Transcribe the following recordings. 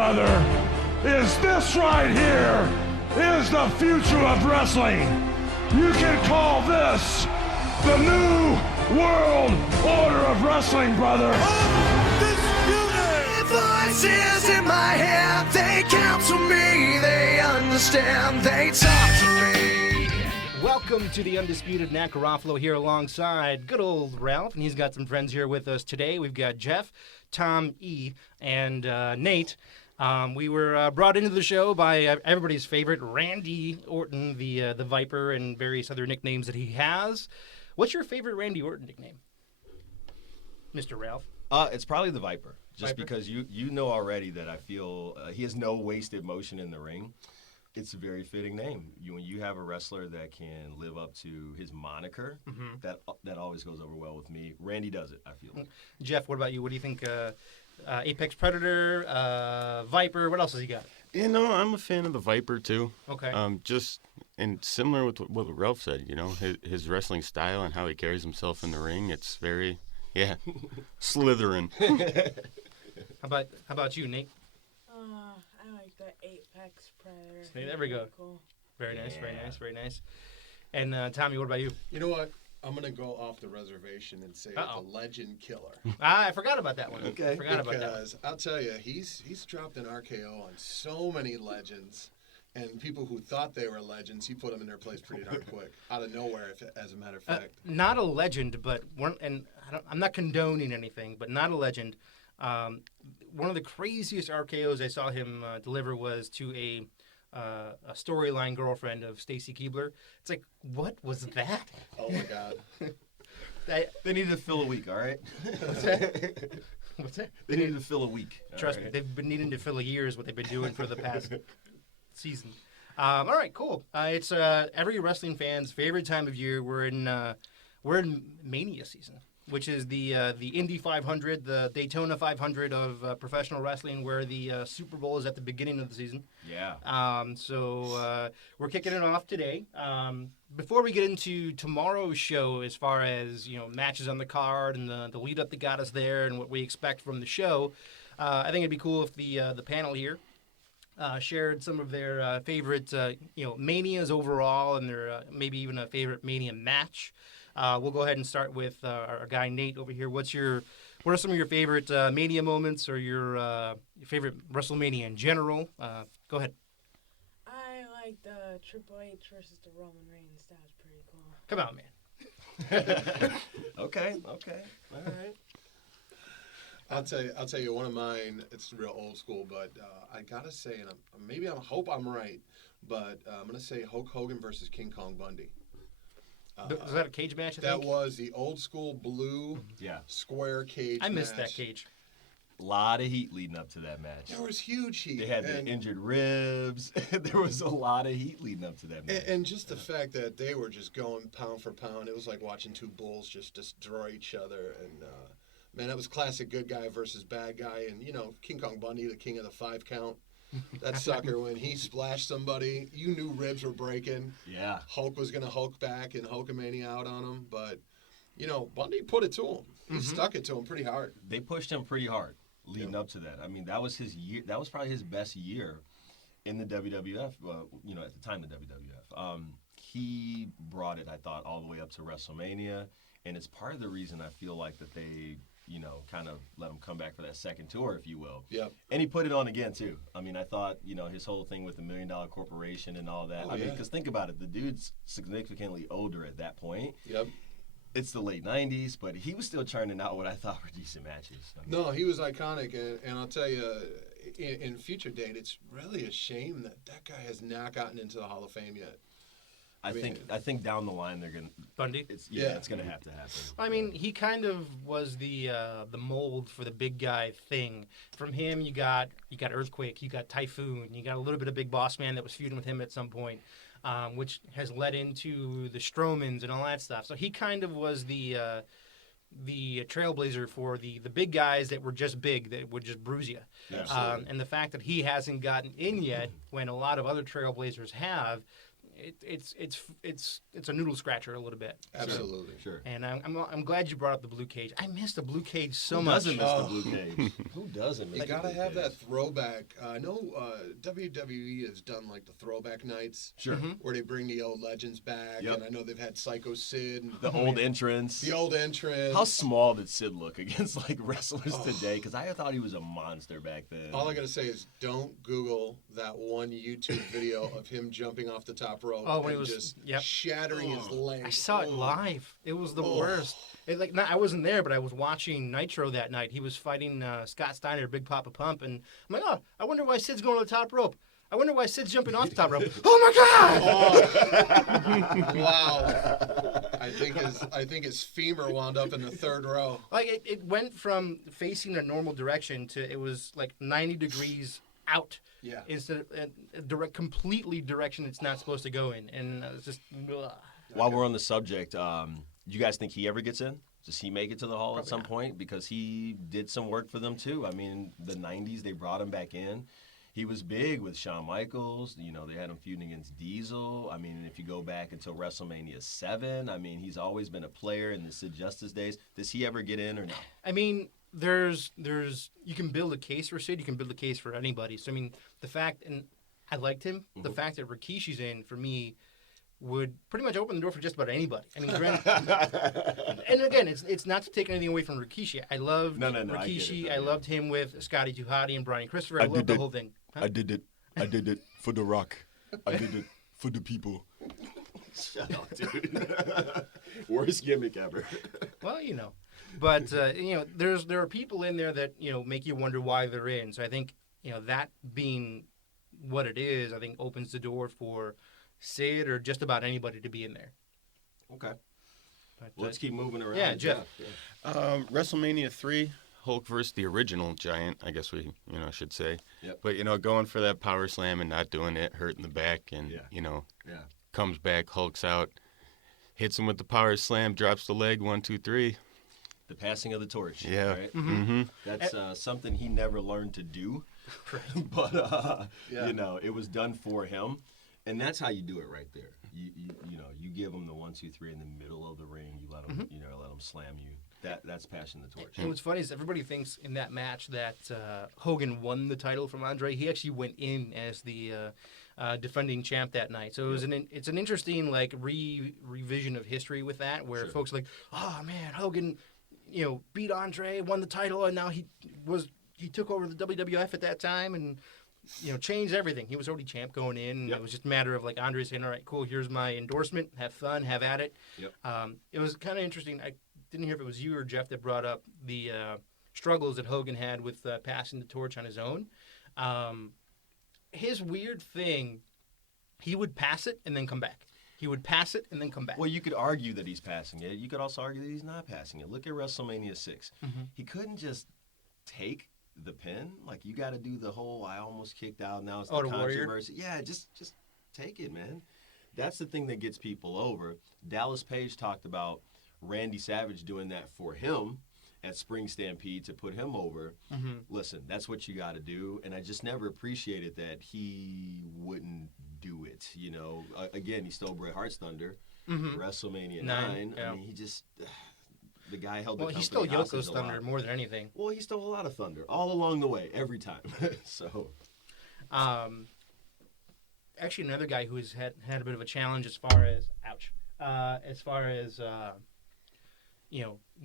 brother, is this right here is the future of wrestling. You can call this the new world order of wrestling, brother. Undisputed! Voices in my head, they counsel me, they understand, they talk to me. Welcome to the Undisputed. Nat Garofalo here alongside good old Ralph, and he's got some friends here with us today. We've got Jeff, Tom E., and Nate. We were brought into the show by everybody's favorite, Randy Orton, the Viper, and various other nicknames that he has. What's your favorite Randy Orton nickname, Mr. Ralph? It's probably the Viper, just because you know already that I feel he has no wasted motion in the ring. It's a very fitting name. When you have a wrestler that can live up to his moniker, that always goes over well with me. Randy does it, I feel. Jeff, what about you? What do you think? Apex Predator, Viper, what else has he got? You know, I'm a fan of the Viper too. Okay. And similar with what Ralph said, you know, his wrestling style and how he carries himself in the ring, it's very, Slytherin. How about you, Nate? I like the Apex Predator. See, there we go. Cool. Very nice, very nice, very nice. And Tommy, what about you? You know what? I'm going to go off the reservation and say the Legend Killer. I forgot about that one. Okay. Because I'll tell you, he's dropped an RKO on so many legends, and people who thought they were legends, he put them in their place pretty darn quick, out of nowhere, as a matter of fact. Not a legend, but I'm not condoning anything, but not a legend. One of the craziest RKOs I saw him deliver was to a storyline girlfriend of Stacy Keibler. It's like, what was that? Oh, my God. They needed to fill a week, all right? What's that? What's that? They needed to fill a week. Trust me, they've been needing to fill a year is what they've been doing for the past season. All right, cool. It's every wrestling fan's favorite time of year. We're in Mania season, which is the Indy 500, the Daytona 500 of professional wrestling, where the Super Bowl is at the beginning of the season. Yeah. So we're kicking it off today. Before we get into tomorrow's show, as far as matches on the card and the lead up that got us there and what we expect from the show, I think it'd be cool if the panel here shared some of their favorite manias overall, and their maybe even a favorite mania match. We'll go ahead and start with our guy Nate over here. What are some of your favorite Mania moments, or your favorite WrestleMania in general? Go ahead. I like the Triple H versus the Roman Reigns. That was pretty cool. Come on, man. Okay. All right. I'll tell you one of mine. It's real old school, but I gotta say, and I hope I'm right, but I'm gonna say Hulk Hogan versus King Kong Bundy. Was that a cage match? That was the old school blue square cage I missed match. that cage. A lot of heat leading up to that match. There was huge heat. They had the injured ribs. There was a lot of heat leading up to that match. And just the fact that they were just going pound for pound. It was like watching two bulls just destroy each other. And, man, that was classic good guy versus bad guy. And, King Kong Bundy, the king of the 5 count. That sucker, when he splashed somebody, you knew ribs were breaking. Yeah. Hulk was going to Hulk back and Hulkamania out on him. But, Bundy put it to him. He stuck it to him pretty hard. They pushed him pretty hard leading up to that. I mean, that was his year. That was probably his best year in the WWF, at the time of WWF. He brought it, I thought, all the way up to WrestleMania. And it's part of the reason I feel like that they kind of let him come back for that second tour, if you will. Yep. And he put it on again, too. I mean, I thought, his whole thing with the $1 Million Corporation and all that. Mean, because think about it. The dude's significantly older at that point. Yep. It's the late 90s, but he was still churning out what I thought were decent matches. No, he was iconic. And I'll tell you, in future date, it's really a shame that guy has not gotten into the Hall of Fame yet. I think down the line they're gonna Bundy. It's gonna have to happen. I mean, he kind of was the mold for the big guy thing. From him, you got Earthquake, you got Typhoon, you got a little bit of Big Boss Man that was feuding with him at some point, which has led into the Strowmans and all that stuff. So he kind of was the trailblazer for the big guys that were just big, that would just bruise you. Absolutely. And the fact that he hasn't gotten in yet, when a lot of other trailblazers have. it's a noodle scratcher a little bit. Absolutely. Sure. And I'm glad you brought up the blue cage. I missed the blue cage so Who much. doesn't miss the blue cage? Who doesn't miss You the gotta blue have cage? that throwback. I know WWE has done like the throwback nights, Sure. where they bring the old legends back, Yep. and I know they've had Psycho Sid, and The old entrance. the old entrance. How small did Sid look against like wrestlers today? Because I thought he was a monster back then. All I gotta say is, don't Google that one YouTube video of him jumping off the top rope Oh, when and it was- just yep. shattering his legs. I saw it live. It was the worst. I wasn't there, but I was watching Nitro that night. He was fighting Scott Steiner, Big Papa Pump, and I'm like, oh, I wonder why Sid's going to the top rope. I wonder why Sid's jumping off the top rope. Oh my God! Wow. I think his femur wound up in the third row. Like it went from facing a normal direction to it was like 90 degrees out. Yeah. Instead of a completely direction it's not supposed to go in, and it's just. Ugh. While we're on the subject, you guys think he ever gets in? Does he make it to the Hall at Probably some not. point? Because he did some work for them too. I mean, the '90s they brought him back in. He was big with Shawn Michaels. You know, they had him feuding against Diesel. I mean, if you go back until WrestleMania 7, I mean, he's always been a player in the Sid Justice days. Does he ever get in or not? I mean, there's you can build a case for Sid, you can build a case for anybody. So I mean, the fact, and I liked him. The fact that Rikishi's in for me would pretty much open the door for just about anybody. I mean, and again, it's not to take anything away from Rikishi. I loved No, I get it, Rikishi. though, I yeah. loved him with Scotty Tuhati and Brian Christopher. I loved the whole thing. Huh? did it. I did it for The Rock. I did it for the people. Shut up, dude. Worst gimmick ever. Well, you know, but there are people in there that make you wonder why they're in. So I think that being what it is, I think opens the door for Sid or just about anybody to be in there. Okay. But, Let's keep moving around. Yeah, Jeff. WrestleMania 3, Hulk versus the original Giant, I guess we should say. Yep. But going for that power slam and not doing it, hurting the back, and Yeah. Yeah. comes back, Hulk's out, hits him with the power slam, drops the leg, 1, 2, 3. The passing of the torch. Yeah. Right? Mm-hmm. That's something he never learned to do. But, it was done for him. And that's how you do it right there. You give him the 1, 2, 3 in the middle of the ring. You let him, let him slam you. That's passing the torch. And what's funny is everybody thinks in that match that Hogan won the title from Andre. He actually went in as the defending champ that night. So it was it's an interesting revision of history with that, where Sure. folks are like, oh man, Hogan, beat Andre, won the title, and now he took over the WWF at that time and changed everything. He was already champ going in. And Yep. It was just a matter of Andre saying, all right, cool, here's my endorsement. Have fun, have at it. Yep. It was kind of interesting. I didn't hear if it was you or Jeff that brought up the struggles that Hogan had with passing the torch on his own. His weird thing, he would pass it and then come back. He would pass it and then come back. Well, you could argue that he's passing it. You could also argue that he's not passing it. Look at WrestleMania 6. Mm-hmm. He couldn't just take the pin. Like, you got to do the whole, I almost kicked out, now it's the the Warrior? controversy. Yeah, just take it, man. That's the thing that gets people over. Dallas Page talked about Randy Savage doing that for him at Spring Stampede to put him over. Mm-hmm. Listen, that's what you got to do. And I just never appreciated that he wouldn't do it. Again, he stole Bret Hart's thunder. Mm-hmm. WrestleMania 9, 9. yeah. I mean, he just the guy held the Well, company he stole hostage Yoko's a lot. thunder more than anything. Well, he stole a lot of thunder all along the way, every time. So, Actually, another guy who has had a bit of a challenge as far as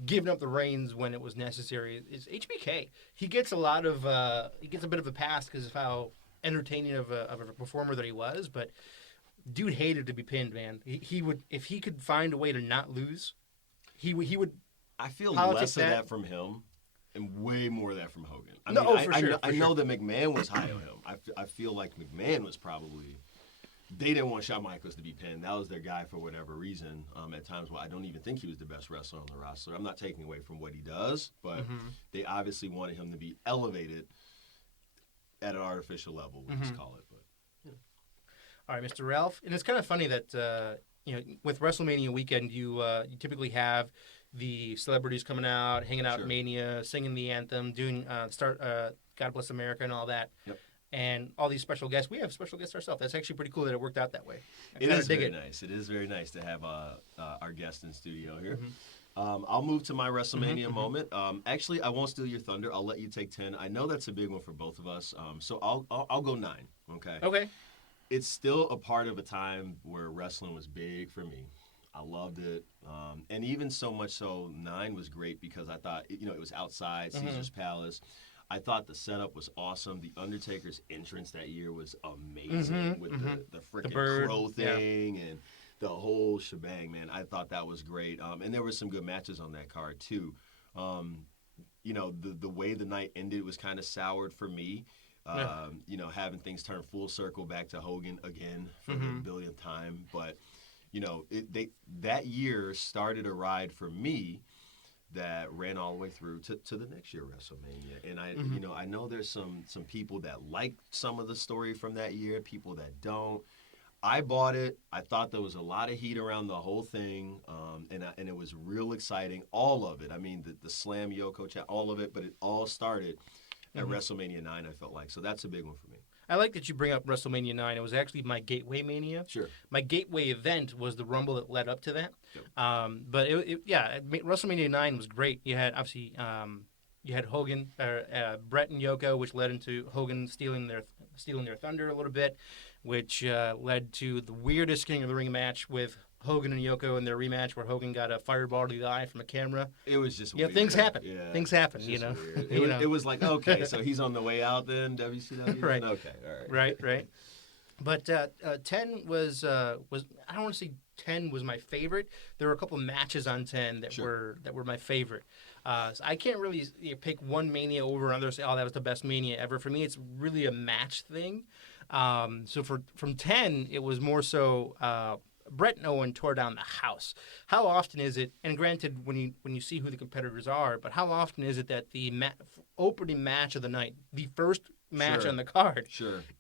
giving up the reins when it was necessary is HBK. He gets a bit of a pass because of how entertaining of a performer that he was, but dude hated to be pinned, man. He would, if he could find a way to not lose, he would. I feel Politics less of that- that from him and way more of that from Hogan. I No, mean, oh, I, for I, sure, know, for I know sure. that McMahon was high on him. I feel like McMahon was probably. They didn't want Shawn Michaels to be pinned. That was their guy for whatever reason. At times, I don't even think he was the best wrestler on the roster. I'm not taking away from what he does, but they obviously wanted him to be elevated at an artificial level, we'll just call it. But All right, Mr. Ralph, and it's kind of funny that with WrestleMania weekend, you typically have the celebrities coming out, hanging out Sure. at Mania, singing the anthem, doing God Bless America and all that. Yep. and all these special guests. We have special guests ourselves. That's actually pretty cool that it worked out that way. It is very nice. It is very nice to have our guest in studio here. I'll move to my WrestleMania moment. Actually, I won't steal your thunder. I'll let you take 10. I know that's a big one for both of us. So I'll go 9. Okay. Okay. It's still a part of a time where wrestling was big for me. I loved it, and even so much so, 9 was great because I thought it was outside Caesar's Palace. I thought the setup was awesome. The Undertaker's entrance that year was amazing with the freaking crow thing and the whole shebang, man. I thought that was great. And there were some good matches on that card, too. The way the night ended was kind of soured for me. Having things turn full circle back to Hogan again for the billionth time. But, that year started a ride for me that ran all the way through to the next year WrestleMania. And I know there's some people that like some of the story from that year, people that don't. I bought it. I thought there was a lot of heat around the whole thing, and it was real exciting. All of it. I mean, the Slam Yoko chat, all of it. But it all started at WrestleMania 9. I felt like so that's a big one for me. I like that you bring up WrestleMania 9. It was actually my gateway mania. Sure. My gateway event was the Rumble that led up to that. Yep. But WrestleMania 9 was great. You had obviously you had Hogan, Brett and Yoko, which led into Hogan stealing their thunder a little bit, which led to the weirdest King of the Ring match with Hogan and Yoko in their rematch, where Hogan got a fireball to the eye from a camera. It was just weird. Things happen. Yeah, things happen. It was like, okay, so he's on the way out then, WCW. Right. Okay. All right. Right. But 10 was I don't want to say 10 was my favorite. There were a couple matches on 10 that were my favorite. So I can't really pick one Mania over another and say, oh, that was the best Mania ever. For me, it's really a match thing. So from 10, it was more so Brett and Owen tore down the house. How often is it, and granted, when you see who the competitors are, but how often is it that the opening match of the night, the first match on the card,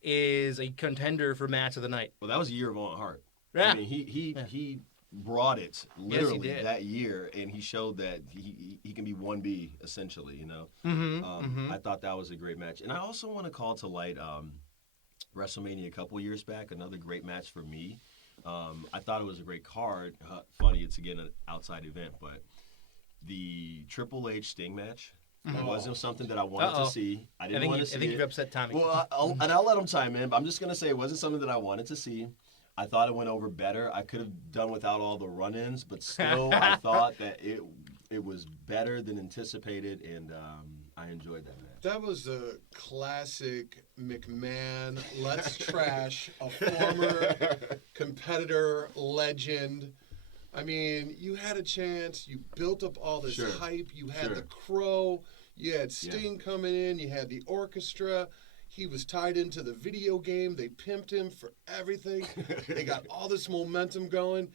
is a contender for match of the night? Well, that was a year of Owen Hart. Yeah. I mean, he brought it literally that year, and he showed that he can be 1B, essentially, I thought that was a great match. And I also want to call to light WrestleMania a couple years back, another great match for me. I thought it was a great card. Funny, it's again an outside event, but the Triple H Sting match wasn't something that I wanted to see. I didn't want to see it. I think you've upset Tommy. Well, I'll let him chime in, but I'm just going to say it wasn't something that I wanted to see. I thought it went over better. I could have done without all the run-ins, but still I thought that it was better than anticipated, and I enjoyed that match. That was a classic McMahon, let's trash a former competitor legend. I mean, you had a chance. You built up all this hype. You had the Crow. You had Sting coming in. You had the orchestra. He was tied into the video game. They pimped him for everything. They got all this momentum going.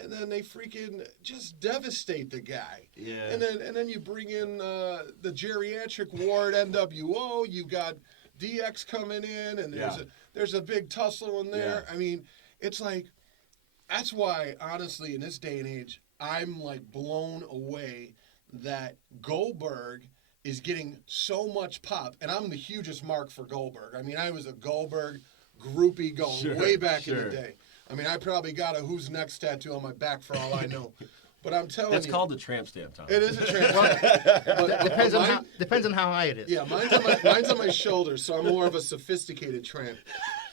And then they freaking just devastate the guy. Yeah. And then you bring in the geriatric ward NWO. You got DX coming in, and there's a big tussle in there. Yeah. I mean, it's like, that's why, honestly, in this day and age, I'm like blown away that Goldberg is getting so much pop. And I'm the hugest mark for Goldberg. I mean, I was a Goldberg groupie going way back in the day. I mean, I probably got a Who's Next tattoo on my back for all I know. But I'm telling you. That's called the tramp stamp, Tom. It is a tramp stamp. But depends on how high it is. Yeah, mine's on my shoulders, so I'm more of a sophisticated tramp.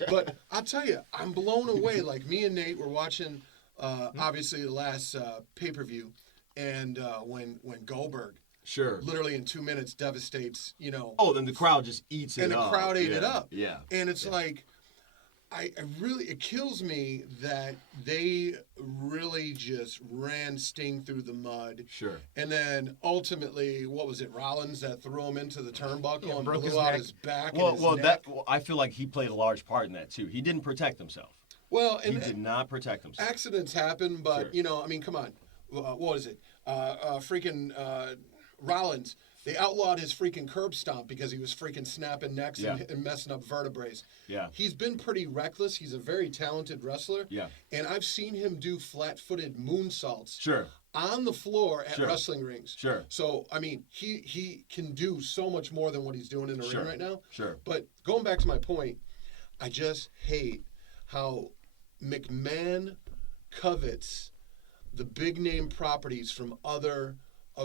But I'll tell you, I'm blown away. Like, me and Nate were watching, obviously, the last pay-per-view, and when Goldberg literally in 2 minutes devastates, Oh, then the crowd just eats it up. And the crowd ate it up. Yeah. And it's like, it kills me that they really just ran Sting through the mud. Sure. And then ultimately, what was it, Rollins that threw him into the turnbuckle and broke blew his out neck. his back Well, and his neck? I feel like he played a large part in that too. He didn't protect himself. Well, He did not protect himself. accidents happen, but I mean, come on. What is it? Rollins. They outlawed his freaking curb stomp because he was freaking snapping necks and messing up vertebrae. Yeah. He's been pretty reckless. He's a very talented wrestler. Yeah. And I've seen him do flat-footed moonsaults. Sure. on the floor at Sure. wrestling rings. Sure. So, I mean, he can do so much more than what he's doing in the Sure. ring right now. Sure. But going back to my point, I just hate how McMahon covets the big name properties from other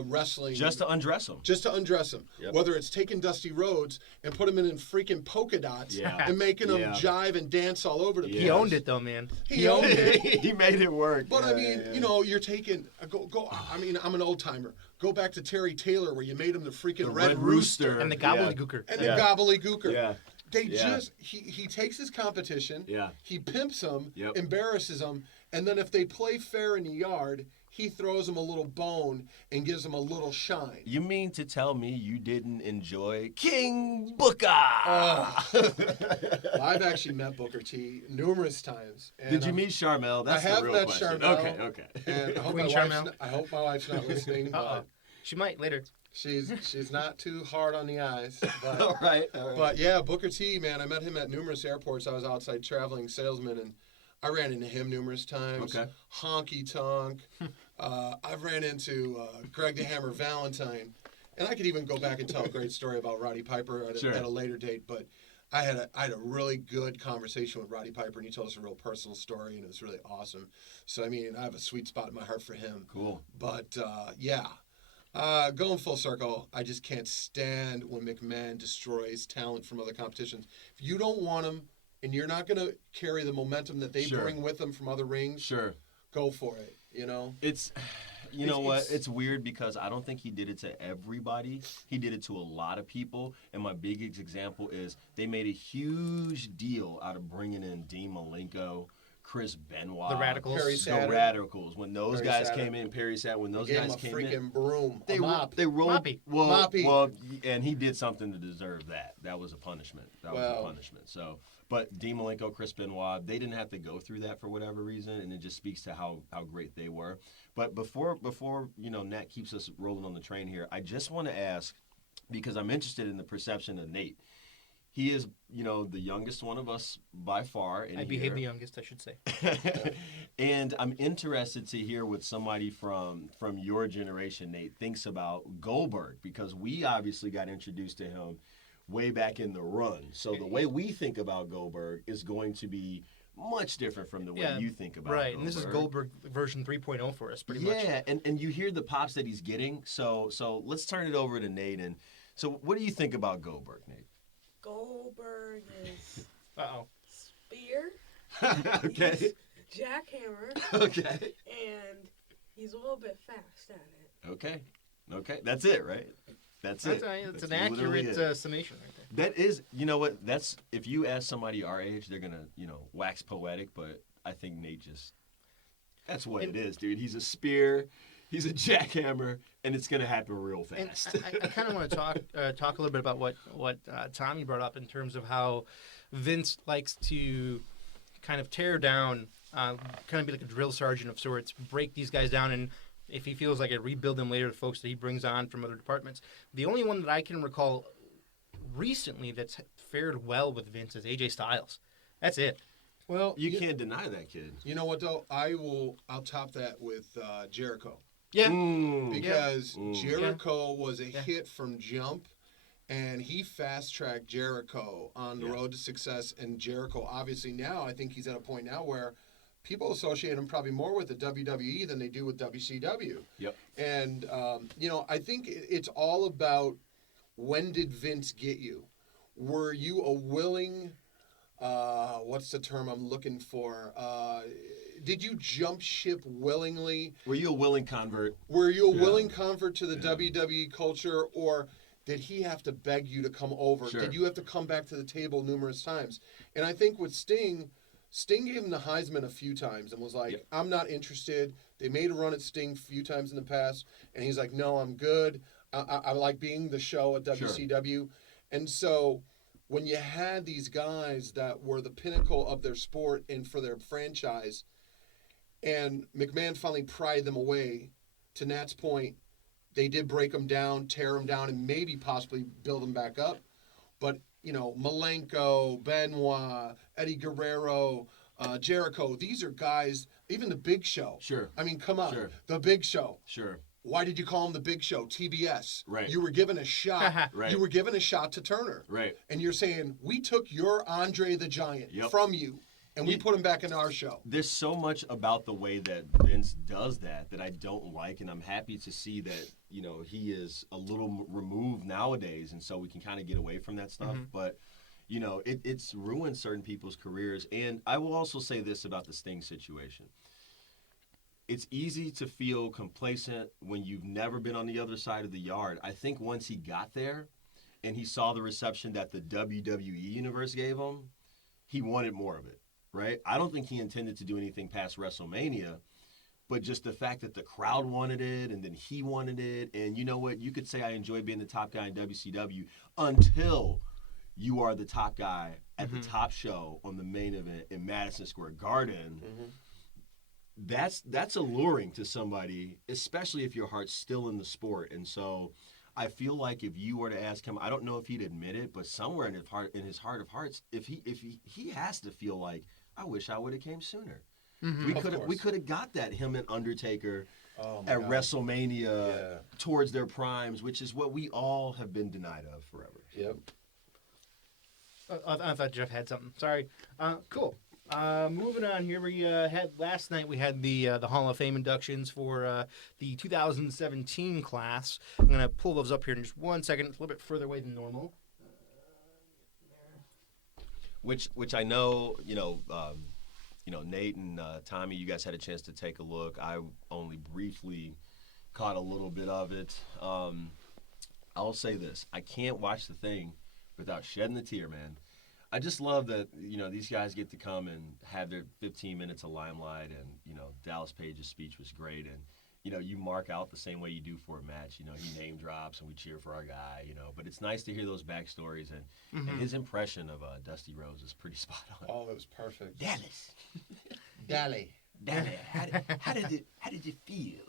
wrestling. Just to undress him. Just to undress him. Yep. Whether it's taking Dusty Rhodes and put him in freaking polka dots Yeah. and making him Yeah. jive and dance all over the place. He owned it though, man. He owned it. He made it work. But I mean, you know, you're taking go. I mean, I'm an old timer. Go back to Terry Taylor where you made him the freaking The Red Rooster And the Yeah. gobbledygooker. and Yeah. the Gobbledygooker. Yeah. They Yeah. just he takes his competition. Yeah. He pimps them, Yep. embarrasses them, and then if they play fair in the yard, he throws them a little bone and gives them a little shine. You mean to tell me you didn't enjoy King Booker? I've actually met Booker T numerous times. And Did you meet Charmel? That's I have the real met question. Charmel. Okay. And I hope, Queen my Charmel. wife's not listening. Uh-oh. But She might later. she's not too hard on the eyes. But, All right. but yeah, Booker T, man, I met him at numerous airports. I was outside traveling salesman, and I ran into him numerous times. Okay. Honky Tonk. I've ran into Greg the Hammer Valentine. And I could even go back and tell a great story about Roddy Piper at, Sure. at a later date. But I had a really good conversation with Roddy Piper, and he told us a real personal story, and it was really awesome. So, I mean, I have a sweet spot in my heart for him. Cool. But, yeah. Going full circle, I just can't stand when McMahon destroys talent from other competitions. If you don't want them and you're not going to carry the momentum that they Sure. bring with them from other rings, Sure. go for it, you know? It's, you know It's- what? it's- It's weird because I don't think he did it to everybody. He did it to a lot of people. And my biggest example is they made a huge deal out of bringing in Dean Malenko, Chris Benoit, The Radicals. Perry the Saturn. Radicals. When those Perry guys Saturn. came in, Perry sat. When those Gave him guys a came freaking in, broom, they a mop. they rolled. Moppy. Well, Moppy. well, and he did something to deserve that. That was a punishment. That was Well. a punishment. So, but Dean Malenko, Chris Benoit, they didn't have to go through that for whatever reason, and it just speaks to how great they were. But before you know, Nat keeps us rolling on the train here, I just want to ask, because I'm interested in the perception of Nate. He is, you know, the youngest one of us by far. In I behave the here. youngest, I should say. And I'm interested to hear what somebody from your generation, Nate, thinks about Goldberg, because we obviously got introduced to him way back in the run. So the way we think about Goldberg is going to be much different from the way you think about right, Goldberg. and this is Goldberg version 3.0 for us, pretty much. Yeah, and you hear the pops that he's getting. So let's turn it over to Nate. And so what do you think about Goldberg, Nate? Goldberg is Uh-oh. spear, Okay. he's jackhammer, Okay. and he's a little bit fast at it. Okay. That's it, right? That's it. It's an That's literally accurate it. summation right there. That is, you know what? That's, if you ask somebody our age, they're gonna, you know, wax poetic. But I think Nate just, that's what it is, dude. He's a spear, he's a jackhammer, and it's gonna happen real And fast. I kind of want to talk a little bit about what Tommy brought up in terms of how Vince likes to kind of tear down, kind of be like a drill sergeant of sorts, break these guys down, and if he feels like it, rebuild them later, the folks that he brings on from other departments. The only one that I can recall recently that's fared well with Vince is AJ Styles. That's it. Well, You can't deny that, kid. You know what though? I'll top that with Jericho. Yeah. Because Mm. Jericho was a Yeah. hit from jump, and he fast-tracked Jericho on the Yeah. road to success. And Jericho, obviously now, I think he's at a point now where people associate him probably more with the WWE than they do with WCW. Yep. And, you know, I think it's all about, when did Vince get you? Were you a willing, what's the term I'm looking for? Did you jump ship willingly? Were you a willing convert? Were you a willing convert to the WWE culture, or did he have to beg you to come over? Sure. Did you have to come back to the table numerous times? And I think with Sting gave him the Heisman a few times and was like, Yep. I'm not interested. They made a run at Sting a few times in the past, and he's like, no, I'm good. I like being the show at WCW. And so when you had these guys that were the pinnacle of their sport and for their franchise, and McMahon finally pried them away, to Nat's point, they did break them down, tear them down, and maybe possibly build them back up. But, you know, Malenko, Benoit, Eddie Guerrero, Jericho, these are guys even the Big Show. Sure. I mean, come on. Sure. The Big Show. Sure. Why did you call him the Big Show? TBS. Right. You were given a shot. Right. You were given a shot to Turner. Right. And you're saying, we took your Andre the Giant Yep. from you, and we put him back in our show. There's so much about the way that Vince does that I don't like, and I'm happy to see that, you know, he is a little removed nowadays, and so we can kind of get away from that stuff. But, you know, it's ruined certain people's careers. And I will also say this about the Sting situation. It's easy to feel complacent when you've never been on the other side of the yard. I think once he got there and he saw the reception that the WWE universe gave him, he wanted more of it, right? I don't think he intended to do anything past WrestleMania, but just the fact that the crowd wanted it and then he wanted it. And you know what? You could say I enjoy being the top guy in WCW until you are the top guy at the top show on the main event in Madison Square Garden. That's alluring to somebody, especially if your heart's still in the sport. And so I feel like if you were to ask him, I don't know if he'd admit it, but somewhere in his heart of hearts, if he has to feel like, I wish I would have came sooner. We could have got that, him and Undertaker at WrestleMania towards their primes, which is what we all have been denied of forever. Yep. I thought Jeff had something. Sorry. Cool. Moving on here, we had last night. We had the Hall of Fame inductions for the 2017 class. I'm gonna pull those up here in just 1 second. It's a little bit further away than normal. Which I know, Nate and Tommy, you guys had a chance to take a look. I only briefly caught a little bit of it. I'll say this: I can't watch the thing without shedding a tear, man. I just love that, these guys get to come and have their 15 minutes of limelight, and, Dallas Page's speech was great, and, you mark out the same way you do for a match. He name drops and we cheer for our guy, but it's nice to hear those backstories, and his impression of Dusty Rhodes is pretty spot on. Oh, it was perfect. Dallas. Dally. How did it feel?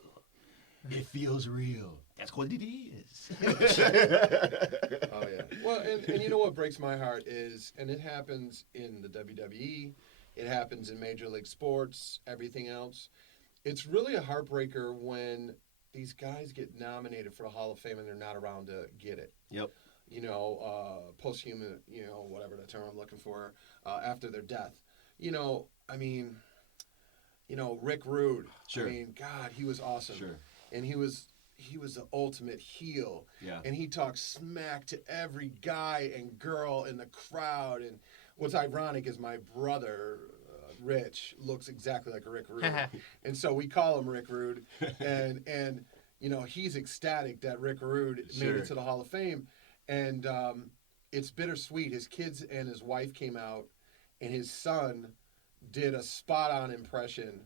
It feels real. That's what it is. Oh, yeah. Well, and you know what breaks my heart is, and it happens in the WWE, it happens in Major League Sports, everything else. It's really a heartbreaker when these guys get nominated for the Hall of Fame and they're not around to get it. Yep. Posthumous, whatever the term I'm looking for, after their death. Rick Rude. Sure. God, he was awesome. Sure. And he was the ultimate heel. Yeah. And he talked smack to every guy and girl in the crowd. And what's ironic is my brother, Rich, looks exactly like a Rick Rude. And so we call him Rick Rude. And he's ecstatic that Rick Rude made it to the Hall of Fame. And it's bittersweet. His kids and his wife came out, and his son did a spot-on impression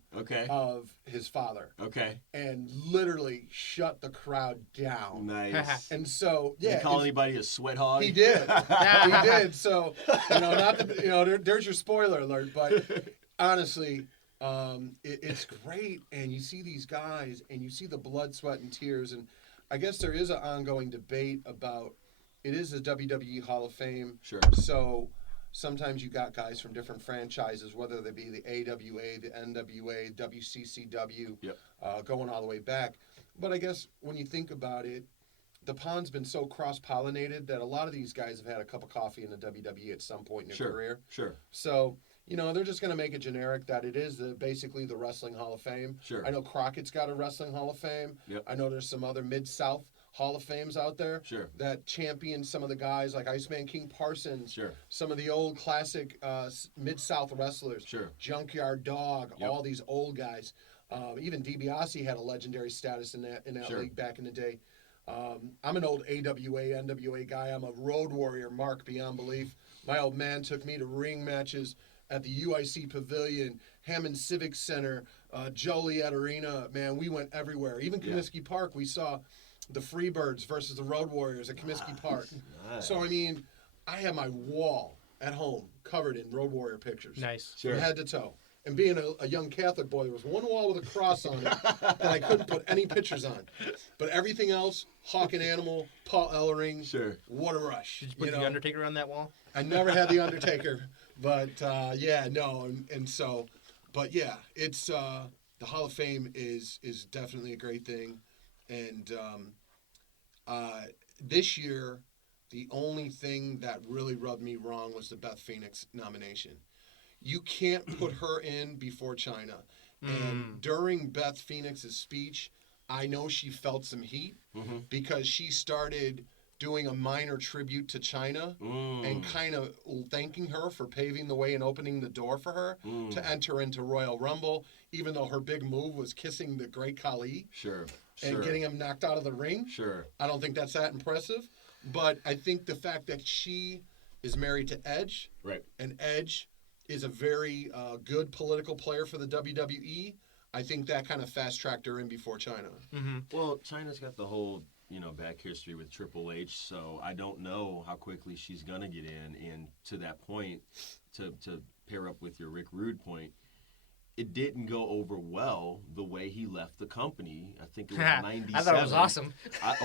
of his father. Okay. And literally shut the crowd down. Nice. And so, Did he call anybody a sweat hog? He did. He did. So, not that, there's your spoiler alert, but honestly, it's great. And you see these guys, and you see the blood, sweat, and tears. And I guess there is an ongoing debate about, it is the WWE Hall of Fame. Sure. So sometimes you got guys from different franchises, whether they be the AWA, the NWA, WCCW, going all the way back. But I guess when you think about it, the pond's been so cross-pollinated that a lot of these guys have had a cup of coffee in the WWE at some point in their career. Sure. So, they're just going to make it generic that it is basically the Wrestling Hall of Fame. Sure. I know Crockett's got a Wrestling Hall of Fame. Yep. I know there's some other Mid-South Hall of Fames out there that champion some of the guys like Iceman King Parsons, some of the old classic Mid-South wrestlers, Junkyard Dog, all these old guys. Even DiBiase had a legendary status in that league back in the day. I'm an old AWA, NWA guy. I'm a road warrior, Mark, beyond belief. My old man took me to ring matches at the UIC Pavilion, Hammond Civic Center, Joliet Arena. Man, we went everywhere. Even Comiskey Park, we saw the Freebirds versus the Road Warriors at Comiskey Park. Nice. So, I have my wall at home covered in Road Warrior pictures. Nice. From head to toe. And being a young Catholic boy, there was one wall with a cross on it that I couldn't put any pictures on. But everything else, Hawk and Animal, Paul Ellering, what a rush. Did you put the Undertaker on that wall? I never had the Undertaker, but and so But yeah, it's the Hall of Fame is definitely a great thing, and this year, the only thing that really rubbed me wrong was the Beth Phoenix nomination. You can't put her in before China. And during Beth Phoenix's speech, I know she felt some heat because she started doing a minor tribute to China and kind of thanking her for paving the way and opening the door for her to enter into Royal Rumble, even though her big move was kissing the Great Khali. And getting him knocked out of the ring. I don't think that's that impressive. But I think the fact that she is married to Edge, and Edge is a very good political player for the WWE, I think that kind of fast-tracked her in before China. Well, China's got the whole, back history with Triple H, so I don't know how quickly she's going to get in. And to that point, to pair up with your Rick Rude point, it didn't go over well the way he left the company. I think it was 97. I thought it was awesome.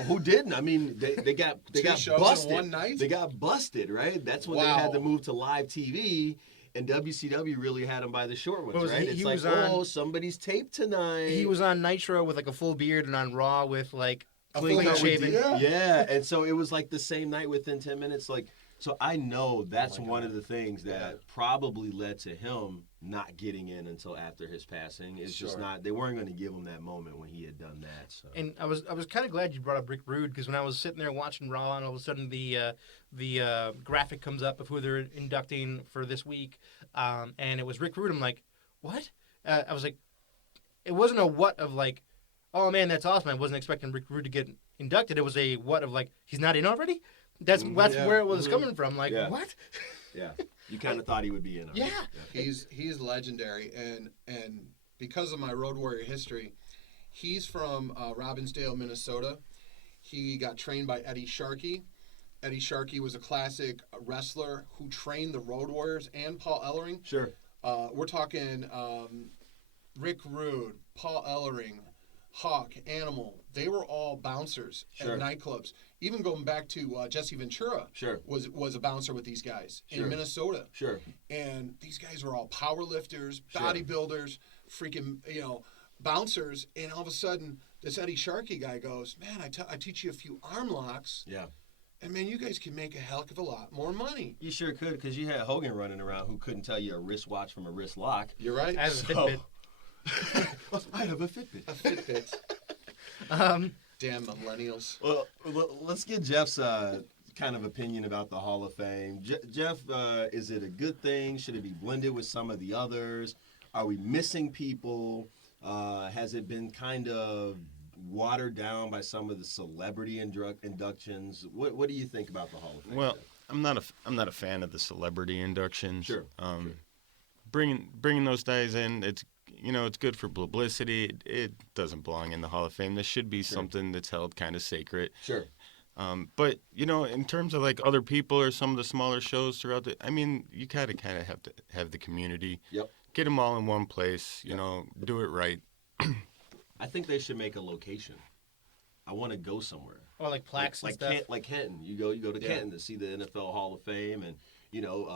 Who didn't? I mean, they got shows busted. in one night? They got busted, right? That's when they had to move to live TV. And WCW really had him by the short ones, right? It's like, somebody's taped tonight. He was on Nitro with like a full beard and on Raw with like clean shaven. Yeah, and so it was like the same night within 10 minutes. Like, so I know that's one of the things that probably led to him not getting in until after his passing. It's just not, they weren't going to give him that moment when he had done that. So. And I was kind of glad you brought up Rick Rude, because when I was sitting there watching Raw and all of a sudden the graphic comes up of who they're inducting for this week, and it was Rick Rude. I'm like, what? I was like, it wasn't a what of like, oh man, that's awesome. I wasn't expecting Rick Rude to get inducted. It was a what of like, he's not in already? That's where it was coming from. Like, what? Yeah. You kind of thought he would be in. Yeah. He's legendary, and because of my Road Warrior history, he's from Robbinsdale, Minnesota. He got trained by Eddie Sharkey. Eddie Sharkey was a classic wrestler who trained the Road Warriors and Paul Ellering. Sure. We're talking Rick Rude, Paul Ellering, Hawk, Animal. They were all bouncers at nightclubs. Even going back to Jesse Ventura was a bouncer with these guys in Minnesota. And these guys were all power lifters, bodybuilders, freaking, bouncers. And all of a sudden, this Eddie Sharkey guy goes, man, I teach you a few arm locks. Yeah. And, man, you guys can make a hell of a lot more money. You sure could, because you had Hogan running around who couldn't tell you a wristwatch from a wrist lock. You're right. I have a Fitbit. I have a Fitbit. A Fitbit. Damn millennials. Well, let's get Jeff's kind of opinion about the Hall of Fame. Jeff, is it a good thing? Should it be blended with some of the others? Are we missing people? Has it been kind of watered down by some of the celebrity inductions? What do you think about the Hall of Fame? Well, I'm not a fan of the celebrity induction. Sure. Bringing those guys in, it's good for publicity. It doesn't belong in the Hall of Fame. This should be something that's held kind of sacred. Sure. But in terms of like other people or some of the smaller shows throughout you kind of have to have the community. Yep. Get them all in one place. Do it right. I think they should make a location. I want to go somewhere. Or like plaques and stuff. Like Kenton. You go to Kenton to see the NFL Hall of Fame, and don't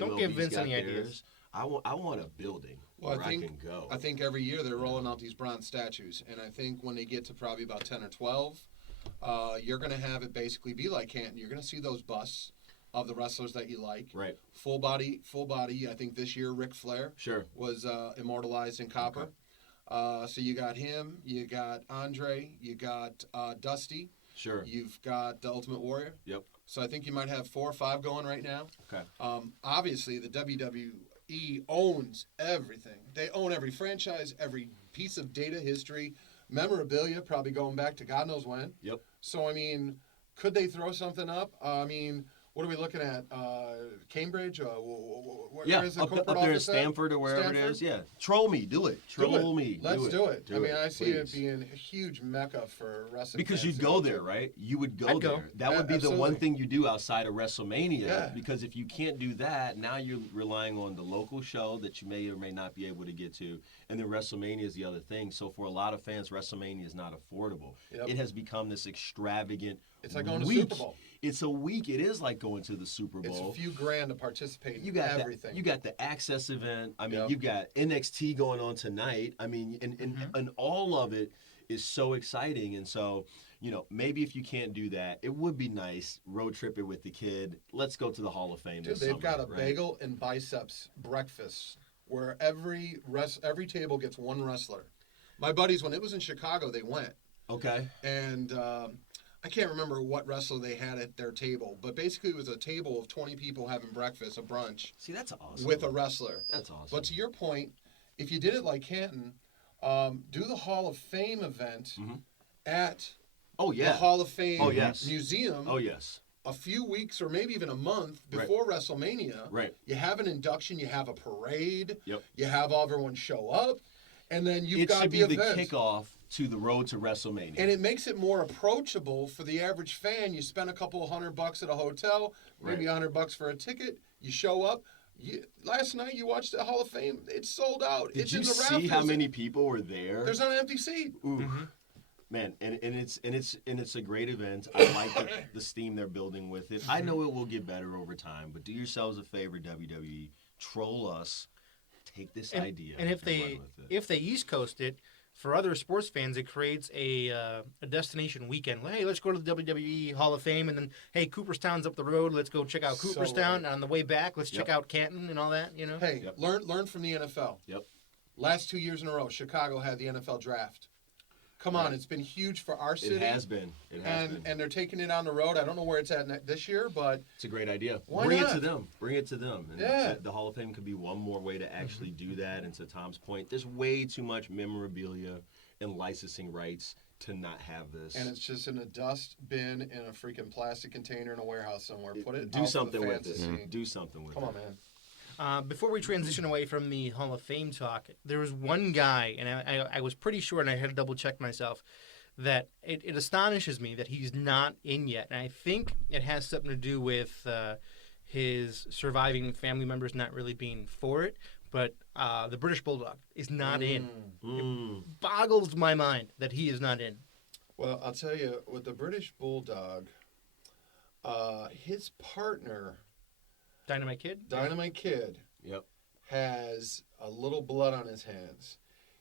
MLB's give Vince any theirs. ideas. I want a building where I can go. I think every year they're rolling out these bronze statues, and I think when they get to probably about 10 or 12, you're going to have it basically be like Canton. You're going to see those busts of the wrestlers that you like. Right. Full body. I think this year Ric Flair was immortalized in copper. Okay. So you got him, you got Andre, you got Dusty. Sure. You've got the Ultimate Warrior. Yep. So I think you might have 4 or 5 going right now. Okay. Obviously, the WWE owns everything. They own every franchise, every piece of data history, memorabilia, probably going back to God knows when. Yep. So, could they throw something up? What are we looking at? Cambridge? Where is the up corporate there in office Stanford or wherever it is. Yeah. Troll me. Do it. Troll me. Let's do it. I see please. it being a huge mecca for wrestling. Because fans you'd go there, right? You would go I'd there. go. That would be absolutely. the one thing you do outside of WrestleMania. Yeah. Because if you can't do that, now you're relying on the local show that you may or may not be able to get to. And then WrestleMania is the other thing. So for a lot of fans, WrestleMania is not affordable. Yep. It has become this extravagant It's like going to week. Super Bowl. It's a week. It is like going to the Super It's Bowl. a few grand to participate You in got everything. You got the Access event. I mean, Yep. you got NXT going on tonight. I mean, and all of it is so exciting. And so, maybe if you can't do that, it would be nice road trip it with the kid. Let's go to the Hall of Fame. Dude, this they've summer, got a right? bagel and biceps breakfast where every table gets one wrestler. My buddies, when it was in Chicago, they went. Okay. And I can't remember what wrestler they had at their table, but basically it was a table of 20 people having breakfast, a brunch, See, that's awesome. with a wrestler. That's awesome. But to your point, if you did it like Canton, do the Hall of Fame event at oh yeah. the Hall of Fame Oh, yes. Museum Oh yes. a few weeks or maybe even a month before WrestleMania. Right. You have an induction, you have a parade, Yep. you have everyone show up, and then you've It got should the be event. the kickoff to the road to WrestleMania. And it makes it more approachable for the average fan. You spend a couple of $100 at a hotel, maybe Right. $100 for a ticket. You show up. Last night you watched the Hall of Fame. It's sold out. Did it's you in the see rafters. how many people were there? There's not an empty seat. Ooh. Man, and it's a great event. I like the steam they're building with it. I know it will get better over time, but do yourselves a favor, WWE. Troll us. Take this idea And if run they with it. East Coast it, for other sports fans, it creates a destination weekend. Hey, let's go to the WWE Hall of Fame, and then hey, Cooperstown's up the road. Let's go check out So Cooperstown. right. And on the way back, let's check Yep. out Canton and all that. Hey, Yep. learn from the NFL. Yep. Last 2 years in a row, Chicago had the NFL draft. Come on, Right. it's been huge for our city. It has been. It has been. And they're taking it on the road. I don't know where it's at this year, but It's a great idea. Why Bring not? it to them. Bring it to them. And Yeah. the Hall of Fame could be one more way to actually do that. And to Tom's point, there's way too much memorabilia and licensing rights to not have this. and it's just in a dust bin in a freaking plastic container in a warehouse somewhere. Put it do out something for the with fans it. to see. Do something with Come it. on, man. Before we transition away from the Hall of Fame talk, there was one guy, and I was pretty sure, and I had to double check myself, that it astonishes me that he's not in yet. And I think it has something to do with his surviving family members not really being for it. But the British Bulldog is not in. Mm. It boggles my mind that he is not in. Well, I'll tell you, with the British Bulldog, his partner, Dynamite Kid? Dynamite Kid, Yep. has a little blood on his hands.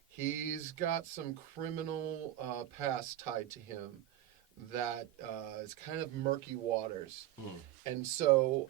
He's got some criminal past tied to him that is kind of murky waters. And so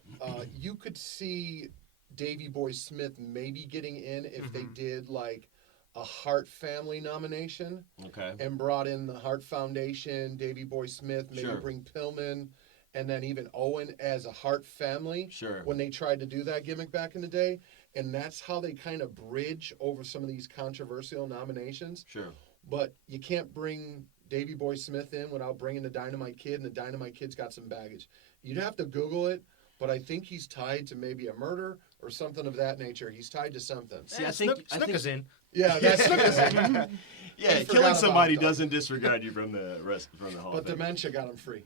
you could see Davey Boy Smith maybe getting in if they did like a Hart family nomination Okay. and brought in the Hart Foundation, Davey Boy Smith, maybe Sure. bring Pillman, and then even Owen as a Hart family Sure. when they tried to do that gimmick back in the day. And that's how they kind of bridge over some of these controversial nominations. Sure. But you can't bring Davey Boy Smith in without bringing the Dynamite Kid, and the Dynamite Kid's got some baggage. You'd have to Google it, but I think he's tied to maybe a murder or something of that nature. He's tied to something. See, I think Snook in. Yeah, that's Yeah, forgot killing about somebody that. doesn't disregard you from the Hall but of Fame. dementia got him free.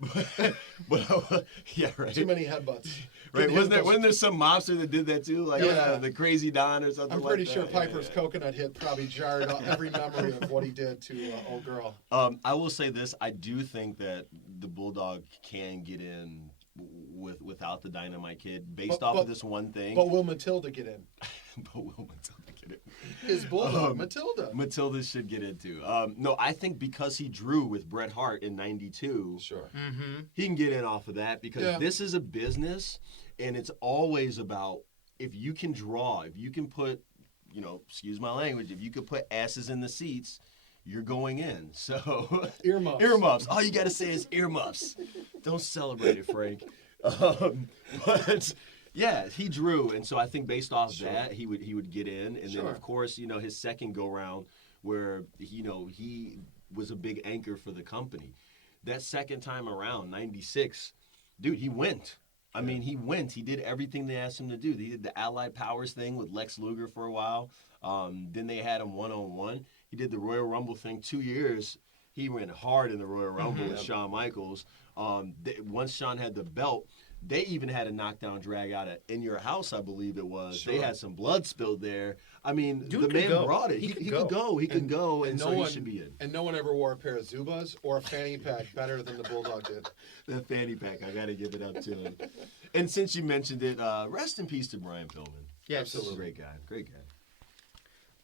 But yeah, right. Too many headbutts. Right? Couldn't Wasn't hit there those- some mobster that did that too? Like Yeah. the Crazy Don or something I'm like pretty that? sure Yeah, Piper's yeah. coconut hit probably jarred out every memory of what he did to old girl. I will say this: I do think that the Bulldog can get in without the Dynamite Kid, based off of this one thing. But will Matilda get in? But will Matilda get in? His bulldog, Matilda. Matilda should get into. No, I think because he drew with Bret Hart in '92, Sure. he can get in off of that because Yeah. this is a business, and it's always about if you can draw, if you can put, excuse my language, if you could put asses in the seats, you're going in. So Earmuffs. earmuffs. All you got to say is earmuffs. Don't celebrate it, Frank. But yeah, he drew, and so I think based off that, he would get in, and then Sure. of course, his second go round where he was a big anchor for the company. That second time around, '96, dude, he went. I mean, he went. He did everything they asked him to do. He did the Allied Powers thing with Lex Luger for a while. Then they had him one-on-one. He did the Royal Rumble thing 2 years. He went hard in the Royal Rumble with Shawn Michaels. Once Shawn had the belt, They even had a knockdown drag out at In Your House, I believe it was. Sure. They had some blood spilled there. I mean, Dude the could man go. brought it. He He could could go. go. He can go, and no so one he should be in. And no one ever wore a pair of Zubas or a fanny pack better than the Bulldog did. That fanny pack, I got to give it up to him. And since you mentioned it, rest in peace to Brian Pillman. Yes. Great guy. Great guy.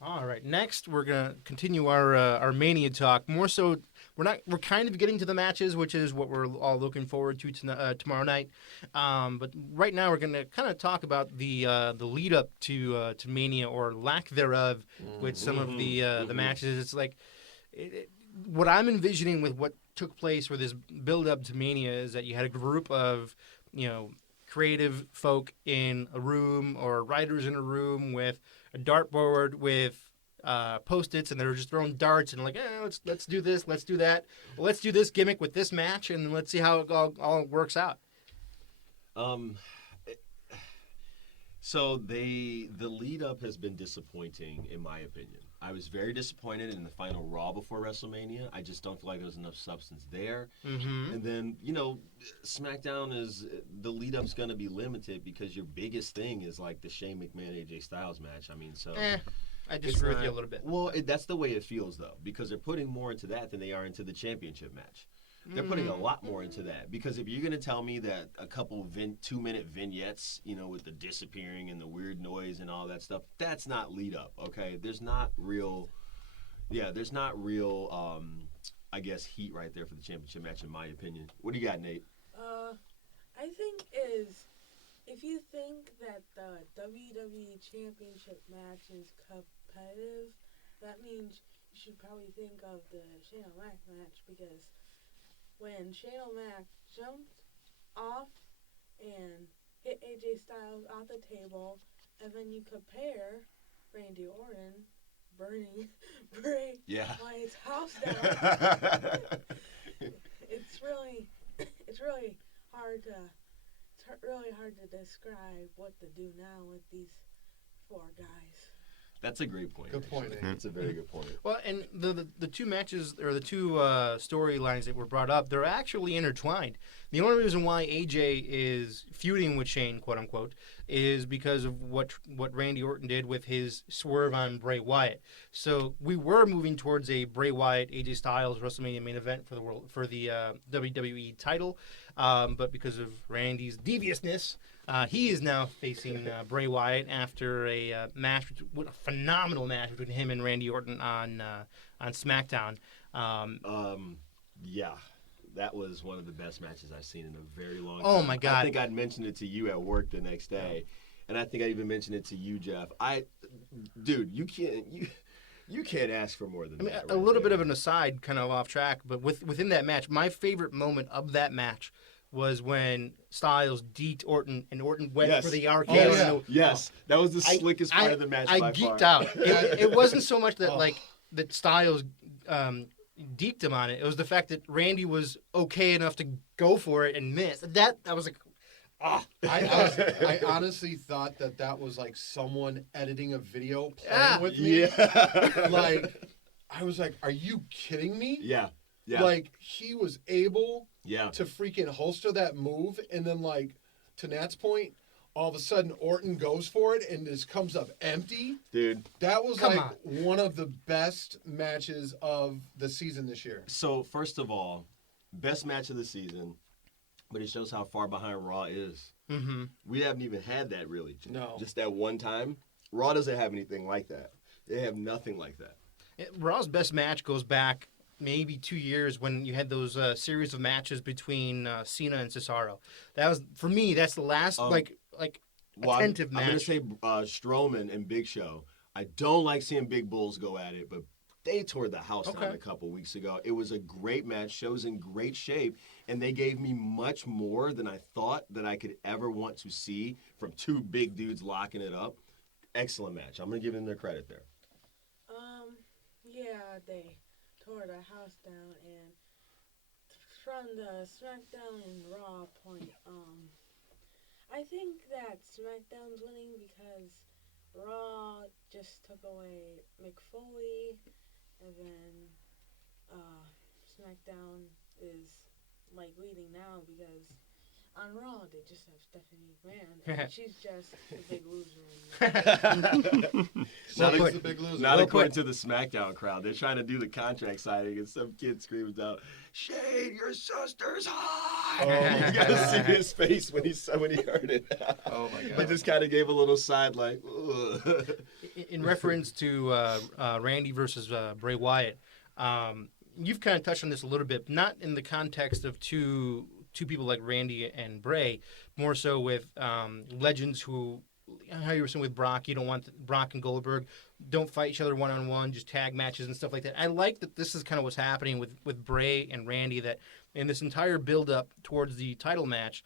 All right. Next, we're gonna continue our Mania talk. More so, we're kind of getting to the matches, which is what we're all looking forward to tomorrow night. But right now, we're gonna kind of talk about the lead up to Mania or lack thereof with some of the matches. It's like what I'm envisioning with what took place for this build up to Mania is that you had a group of creative folk in a room or writers in a room with a dartboard with post-its, and they were just throwing darts and like, let's do this, let's do that, let's do this gimmick with this match, and let's see how it all works out. So the lead up has been disappointing, in my opinion. I was very disappointed in the final Raw before WrestleMania. I just don't feel like there was enough substance there. Mm-hmm. And then, SmackDown is the lead up's going to be limited because your biggest thing is like the Shane McMahon AJ Styles match. I mean, so I disagree with you a little bit. Well, that's the way it feels though, because they're putting more into that than they are into the championship match. They're putting a lot more into that, because if you're going to tell me that a couple 2-minute vignettes, with the disappearing and the weird noise and all that stuff, that's not lead up, okay? There's not real, I guess, heat right there for the championship match, in my opinion. What do you got, Nate? I think if you think that the WWE Championship match is competitive, that means you should probably think of the Shane O'Mac match, because when Shane O'Mac jumped off and hit AJ Styles off the table, and then you compare Randy Orton burning Bray Wyatt's house down, it's really hard to describe what to do now with these 4 guys. That's a great point. Good point, actually. Nate. That's a very good point. Well, and the two matches, or the two storylines that were brought up, they're actually intertwined. The only reason why AJ is feuding with Shane, quote unquote, is because of what Randy Orton did with his swerve on Bray Wyatt. So we were moving towards a Bray Wyatt AJ Styles WrestleMania main event for the WWE title, but because of Randy's deviousness, he is now facing Bray Wyatt after a phenomenal match between him and Randy Orton on SmackDown. Yeah, that was one of the best matches I've seen in a very long time. Oh my God! I think I'd mentioned it to you at work the next day, and I think I even mentioned it to you, Jeff. Dude, you can't ask for more than that. A little bit of an aside, kind of off track, but within that match, my favorite moment of that match was when Styles deked Orton, and Orton went for the RKO. Oh, yeah. Yes, that was the slickest part of the match by far. I geeked out. It wasn't so much that that Styles deked him on it. It was the fact that Randy was okay enough to go for it and miss. I was like, I honestly thought that was like someone editing a video playing with me. Yeah. I was like, are you kidding me? Yeah. Like, he was able Yeah. to freaking holster that move, and then, to Nat's point, all of a sudden Orton goes for it and just comes up empty. Dude. That was Come one of the best matches of the season this year. So, first of all, best match of the season, but it shows how far behind Raw is. mm-hmm. We haven't even had that, really. No. Just that one time. Raw doesn't have anything like that. They have nothing like that. Raw's best match goes back maybe 2 years when you had those series of matches between Cena and Cesaro. That was, for me, that's the last attentive match. I'm going to say Strowman and Big Show. I don't like seeing big bulls go at it, but they tore the house down a couple weeks ago. It was a great match. Show's in great shape, and they gave me much more than I thought that I could ever want to see from 2 big dudes locking it up. Excellent match. I'm going to give them their credit there. Yeah, they tore the house down, and from the SmackDown and Raw point, I think that SmackDown's winning because Raw just took away Mick Foley, and then SmackDown is leading now because on Raw, they just have Stephanie McMahon, and she's just the big loser. Not, Well ac- the big loser. not Well according put. to the SmackDown crowd. They're trying to do the contract signing, and some kid screams out, "Shane, your sister's hot!" Oh. You gotta see his face when he heard it. Oh my He god. just kind of gave a little side like, ugh. In reference to Randy versus Bray Wyatt, you've kind of touched on this a little bit, not in the context of two people like Randy and Bray, more so with legends who, how you were saying with Brock, you don't want Brock and Goldberg don't fight each other one-on-one, just tag matches and stuff like that. I like that this is kind of what's happening with Bray and Randy, that in this entire build-up towards the title match,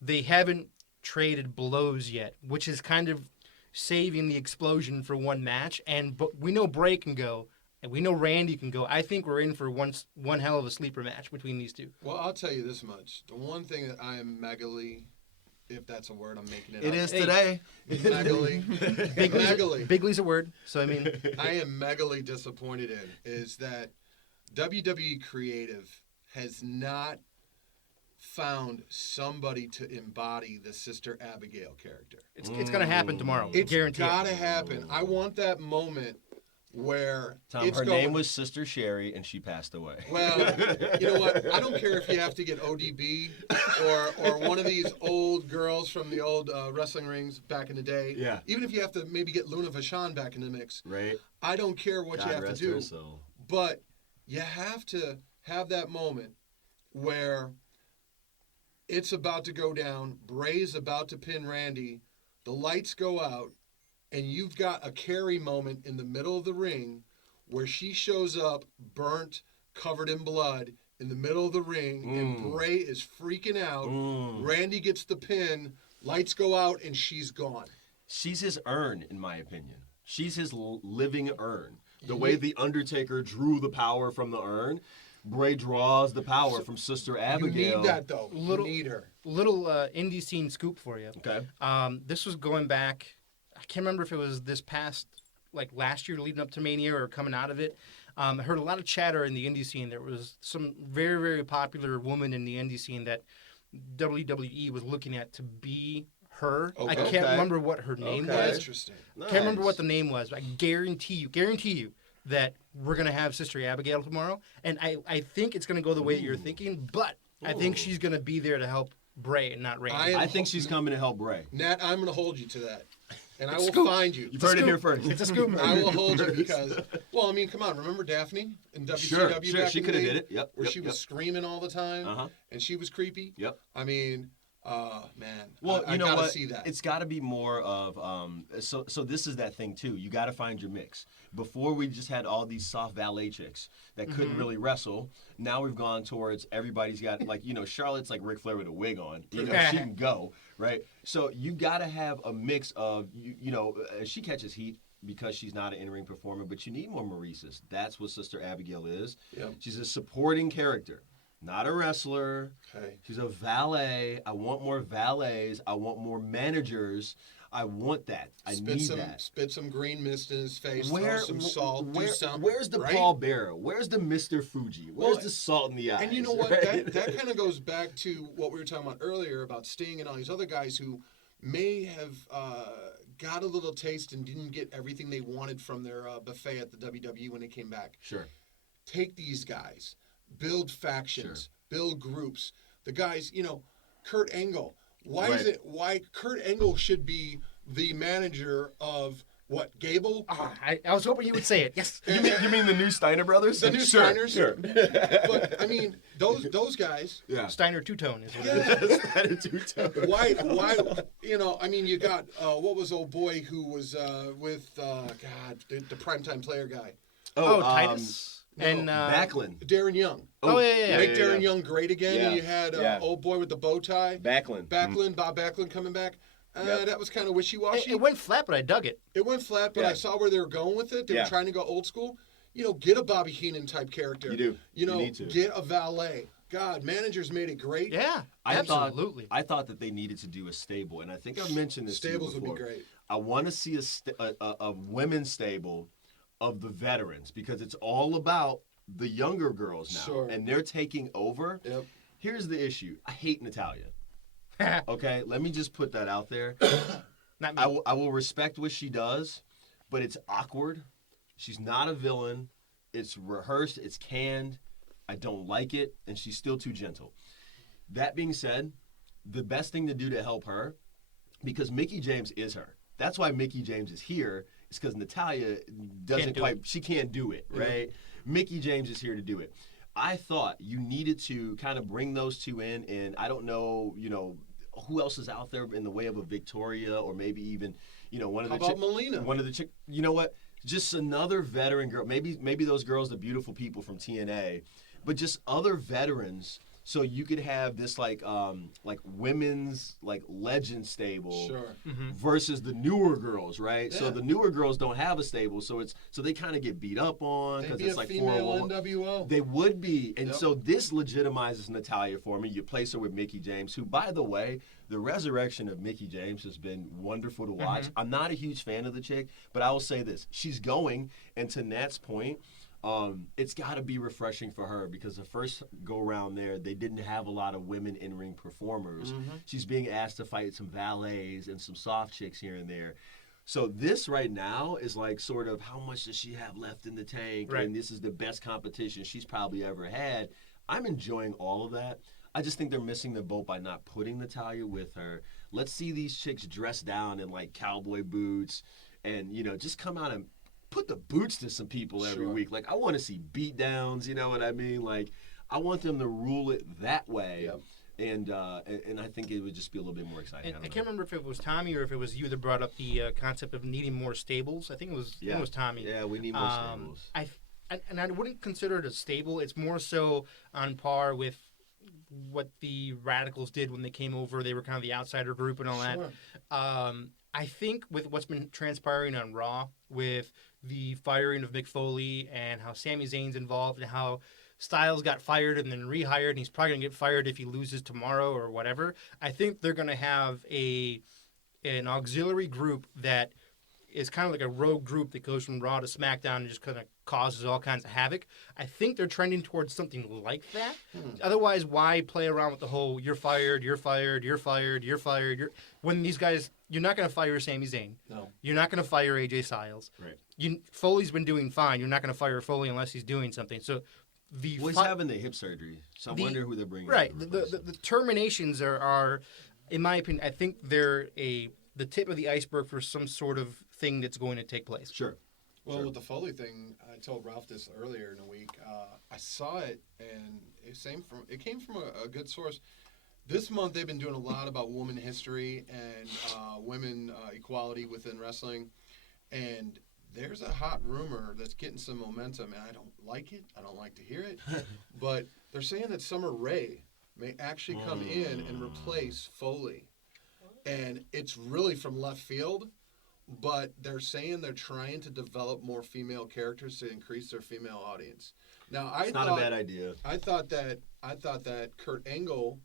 they haven't traded blows yet, which is kind of saving the explosion for one match. But we know Bray can go, and we know Randy can go. I think we're in for one hell of a sleeper match between these two. Well, I'll tell you this much. The one thing that I am megally, if that's a word, I'm making it It up. is Hey. today. Megally. Megally. Bigly's a word, so I mean, I am megally disappointed in is that WWE Creative has not found somebody to embody the Sister Abigail character. it's going to happen tomorrow. It's Guarantee it. gotta happen. I want that moment where Tom, it's her going, name was Sister Sherry, and she passed away. Well, you know what? I don't care if you have to get ODB or one of these old girls from the old wrestling rings back in the day. Yeah. Even if you have to maybe get Luna Vachon back in the mix. Right? I don't care what God you have to rest do. her soul. But you have to have that moment where it's about to go down, Bray's about to pin Randy, the lights go out, and you've got a Carrie moment in the middle of the ring where she shows up burnt, covered in blood, in the middle of the ring, and Bray is freaking out. Randy gets the pin, lights go out, and she's gone. She's his urn, in my opinion. She's his living urn. The way the Undertaker drew the power from the urn, Bray draws the power from Sister Abigail. You need that, though. Little- You need her. Little indie scene scoop for you. Okay. This was going back, I can't remember if it was this past, like last year leading up to Mania or coming out of it. I heard a lot of chatter in the indie scene. There was some very, very popular woman in the indie scene that WWE was looking at to be her. I Okay. can't remember what her name Okay. was. Interesting. Can't remember what the name was, but I guarantee you that we're going to have Sister Abigail tomorrow. And I think it's going to go the way that you're thinking, but I think she's going to be there to help Bray and not Randy. I think she's coming to help Bray. Nat, I'm going to hold you to that. And I will scoop. find you. You've heard it here first. It's a scoop. I will hold you because, well, I mean, come on. Remember Daphne in WCW Sure. back She in the could have day? did it. Yep. Where yep, she yep. was screaming all the time, Uh-huh. and she was creepy. Yep. I mean, man. Well, I you know gotta what? see that. It's got to be more of so this is that thing too. You got to find your mix. Before we just had all these soft valet chicks that couldn't really wrestle. Now we've gone towards everybody's got like Charlotte's like Ric Flair with a wig on. She can go right. So you got to have a mix of she catches heat because she's not an in-ring performer, but you need more Maurices. That's what Sister Abigail is. Yep. She's a supporting character. Not a wrestler. Okay. She's a valet. I want more valets. I want more managers. I want that. I need that. Spit some green mist in his face. Throw some salt. Do something. Where's the right? Paul Bearer? Where's the Mr. Fuji? Where's Well, the salt in the eyes? And you know what? right? That kind of goes back to what we were talking about earlier about Sting and all these other guys who may have got a little taste and didn't get everything they wanted from their buffet at the WWE when they came back. Sure. Take these guys, build factions, build groups. The guys, Kurt Angle. Why Kurt Angle should be the manager of what, Gable? I was hoping you would say it. Yes. You mean the new Steiner brothers? The new Sure, Steiners. Sure. But I mean, those guys. Yeah. Steiner two-tone is what it is. Steiner two-tone. Why? I mean, you got what was old boy who was with the primetime player guy, Oh, Titus. And Backlund. Darren Young. Oh, yeah. Make Darren Young great again. Yeah, And you had yeah. old boy with the bow tie. Backlund. Bob Backlund coming back. Yep. That was kind of wishy-washy. It went flat, but I dug it. It went flat, but Yeah. I saw where they were going with it. They Yeah. were trying to go old school. Get a Bobby Heenan type character. You do. You need to. Get a valet. God, managers made it great. Yeah, absolutely. I thought that they needed to do a stable, and I think I've mentioned this. Stables to you would be before. great. I want to see a women's stable of the veterans because it's all about the younger girls now, Sure. and they're taking over. Yep. Here's the issue: I hate Natalia. Okay, let me just put that out there. Not me. I will respect what she does, but it's awkward. She's not a villain. It's rehearsed. It's canned. I don't like it, and she's still too gentle. That being said, the best thing to do to help her, because Mickie James is her. That's why Mickie James is here. Is because Natalya doesn't quite. She can't do it, right? Mickie James is here to do it. I thought you needed to kind of bring those two in, and I don't know, who else is out there in the way of a Victoria, or maybe even, one of the. How about Melina? One of the. You know what? Just another veteran girl. Maybe those girls, the beautiful people from TNA, but just other veterans. So you could have this like women's like legend stable versus the newer girls, right? Yeah. So the newer girls don't have a stable, so they kind of get beat up on because it's like female NWO. They would be, and so this legitimizes Natalya for me. You place her with Mickie James, who, by the way, the resurrection of Mickie James has been wonderful to watch. I'm not a huge fan of the chick, but I will say this: she's going, and to Nat's point. It's got to be refreshing for her because the first go-around there, they didn't have a lot of women in-ring performers. She's being asked to fight some valets and some soft chicks here and there. So this right now is like sort of how much does she have left in the tank? Right. And this is the best competition she's probably ever had. I'm enjoying all of that. I just think they're missing the boat by not putting Natalya with her. Let's see these chicks dressed down in like cowboy boots and, just come out and put the boots to some people every week. Like, I want to see beat downs, you know what I mean? Like, I want them to rule it that way. Yep. And I think it would just be a little bit more exciting. I can't remember if it was Tommy or if it was you that brought up the concept of needing more stables. I think it was Tommy. Yeah, we need more stables. I wouldn't consider it a stable. It's more so on par with what the Radicals did when they came over. They were kind of the outsider group and all that. I think with what's been transpiring on Raw, with the firing of Mick Foley and how Sami Zayn's involved and how Styles got fired and then rehired, and he's probably going to get fired if he loses tomorrow or whatever, I think they're going to have an auxiliary group that is kind of like a rogue group that goes from Raw to SmackDown and just kind of causes all kinds of havoc. I think they're trending towards something like that. Otherwise, why play around with the whole you're fired, you're fired, you're fired, you're fired? When these guys, you're not going to fire Sami Zayn. No. You're not going to fire AJ Styles. Right. Foley's been doing fine. You're not going to fire Foley unless he's doing something. So he's having the hip surgery, so I wonder who they're bringing. Right. The terminations are, in my opinion, I think they're the tip of the iceberg for some sort of thing that's going to take place. Sure. Well, with the Foley thing, I told Ralph this earlier in the week. I saw it, and it came from a good source. This month, they've been doing a lot about woman history and women equality within wrestling. And there's a hot rumor that's getting some momentum, and I don't like it. I don't like to hear it. But they're saying that Summer Rae may actually come in and replace Foley. And it's really from left field. But they're saying they're trying to develop more female characters to increase their female audience. Now, it's not a bad idea. I thought that Kurt Angle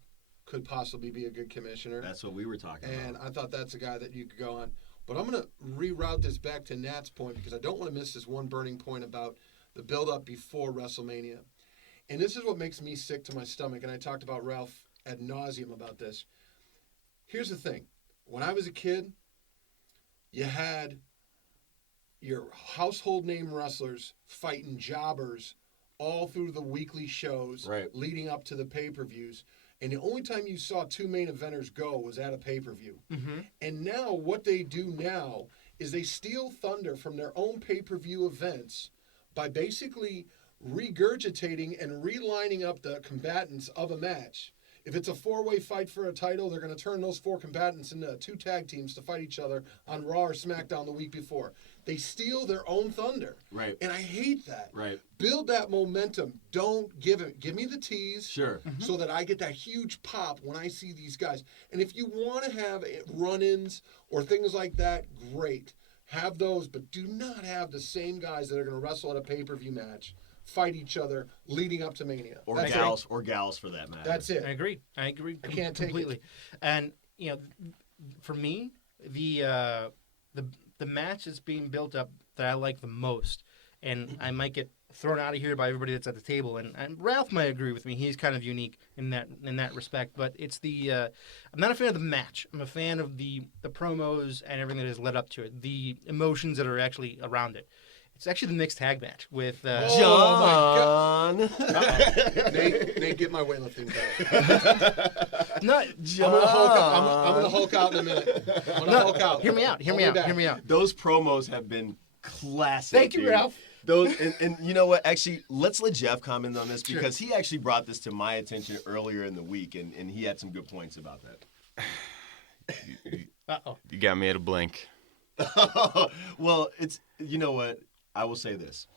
could possibly be a good commissioner. That's what we were talking about. And I thought that's a guy that you could go on. But I'm going to reroute this back to Nat's point because I don't want to miss this one burning point about the build-up before WrestleMania. And this is what makes me sick to my stomach. And I talked about Ralph ad nauseum about this. Here's the thing. When I was a kid, you had your household name wrestlers fighting jobbers all through the weekly shows leading up to the pay-per-views. And the only time you saw two main eventers go was at a pay-per-view. And now what they do now is they steal thunder from their own pay-per-view events by basically regurgitating and relining up the combatants of a match. If it's a four-way fight for a title, they're going to turn those four combatants into two tag teams to fight each other on Raw or SmackDown the week before. They steal their own thunder. Right. And I hate that. Right. Build that momentum. Don't give it. Give me the tease. Sure. So that I get that huge pop when I see these guys. And if you want to have run-ins or things like that, great. Have those, but do not have the same guys that are going to wrestle at a pay-per-view match fight each other leading up to Mania. Or gals for that matter. That's it. I agree. I can't completely. Take it. And for me, the match that's being built up that I like the most, and I might get thrown out of here by everybody that's at the table. And Ralph might agree with me. He's kind of unique in that respect. But it's I'm not a fan of the match. I'm a fan of the promos and everything that has led up to it, the emotions that are actually around it. It's actually the mixed tag match with John. Nate, get my weightlifting belt. No, I'm gonna Hulk out in a minute. I'm gonna Hulk out. Hear me out. Hear me out. Those promos have been classic. Thank you, dude. Ralph. Those and you know what? Actually, let's let Jeff comment on this because he actually brought this to my attention earlier in the week, and he had some good points about that. Uh-oh. You got me at a blink. Well, you know what? I will say this.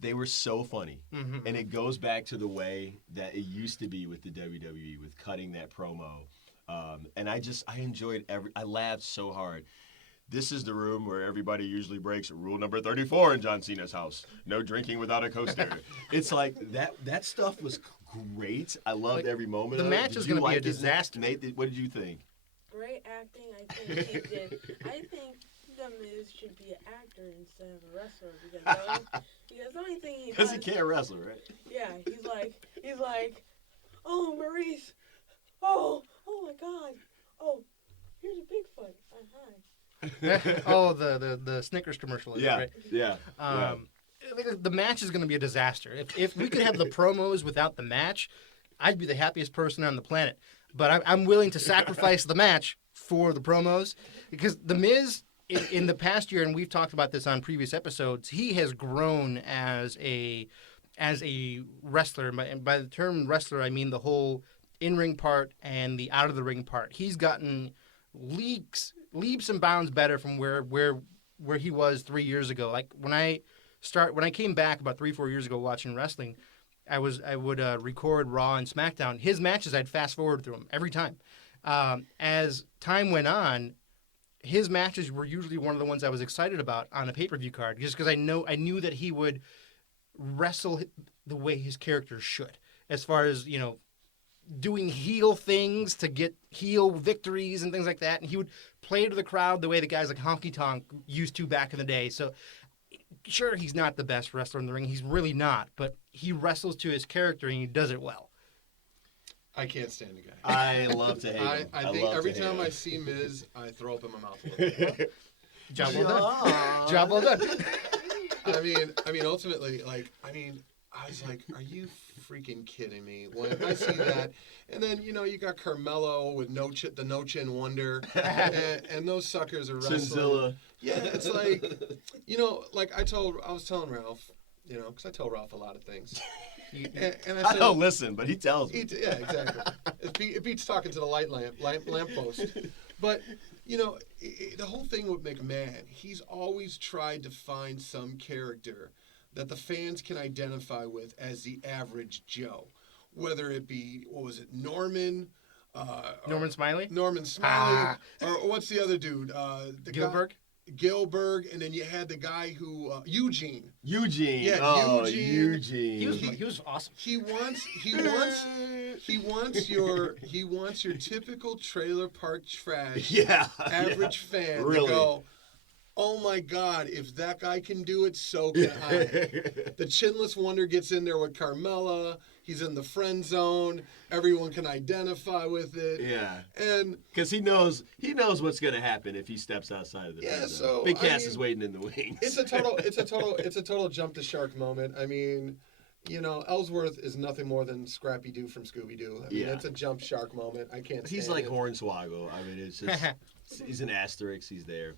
They were so funny. Mm-hmm. And it goes back to the way that it used to be with the WWE, with cutting that promo. And I enjoyed I laughed so hard. This is the room where everybody usually breaks rule number 34 in John Cena's house. No drinking without a coaster. It's like that stuff was great. I loved every moment the of it. match Did is you gonna be like a it, disaster. Nate, what did you think? Great acting, I think he did. I think The Miz should be an actor instead of a wrestler because the only thing he does. Because he can't wrestle, right? Yeah, he's like, oh Maurice, oh my God, oh here's a Bigfoot. Hi. Oh, the Snickers commercial. Yeah, Right? yeah. The match is going to be a disaster. If we could have the promos without the match, I'd be the happiest person on the planet. But I'm willing to sacrifice the match for the promos because The Miz, in the past year, and we've talked about this on previous episodes, he has grown as a wrestler. And by the term wrestler, I mean the whole in-ring part and the out-of-the-ring part. He's gotten leaps and bounds better from where he was 3 years ago. Like when I came back about 3-4 years ago watching wrestling, I would record Raw and SmackDown. His matches, I'd fast forward through them every time. As time went on, his matches were usually one of the ones I was excited about on a pay-per-view card, just because I knew that he would wrestle the way his character should, as far as doing heel things to get heel victories and things like that. And he would play to the crowd the way the guys like Honky Tonk used to back in the day. So, sure, he's not the best wrestler in the ring. He's really not. But he wrestles to his character, and he does it well. I can't stand the guy. I love to hate him. I think every time I see Miz, I throw up in my mouth a little bit. Job well done. Job well done. I mean, ultimately, I was like, are you freaking kidding me? When I see that, and then you got Carmelo with the No Chin Wonder, and those suckers are wrestling. Chinzilla. Yeah, it's like, I was telling Ralph, because I tell Ralph a lot of things. And I don't listen, but he tells me. Yeah, exactly. It beats talking to the lamppost. But, the whole thing with McMahon, he's always tried to find some character that the fans can identify with as the average Joe. Whether it be, Norman? Norman Smiley? Norman Smiley. Or what's the other dude? Gilbert? Gilbert, and then you had the guy who Eugene. Eugene. Yeah, oh, Eugene. He was awesome. He wants your typical trailer park trash. Yeah. Average fan Really? to go, oh my God, if that guy can do it, so can I. The Chinless Wonder gets in there with Carmella. He's in the friend zone. Everyone can identify with it. Yeah. And because he knows what's going to happen if he steps outside of the friend zone. so Big Cass is waiting in the wings. It's a total jump the shark moment. I mean, Ellsworth is nothing more than Scrappy Doo from Scooby Doo. I mean, it's a jump shark moment. I can't. He's stand like it. Hornswoggle. I mean, it's just he's an asterisk. He's there.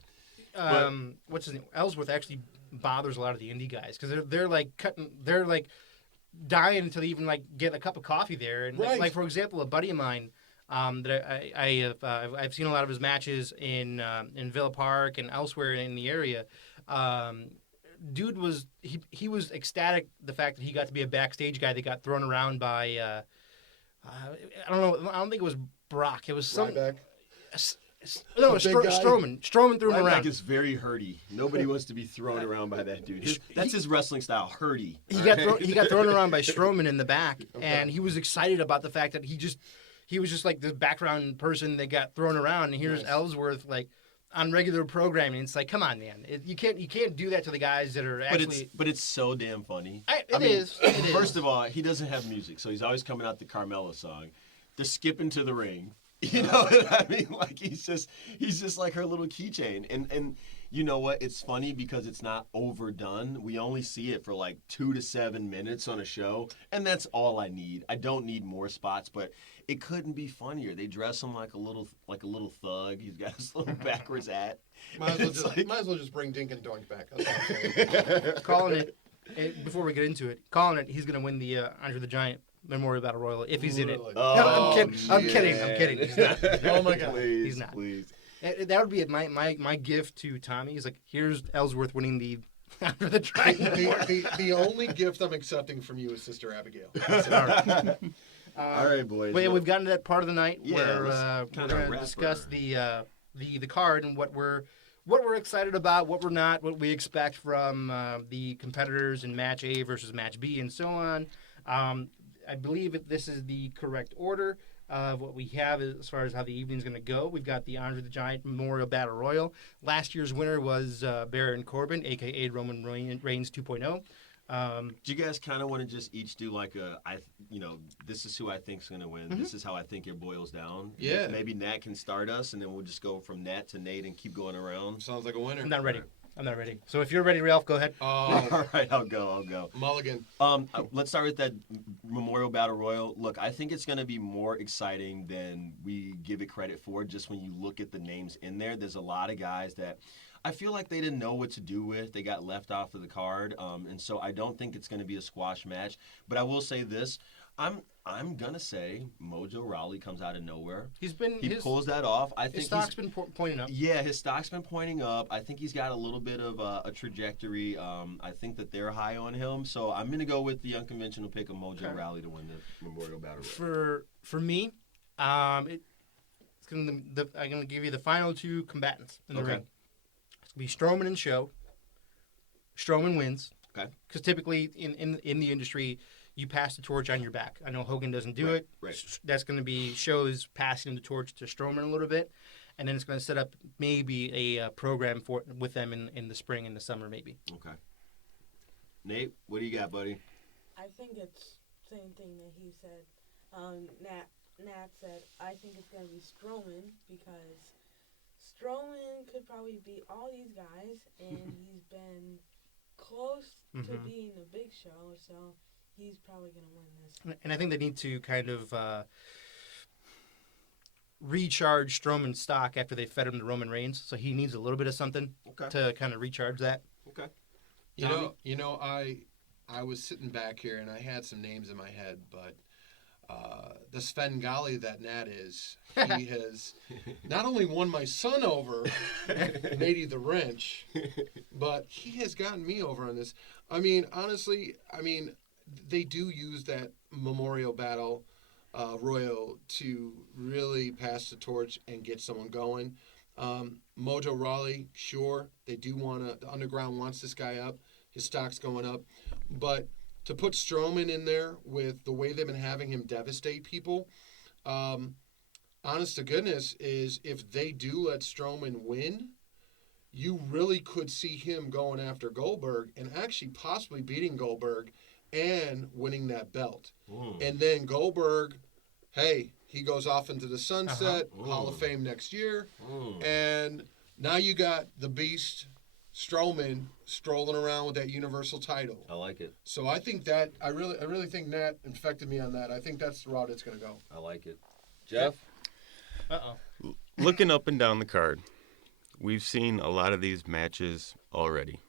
What's his name? Ellsworth actually bothers a lot of the indie guys because they're like dying until they even get a cup of coffee there. And Right. like for example, a buddy of mine that I've seen a lot of his matches in Villa Park and elsewhere in the area. Dude was he was ecstatic the fact that he got to be a backstage guy that got thrown around by I don't know. I don't think it was Brock. It was some. Ryback. No, The big guy. Strowman. Strowman threw him Ryback around. is very hurty. Nobody wants to be thrown around by that dude. That's his wrestling style, hurty. He got thrown around by Strowman in the back, and he was excited about the fact that he was just like this background person that got thrown around. And here's Nice. Ellsworth on regular programming. It's like, come on, man. You can't do that to the guys that are actually. But it's so damn funny. It is. First of all, he doesn't have music, so he's always coming out the Carmella song. They're skipping to the ring. You know what I mean? Like he's just like her little keychain. And you know what? It's funny because it's not overdone. We only see it for like 2 to 7 minutes on a show, and that's all I need. I don't need more spots, but it couldn't be funnier. They dress him like a little thug. He's got his little backwards hat. Might as well just bring Dink and Doink back. That's all I'm saying. Calling it before we get into it. Calling it. He's gonna win the Andre the Giant Memorial Battle Royal if he's in it. Really? No, I'm kidding. He's not. Oh my God. Please, He's not. please. That would be my gift to Tommy. He's like, here's Ellsworth winning the Andre the Giant. The only gift I'm accepting from you is Sister Abigail. All right, boys. But yeah, we've gotten to that part of the night Yeah, where let's we're kinda going to wrap discuss her. the card and what we're excited about, what we're not, what we expect from the competitors in Match A versus Match B, and so on. I believe that this is the correct order of what we have as far as how the evening's going to go. We've got the Andre the Giant Memorial Battle Royal. Last year's winner was Baron Corbin, a.k.a. Roman Reigns 2.0. Do you guys kind of want to just each do like this is who I think's going to win. Mm-hmm. This is how I think it boils down. Yeah. Maybe Nat can start us, and then we'll just go from Nat to Nate and keep going around. Sounds like a winner. I'm not ready. So if you're ready, Ralph, go ahead. All right, I'll go. Mulligan. Let's start with that Memorial Battle Royal. Look, I think it's going to be more exciting than we give it credit for. Just when you look at the names in there, there's a lot of guys that I feel like they didn't know what to do with. They got left off of the card, and so I don't think it's going to be a squash match. But I will say this: I'm gonna say Mojo Rawley comes out of nowhere. He Pulls that off. I think his stock's been pointing up. Yeah, his stock's been pointing up. I think he's got a little bit of a trajectory. I think that they're high on him. So I'm going to go with the unconventional pick of Mojo Rawley to win the Memorial Battle Royal. For me, I'm going to give you the final two combatants in the ring. It's going to be Strowman and Show. Strowman wins. Okay. Because typically in the industry, you pass the torch on your back. I know Hogan doesn't do it. Right. That's going to be Show's passing the torch to Strowman a little bit. And then it's going to set up maybe a program with them in the spring and the summer maybe. Okay. Nate, what do you got, buddy? I think it's same thing that he said. Nat said, I think it's going to be Strowman because Strowman could probably beat all these guys, and he's been close to being a big show, so he's probably going to win this. And I think they need to kind of recharge Strowman's stock after they fed him to Roman Reigns. So he needs a little bit of something to kind of recharge that. Okay. You know, I was sitting back here and I had some names in my head, but the Svengali that Nat is, he has not only won my son over, Natey the Wrench, but he has gotten me over on this. I mean, honestly, they do use that Memorial Battle Royal to really pass the torch and get someone going. Mojo Rawley, sure, they do want the Underground wants this guy up. His stock's going up. But to put Strowman in there with the way they've been having him devastate people, honest to goodness, is if they do let Strowman win, you really could see him going after Goldberg and actually possibly beating Goldberg and winning that belt. And then Goldberg, hey, he goes off into the sunset, Hall of Fame next year, and now you got the Beast, Strowman, strolling around with that Universal title. I like it. So I think that, I really think Nat infected me on that. I think that's the route it's going to go. I like it. Jeff? Looking up and down the card, we've seen a lot of these matches already.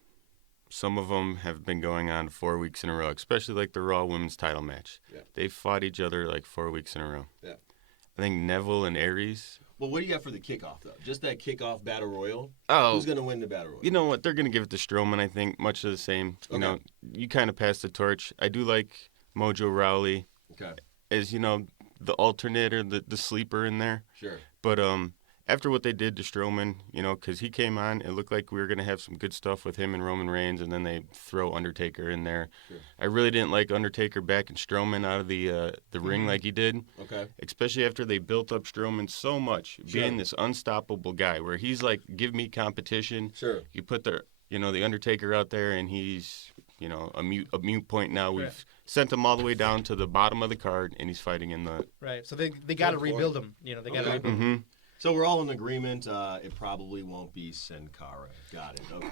Some of them have been going on 4 weeks in a row, especially like the Raw Women's title match. Yeah. They've fought each other like 4 weeks in a row. Yeah. I think Neville and Aries. Well, what do you got for the kickoff, though? Just that kickoff Battle Royal? Oh. Who's going to win the Battle Royal? You know what? They're going to give it to Strowman, I think, much of the same. You know, you kind of pass the torch. I do like Mojo Rawley Okay. as, you know, the alternate or the sleeper in there. Sure. But after what they did to Strowman, because he came on, it looked like we were going to have some good stuff with him and Roman Reigns, and then they throw Undertaker in there. Sure. I really didn't like Undertaker backing Strowman out of the ring like he did. Okay. Especially after they built up Strowman so much, being this unstoppable guy, where he's like, give me competition. Sure. You put the Undertaker out there, and he's a mute point now. We've sent him all the way down to the bottom of the card, and he's fighting in the Right. So they got to rebuild him. They got to Okay. rebuild him. Mm-hmm. So we're all in agreement. It probably won't be Sin Cara. Got it. Okay.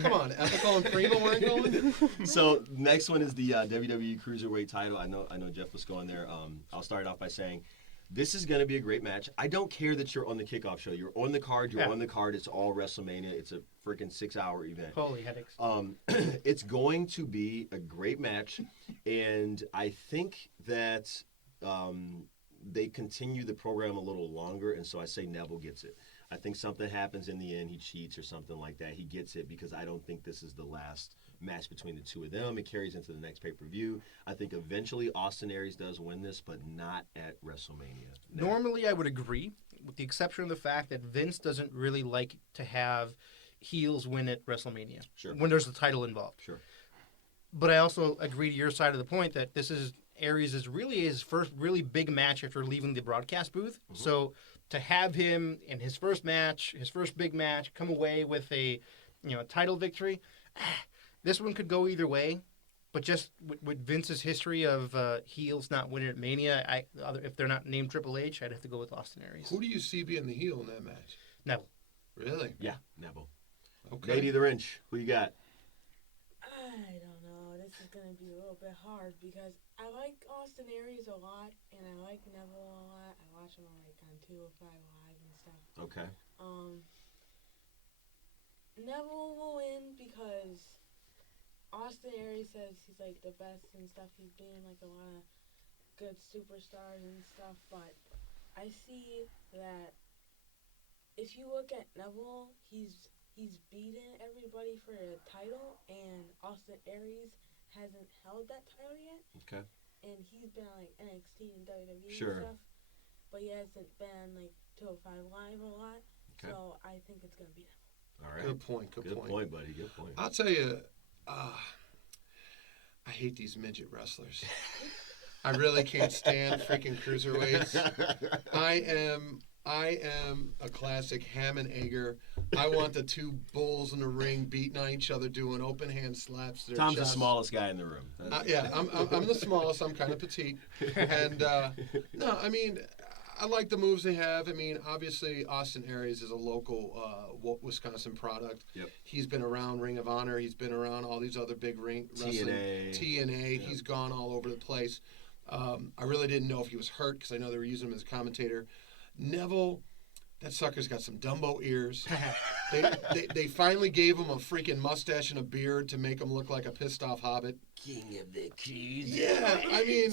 Come on, Ethical and Primo weren't going? So next one is the WWE Cruiserweight title. I know Jeff was going there. I'll start off by saying this is going to be a great match. I don't care that you're on the kickoff show. You're on the card. You're on the card. It's all WrestleMania. It's a freaking 6-hour event. Holy headaches. It's going to be a great match, and I think that they continue the program a little longer, and so I say Neville gets it. I think something happens in the end. He cheats or something like that. He gets it because I don't think this is the last match between the two of them. It carries into the next pay-per-view. I think eventually Austin Aries does win this, but not at WrestleMania. Normally, I would agree, with the exception of the fact that Vince doesn't really like to have heels win at WrestleMania when there's a title involved. Sure. But I also agree to your side of the point that this is Aries is really his first really big match after leaving the broadcast booth. Mm-hmm. So to have him in his first match, his first big match, come away with a title victory, this one could go either way. But just with Vince's history of heels not winning at Mania, if they're not named Triple H, I'd have to go with Austin Aries. Who do you see being the heel in that match? Neville. Really? Yeah, Neville. Okay. Lady the Wrench, who you got? I don't know. This is going to be a little bit hard because I like Austin Aries a lot, and I like Neville a lot. I watch him on 205 Live and stuff. Okay. Neville will win because Austin Aries says he's the best and stuff. He's beaten a lot of good superstars and stuff, but I see that if you look at Neville, he's beaten everybody for a title, and Austin Aries hasn't held that title yet. Okay. And he's been on NXT and WWE Sure. and stuff, but he hasn't been 205 Live a lot. Okay. So I think it's gonna be Neville. All right. Good point. Good point, buddy. Good point. I'll tell you, I hate these midget wrestlers. I really can't stand freaking cruiserweights. I am a classic ham and egger. I want the two bulls in the ring beating on each other, doing open hand slaps. To their Tom's chest. the smallest guy in the room. Yeah, I'm the smallest. I'm kind of petite, and no, I mean, I like the moves they have. I mean, obviously Austin Aries is a local Wisconsin product. Yep. He's been around Ring of Honor. He's been around all these other big ring wrestling. TNA. Yep. He's gone all over the place. I really didn't know if he was hurt because I know they were using him as a commentator. Neville, that sucker's got some Dumbo ears. They finally gave him a freaking mustache and a beard to make him look like a pissed off hobbit. King of the Keys. Yeah, I mean,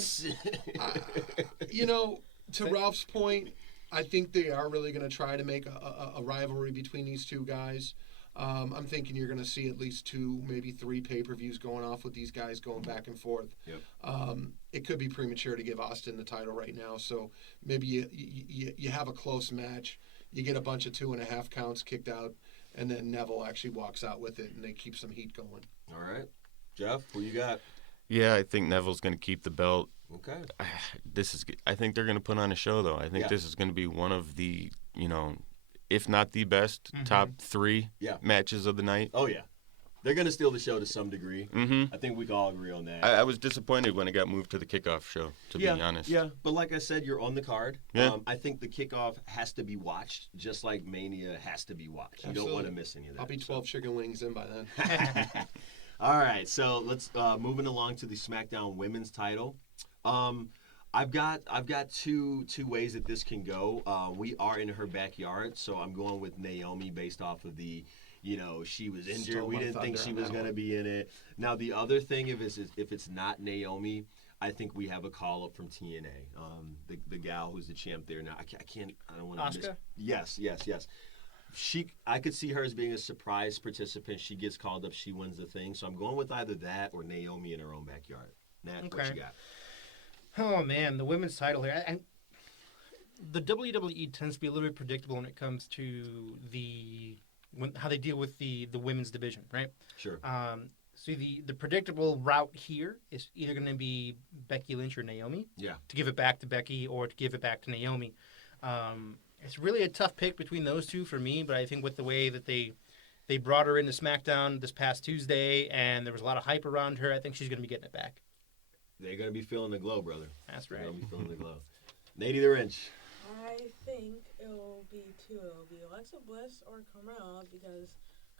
to Ralph's point, I think they are really going to try to make a rivalry between these two guys. I'm thinking you're going to see at least 2, maybe 3 pay-per-views going off with these guys going back and forth. Yep. It could be premature to give Austin the title right now, so maybe you have a close match, you get a bunch of 2.5 counts kicked out, and then Neville actually walks out with it, and they keep some heat going. All right. Jeff, who you got? Yeah, I think Neville's going to keep the belt. Okay. I think they're going to put on a show, though. I think this is going to be one of the, if not the best, top 3 matches of the night. Oh, yeah. They're going to steal the show to some degree. Mm-hmm. I think we can all agree on that. I was disappointed when it got moved to the kickoff show, to be honest. Yeah, but like I said, you're on the card. Yeah. I think the kickoff has to be watched, just like Mania has to be watched. Absolutely. You don't want to miss any of that. I'll be 12 chicken wings in by then. All right, so let's moving along to the SmackDown Women's title. I've got two ways that this can go. We are in her backyard, so I'm going with Naomi based off of the, she was injured. Stole We my didn't think thunder she on was that going to one. be in it. Now the other thing, if it's not Naomi, I think we have a call up from TNA. The gal who's the champ there now. I don't want to miss. Asuka? Yes. I could see her as being a surprise participant. She gets called up, she wins the thing. So I'm going with either that or Naomi in her own backyard. Nat, what Okay. you got? Oh man, the women's title here. the WWE tends to be a little bit predictable when it comes to how they deal with the women's division, right? Sure. So the predictable route here is either going to be Becky Lynch or Naomi. Yeah. To give it back to Becky or to give it back to Naomi. It's really a tough pick between those two for me, but I think with the way that they brought her into SmackDown this past Tuesday and there was a lot of hype around her, I think she's going to be getting it back. They're going to be feeling the glow, brother. That's They're right. going to be feeling the glow. Nady the Wrench. I think it will be two. It will be Alexa Bliss or Carmella because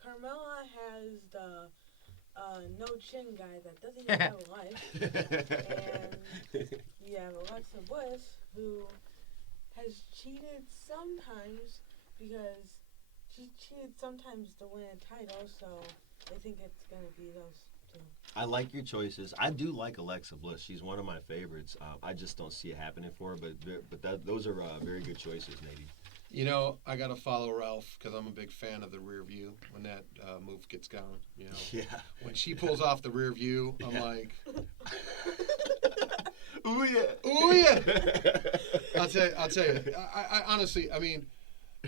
Carmella has the no chin guy that doesn't even have a life. And you have Alexa Bliss who has cheated sometimes because she cheated sometimes to win a title, so I think it's going to be those two. I like your choices. I do like Alexa Bliss. She's one of my favorites. I just don't see it happening for her, but those are very good choices, Nady. You know, I got to follow Ralph because I'm a big fan of the rear view when that move gets going. You know, Yeah. when she pulls off the rear view, I'm like, Ooh, yeah. ooh yeah. I'll tell you. I honestly, I mean,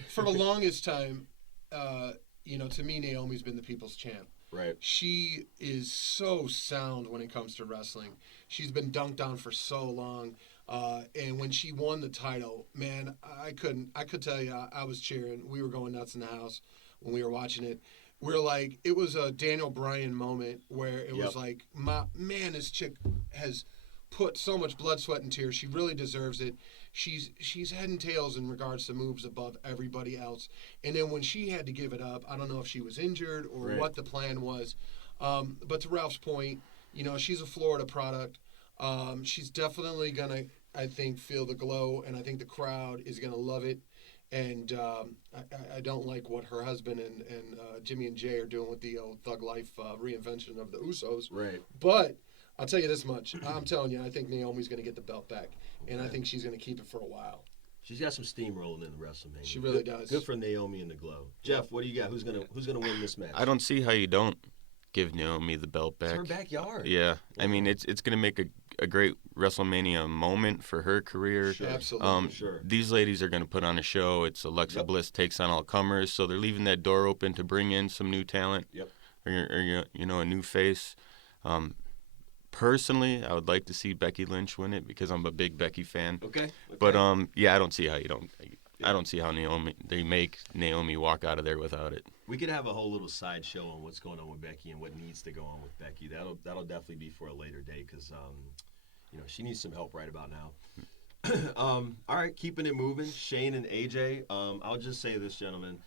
for the longest time, to me, Naomi's been the people's champ. Right. She is so sound when it comes to wrestling. She's been dunked on for so long. And when she won the title, man, I could tell you, I was cheering. We were going nuts in the house when we were watching it. We're like, it was a Daniel Bryan moment where it was like, man, this chick has put so much blood, sweat, and tears. She really deserves it. She's head and tails in regards to moves above everybody else. And then when she had to give it up, I don't know if she was injured or what the plan was. But to Ralph's point, she's a Florida product. She's definitely going to, I think, feel the glow, and I think the crowd is going to love it. And I don't like what her husband and Jimmy and Jay are doing with the old Thug Life reinvention of the Usos. Right. But I'll tell you this much. I'm telling you, I think Naomi's going to get the belt back, and I think she's going to keep it for a while. She's got some steam rolling in the WrestleMania. She really does. Good for Naomi and the glow. Jeff, what do you got? Who's gonna win this match? I don't see how you don't give Naomi the belt back. It's her backyard. Yeah. I mean, it's going to make a great WrestleMania moment for her career. Sure. Absolutely. Sure. These ladies are going to put on a show. It's Alexa Bliss takes on all comers, so they're leaving that door open to bring in some new talent. Yep. Or a new face. Personally, I would like to see Becky Lynch win it because I'm a big Becky fan. Okay. But I don't see how you don't. I don't see how they make Naomi walk out of there without it. We could have a whole little side show on what's going on with Becky and what needs to go on with Becky. That'll definitely be for a later date because she needs some help right about now. All right, keeping it moving. Shane and AJ. I'll just say this, gentlemen.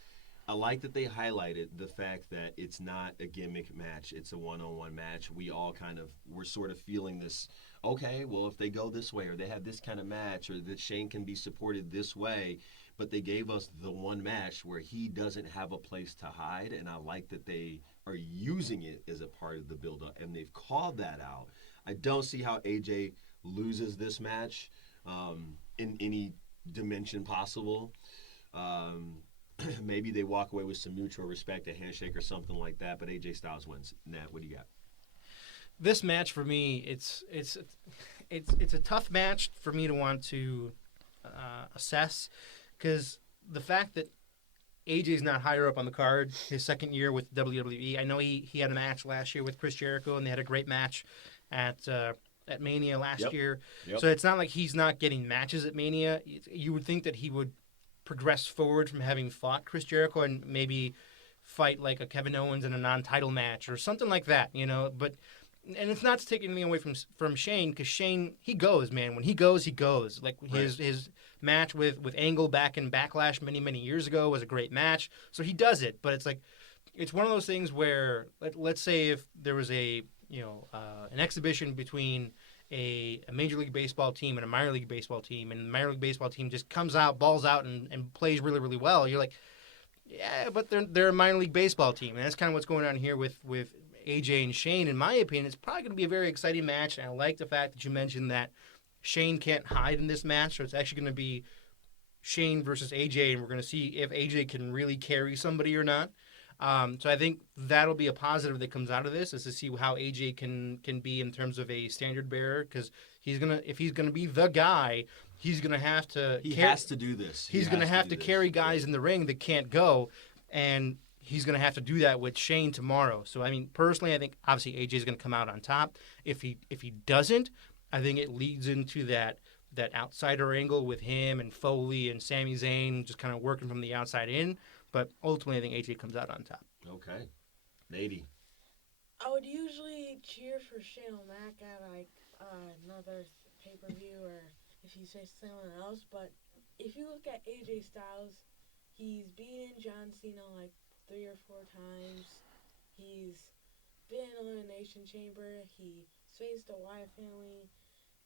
I like that they highlighted the fact that it's not a gimmick match. It's a one-on-one match. We're sort of feeling this, okay, well, if they go this way or they have this kind of match or that Shane can be supported this way, but they gave us the one match where he doesn't have a place to hide, and I like that they are using it as a part of the build-up, and they've called that out. I don't see how AJ loses this match in any dimension possible. Maybe they walk away with some mutual respect, a handshake or something like that, but AJ Styles wins. Nat, what do you got? This match for me, it's a tough match for me to want to assess because the fact that AJ's not higher up on the card, his second year with WWE. I know he had a match last year with Chris Jericho, and they had a great match at Mania last year. Yep. So it's not like he's not getting matches at Mania. You would think that he would progress forward from having fought Chris Jericho and maybe fight like a Kevin Owens in a non-title match or something like that, But it's not taking anything away from Shane because Shane, he goes, man. When he goes, he goes. Like his match with Angle back in Backlash many years ago was a great match. So he does it, but it's one of those things where let's say if there was an exhibition between a Major League Baseball team and a minor league baseball team, and the minor league baseball team just comes out, balls out, and plays really, really well. You're like, yeah, but they're a minor league baseball team, and that's kind of what's going on here with AJ and Shane. In my opinion, it's probably going to be a very exciting match, and I like the fact that you mentioned that Shane can't hide in this match, so it's actually going to be Shane versus AJ, and we're going to see if AJ can really carry somebody or not. So I think that'll be a positive that comes out of this, is to see how AJ can be in terms of a standard bearer, because if he's gonna be the guy, he's going to have to. He has to do this. He's going to have to carry guys in the ring that can't go, and he's going to have to do that with Shane tomorrow. So, I mean, personally, I think obviously AJ is going to come out on top. If he doesn't, I think it leads into that outsider angle with him and Foley and Sami Zayn just kind of working from the outside in. But ultimately, I think AJ comes out on top. Okay. Nady. I would usually cheer for Shane O'Mac at like another pay-per-view or if you say someone else. But if you look at AJ Styles, he's beaten John Cena like 3 or 4 times. He's been in Elimination Chamber. He faced the Wyatt family.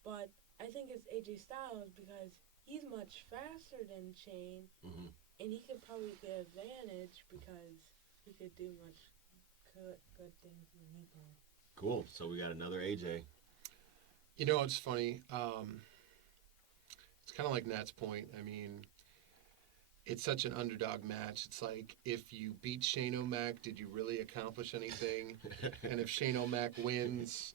But I think it's AJ Styles because he's much faster than Shane. Mm-hmm. And he could probably get advantage because he could do much good things than he can. Cool. So we got another AJ. You know, it's funny. It's kind of like Nat's point. I mean, it's such an underdog match. It's like, if you beat Shane O'Mac, did you really accomplish anything? And if Shane O'Mac wins,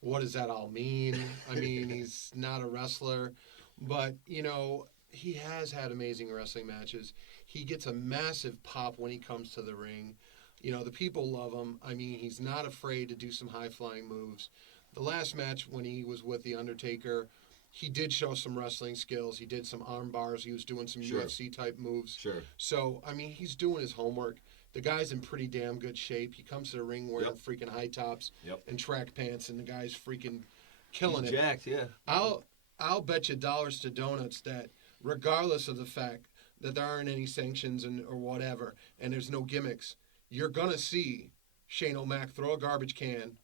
what does that all mean? I mean, he's not a wrestler. But, you know, he has had amazing wrestling matches. He gets a massive pop when he comes to the ring. You know, the people love him. I mean, he's not afraid to do some high-flying moves. The last match when he was with The Undertaker, he did show some wrestling skills. He did some arm bars. He was doing some UFC-type moves. Sure. So, I mean, he's doing his homework. The guy's in pretty damn good shape. He comes to the ring wearing freaking high tops and track pants, and the guy's freaking killing he's it. Jacked, yeah. I'll bet you dollars to donuts that regardless of the fact that there aren't any sanctions or whatever, and there's no gimmicks, you're going to see Shane O'Mac throw a garbage can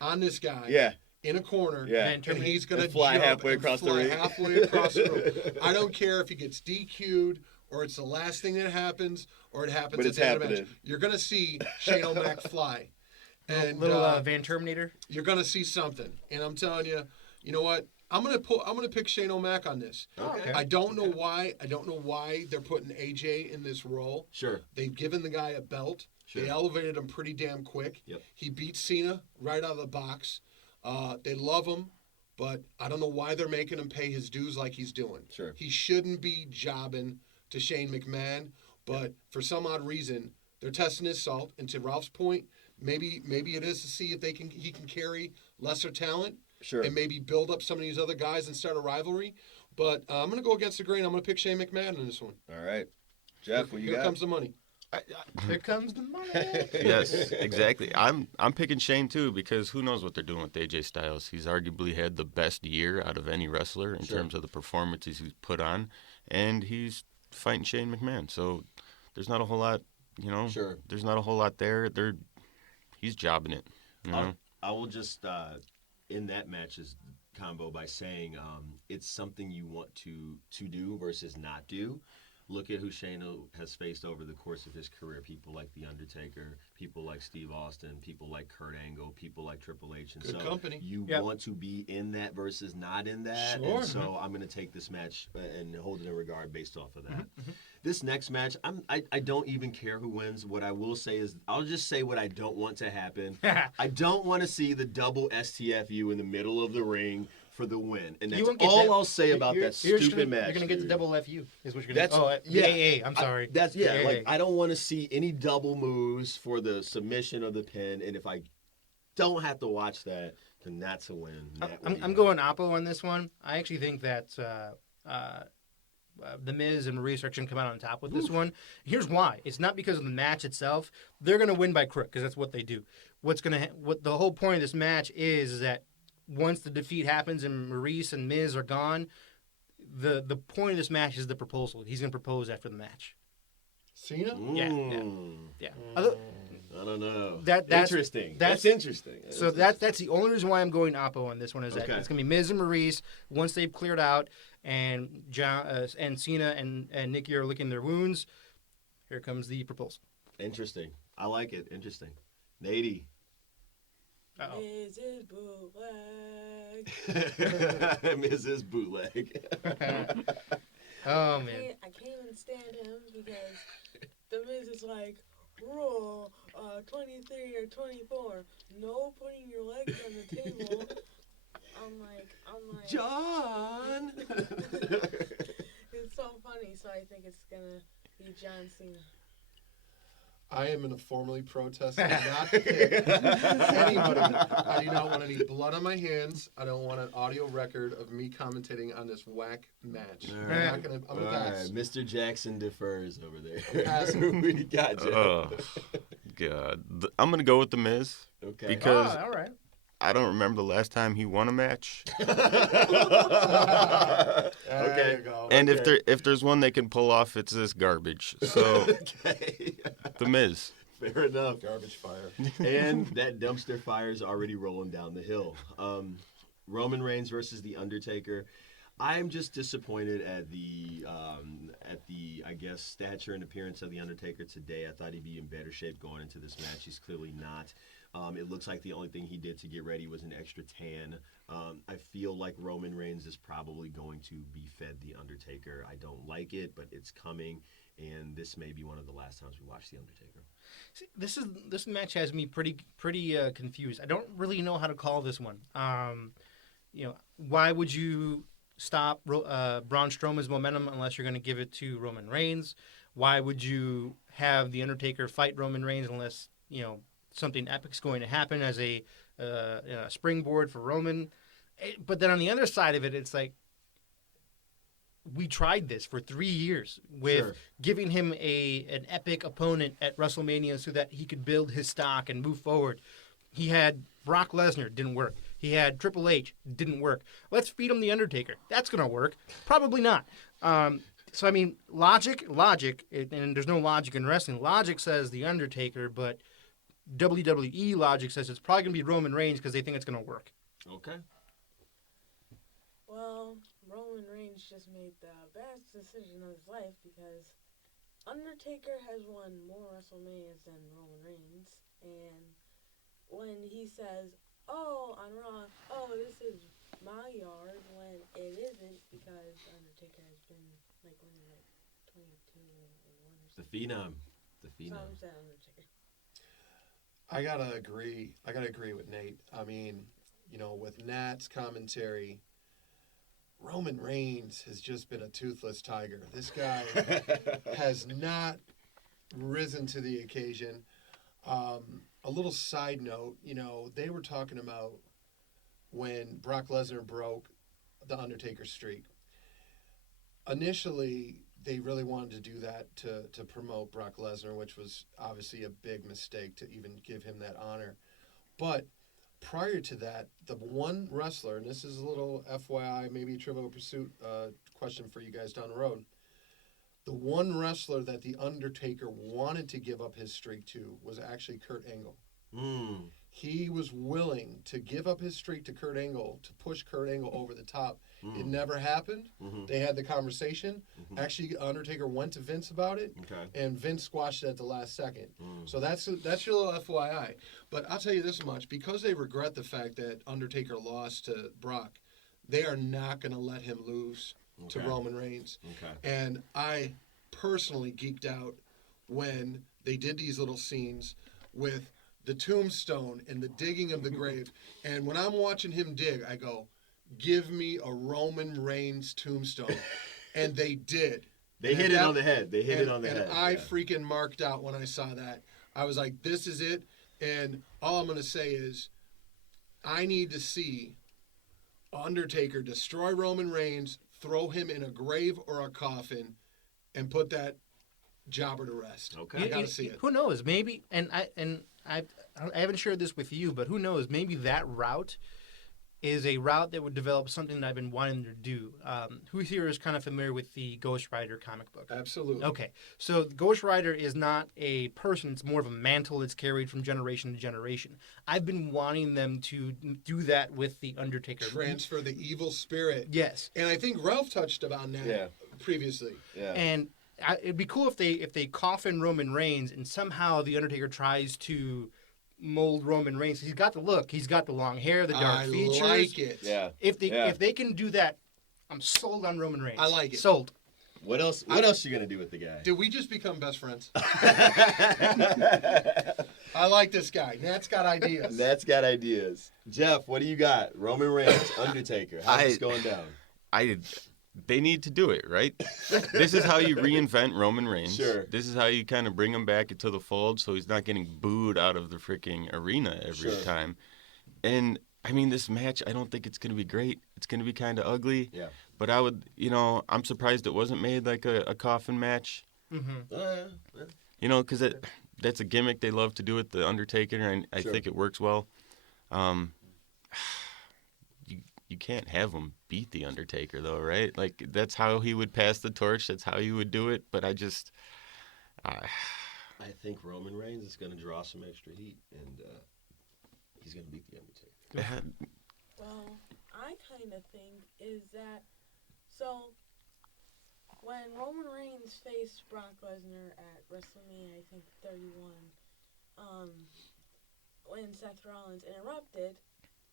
on this guy in a corner, and he's going to fly halfway across the ring. I don't care if he gets DQ'd or it's the last thing that happens or it happens but at it's the end of the match. happening. You're going to see Shane O'Mac fly. And Little Van Terminator. You're going to see something. And I'm telling you, you know what? I'm gonna pick Shane O'Mac on this. Okay. I don't know why. I don't know why they're putting AJ in this role. Sure. They've given the guy a belt. Sure. They elevated him pretty damn quick. Yep. He beat Cena right out of the box. They love him, but I don't know why they're making him pay his dues like he's doing. Sure. He shouldn't be jobbing to Shane McMahon, but for some odd reason, they're testing his salt. And to Ralph's point, maybe it is to see if he can carry lesser talent. Sure. And maybe build up some of these other guys and start a rivalry. But I'm going to go against the grain. I'm going to pick Shane McMahon in this one. All right. Jeff, what you got? Here comes the money. Here comes the money. Yes, exactly. I'm picking Shane too because who knows what they're doing with AJ Styles. He's arguably had the best year out of any wrestler in terms of the performances he's put on, and he's fighting Shane McMahon. So there's not a whole lot, you know. Sure. There's not a whole lot there. He's jobbing it. You know? I will just in that match's combo by saying it's something you want to do versus not do. Look at who Shane has faced over the course of his career. People like The Undertaker, people like Steve Austin, people like Kurt Angle, people like Triple H. And Good so company. you want to be in that versus not in that. Sure. And so I'm going to take this match and hold it in regard based off of that. This next match, I don't even care who wins. What I will say is I'll just say what I don't want to happen. I don't want to see the double STFU in the middle of the ring for the win. And that's all I'll say about that stupid match. You're going to get the double FU, is what you're going That's to AA, I'm sorry. I don't want to see any double moves for the submission of the pin, and if I don't have to watch that, then that's a win. I'm going Oppo on this one. I actually think that The Miz and Maurice are going to come out on top with this one. Here's why. It's not because of the match itself. They're going to win by crook, because that's what they do. What the whole point of this match is that once the defeat happens and Maurice and Miz are gone, the point of this match is the proposal. He's going to propose after the match. Cena? Yeah. I don't know. That's interesting. That's interesting. So that's the only reason why I'm going Oppo on this one is that it's going to be Miz and Maurice once they've cleared out and and Cena and Nikki are licking their wounds. Here comes the proposal. Interesting. I like it. Interesting. Nady. Mrs. Bootleg. Mrs. Bootleg. Oh, man. I can't even stand him because the Miz is like, Raw, 23 or 24. No putting your legs on the table. I'm like, John. me, so I think it's gonna be John Cena. I am going to formally protest and not pick anybody. I do not want any blood on my hands. I don't want an audio record of me commentating on this whack match. All I'm right. not going to. I'm going to All pass. right, Mr. Jackson defers over there. I'm passing. Who we got, Jeff? Oh, God. I'm going to go with The Miz Okay. because all right. I don't remember the last time he won a match. There you go. And if there's one they can pull off, it's this garbage. So, Okay. The Miz. Fair enough. Garbage fire. And that dumpster fire is already rolling down the hill. Roman Reigns versus The Undertaker. I'm just disappointed at the I guess stature and appearance of The Undertaker today. I thought he'd be in better shape going into this match. He's clearly not. It looks like the only thing he did to get ready was an extra tan. I feel like Roman Reigns is probably going to be fed The Undertaker. I don't like it, but it's coming, and this may be one of the last times we watch The Undertaker. See, this match has me pretty confused. I don't really know how to call this one. Why would you stop Braun Strowman's momentum unless you're going to give it to Roman Reigns? Why would you have The Undertaker fight Roman Reigns unless something epic's going to happen as a springboard for Roman? But then on the other side of it, it's like we tried this for 3 years with giving him an epic opponent at WrestleMania so that he could build his stock and move forward. He had Brock Lesnar, didn't work. He had Triple H, didn't work. Let's feed him The Undertaker. That's going to work. Probably not. So, I mean, logic, and there's no logic in wrestling. Logic says The Undertaker, but WWE logic says it's probably going to be Roman Reigns because they think it's going to work. Okay. Well, Roman Reigns just made the best decision of his life because Undertaker has won more WrestleManias than Roman Reigns, and when he says, on Raw, this is my yard, when it isn't because Undertaker has been winning 22 and 1 or The something. Phenom. So I'm saying Undertaker. I gotta agree with Nate. I mean, with Nat's commentary, Roman Reigns has just been a toothless tiger. This guy has not risen to the occasion. A little side note, they were talking about when Brock Lesnar broke the Undertaker streak. Initially, they really wanted to do that to promote Brock Lesnar, which was obviously a big mistake to even give him that honor. But prior to that, the one wrestler, and this is a little FYI, maybe a Trivial Pursuit question for you guys down the road, the one wrestler that The Undertaker wanted to give up his streak to was actually Kurt Angle. He was willing to give up his streak to Kurt Angle to push Kurt Angle over the top. It never happened. They had the conversation. Actually, Undertaker went to Vince about it, and Vince squashed it at the last second. So that's your little FYI. But I'll tell you this much. Because they regret the fact that Undertaker lost to Brock, they are not going to let him lose to Roman Reigns. And I personally geeked out when they did these little scenes with the tombstone and the digging of the grave. And when I'm watching him dig, I go, give me a Roman Reigns tombstone. And they did. They hit it on the head. And I freaking marked out when I saw that. I was like, this is it. And all I'm going to say is I need to see Undertaker destroy Roman Reigns, throw him in a grave or a coffin, and put that jobber to rest. I got to see it. Who knows? Maybe, I haven't shared this with you, but who knows? Maybe that route is a route that would develop something that I've been wanting to do. Who here is kind of familiar with the Ghost Rider comic book? Absolutely. Okay, so Ghost Rider is not a person. It's more of a mantle that's carried from generation to generation. I've been wanting them to do that with the Undertaker. Transfer the evil spirit. Yes. And I think Ralph touched on that previously. Yeah. And it'd be cool if they coffin Roman Reigns and somehow the Undertaker tries to mold Roman Reigns. He's got the look. He's got the long hair, the dark features. I like it. Yeah. If they can do that, I'm sold on Roman Reigns. I like it. Sold. What else you gonna do with the guy? Did we just become best friends? I like this guy. Nat's got ideas. Nat's got ideas. Jeff, what do you got? Roman Reigns, Undertaker. How's this going down? they need to do it, right? This is how you reinvent Roman Reigns. Sure. This is how you kind of bring him back into the fold so he's not getting booed out of the freaking arena every Sure. time. And, I mean, this match, I don't think it's going to be great. It's going to be kind of ugly. Yeah. But I would, I'm surprised it wasn't made like a coffin match. Yeah. Because that's a gimmick they love to do with The Undertaker, and I Sure. think it works well. You can't have him beat The Undertaker, though, right? Like, that's how he would pass the torch. That's how he would do it. But I just... I think Roman Reigns is going to draw some extra heat, and he's going to beat The Undertaker. Well, I kind of think is that, so when Roman Reigns faced Brock Lesnar at WrestleMania, I think 31, when Seth Rollins interrupted,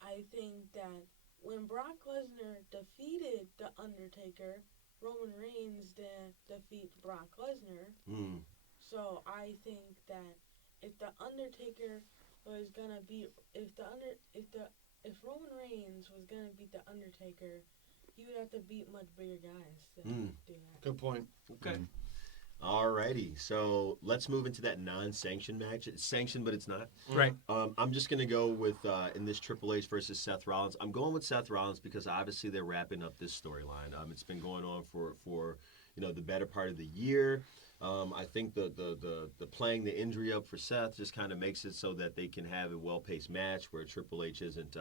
I think that when Brock Lesnar defeated The Undertaker, Roman Reigns didn't defeat Brock Lesnar. So I think that if The Undertaker was gonna beat, if Roman Reigns was gonna beat The Undertaker, he would have to beat much bigger guys to do that. Good point. Okay. Alrighty, so let's move into that non-sanctioned match. It's sanctioned, but it's not. Right. I'm just going to go with, in this Triple H versus Seth Rollins, I'm going with Seth Rollins because obviously they're wrapping up this storyline. It's been going on for the better part of the year. I think the playing the injury up for Seth just kind of makes it so that they can have a well-paced match where Triple H isn't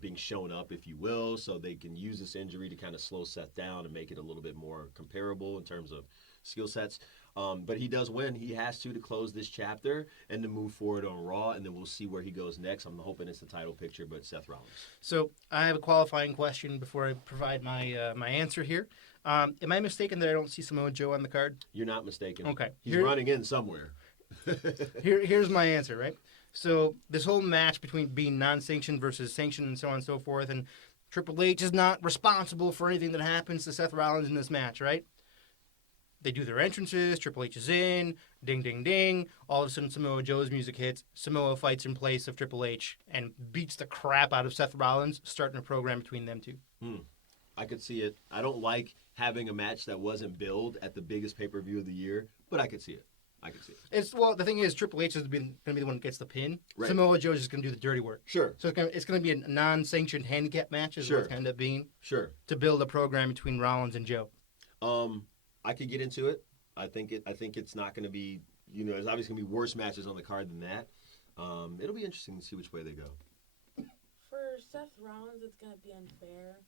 being shown up, if you will, so they can use this injury to kind of slow Seth down and make it a little bit more comparable in terms of skill sets. But he does win. He has to close this chapter and to move forward on Raw, and then we'll see where he goes next. I'm hoping it's the title picture, but Seth Rollins. So I have a qualifying question before I provide my my answer here. Am I mistaken that I don't see Samoa Joe on the card? You're not mistaken. Okay. He's running in somewhere. Here's my answer, right? So this whole match between being non-sanctioned versus sanctioned and so on and so forth, and Triple H is not responsible for anything that happens to Seth Rollins in this match, right? They do their entrances, Triple H is in, ding, ding, ding. All of a sudden Samoa Joe's music hits, Samoa fights in place of Triple H and beats the crap out of Seth Rollins, starting a program between them two. I could see it. I don't like having a match that wasn't billed at the biggest pay-per-view of the year, but I could see it. The thing is, Triple H is going to be the one that gets the pin. Right. Samoa Joe is just going to do the dirty work. Sure. So it's going to be a non-sanctioned handicap match, is what it's going to end up being. Sure. To build a program between Rollins and Joe. I could get into it. I think it's not going to be, there's obviously going to be worse matches on the card than that. It'll be interesting to see which way they go. For Seth Rollins, it's going to be unfair.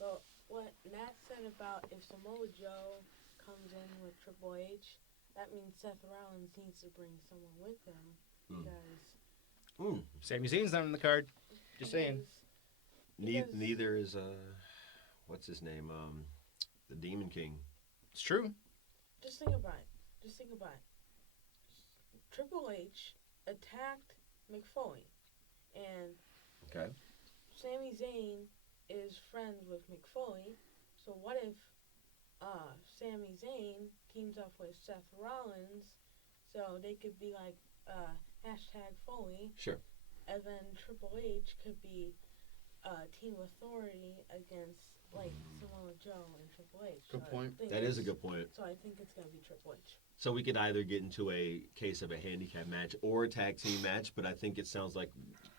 But what Nat said about if Samoa Joe comes in with Triple H, that means Seth Rollins needs to bring someone with him because Sami Zayn's not on the card. Just saying. Neither is what's his name? The Demon King. It's true. Just think about it. Triple H attacked McFoley, and Sami Zayn is friends with McFoley. So what if Sami Zayn teams up with Seth Rollins, so they could be like #Foley. Sure. And then Triple H could be Team Authority against Samoa Joe and Triple H. Good point. That is a good point. So I think it's gonna be Triple H. So we could either get into a case of a handicap match or a tag team match, but I think it sounds like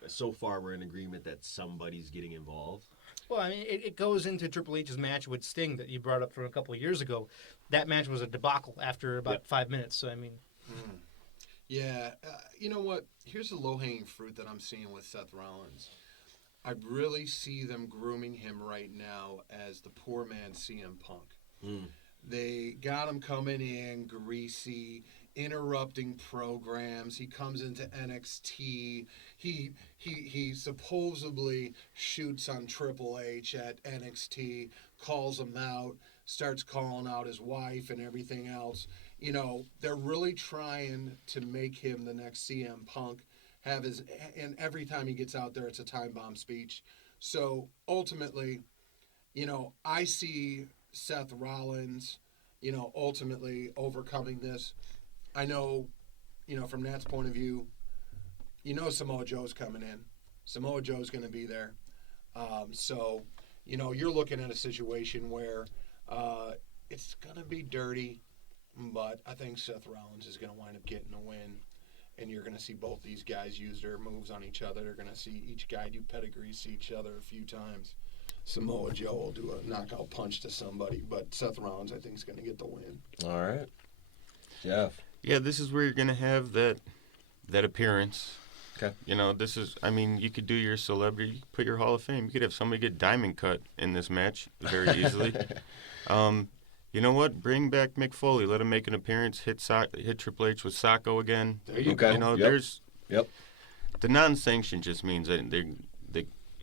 so far we're in agreement that somebody's getting involved. Well, I mean, it goes into Triple H's match with Sting that you brought up from a couple of years ago. That match was a debacle after about 5 minutes. So, I mean. Yeah. You know what? Here's the low-hanging fruit that I'm seeing with Seth Rollins. I really see them grooming him right now as the poor man CM Punk. They got him coming in greasy, interrupting programs. He comes into NXT. He supposedly shoots on Triple H at NXT, calls him out, starts calling out his wife and everything else. They're really trying to make him the next CM Punk. And every time he gets out there, it's a time bomb speech. So ultimately, I see Seth Rollins, ultimately overcoming this. I know, from Nat's point of view, Samoa Joe's coming in. Samoa Joe's going to be there. So you're looking at a situation where it's going to be dirty, but I think Seth Rollins is going to wind up getting a win. And you're going to see both these guys use their moves on each other. They're going to see each guy do pedigrees to each other a few times. Samoa Joe will do a knockout punch to somebody, but Seth Rollins, I think, is going to get the win. All right. Jeff. Yeah, this is where you're going to have that appearance. Okay. This is, you could do your celebrity, you could put your Hall of Fame. You could have somebody get diamond cut in this match very easily. You know what? Bring back Mick Foley. Let him make an appearance. Hit Triple H with Sacco again. There you Okay. go. There's Yep. the non-sanction just means that they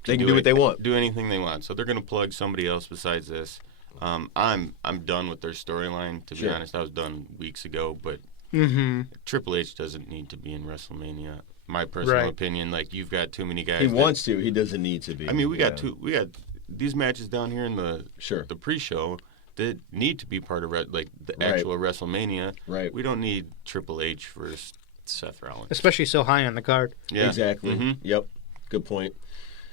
They can do what they want. do anything they want. So they're going to plug somebody else besides this. I'm done with their storyline. To be Sure. honest, I was done weeks ago. But Triple H doesn't need to be in WrestleMania. My personal opinion. You've got too many guys. He wants to. He doesn't need to be. We got these matches down here in the pre-show that need to be part of the actual WrestleMania. Right. We don't need Triple H versus Seth Rollins. Especially so high on the card. Yeah. Exactly. Mhm. Yep. Good point.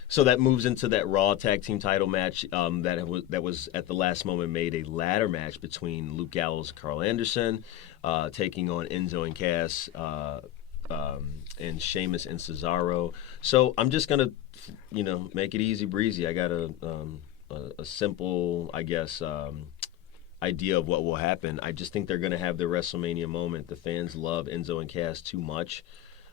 So that moves into that Raw Tag Team title match that was at the last moment made a ladder match between Luke Gallows and Carl Anderson, taking on Enzo and Cass, and Sheamus and Cesaro. So I'm just gonna, make it easy breezy. I got a simple, I guess, idea of what will happen. I just think they're gonna have their WrestleMania moment. The fans love Enzo and Cass too much.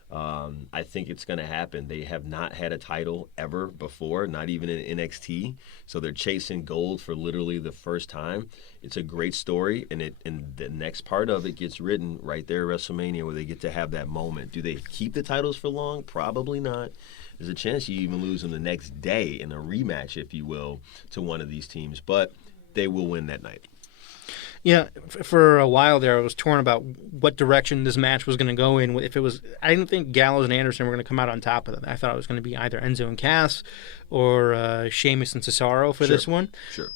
I think it's going to happen. They have not had a title ever before, not even in NXT. So they're chasing gold for literally the first time. It's a great story, and the next part of it gets written right there at WrestleMania where they get to have that moment. Do they keep the titles for long? Probably not. There's a chance you even lose them the next day in a rematch, if you will, to one of these teams. But they will win that night. Yeah, for a while there, I was torn about what direction this match was going to go in. If it was, I didn't think Gallows and Anderson were going to come out on top of it. I thought it was going to be either Enzo and Cass or Sheamus and Cesaro for this one. Sure.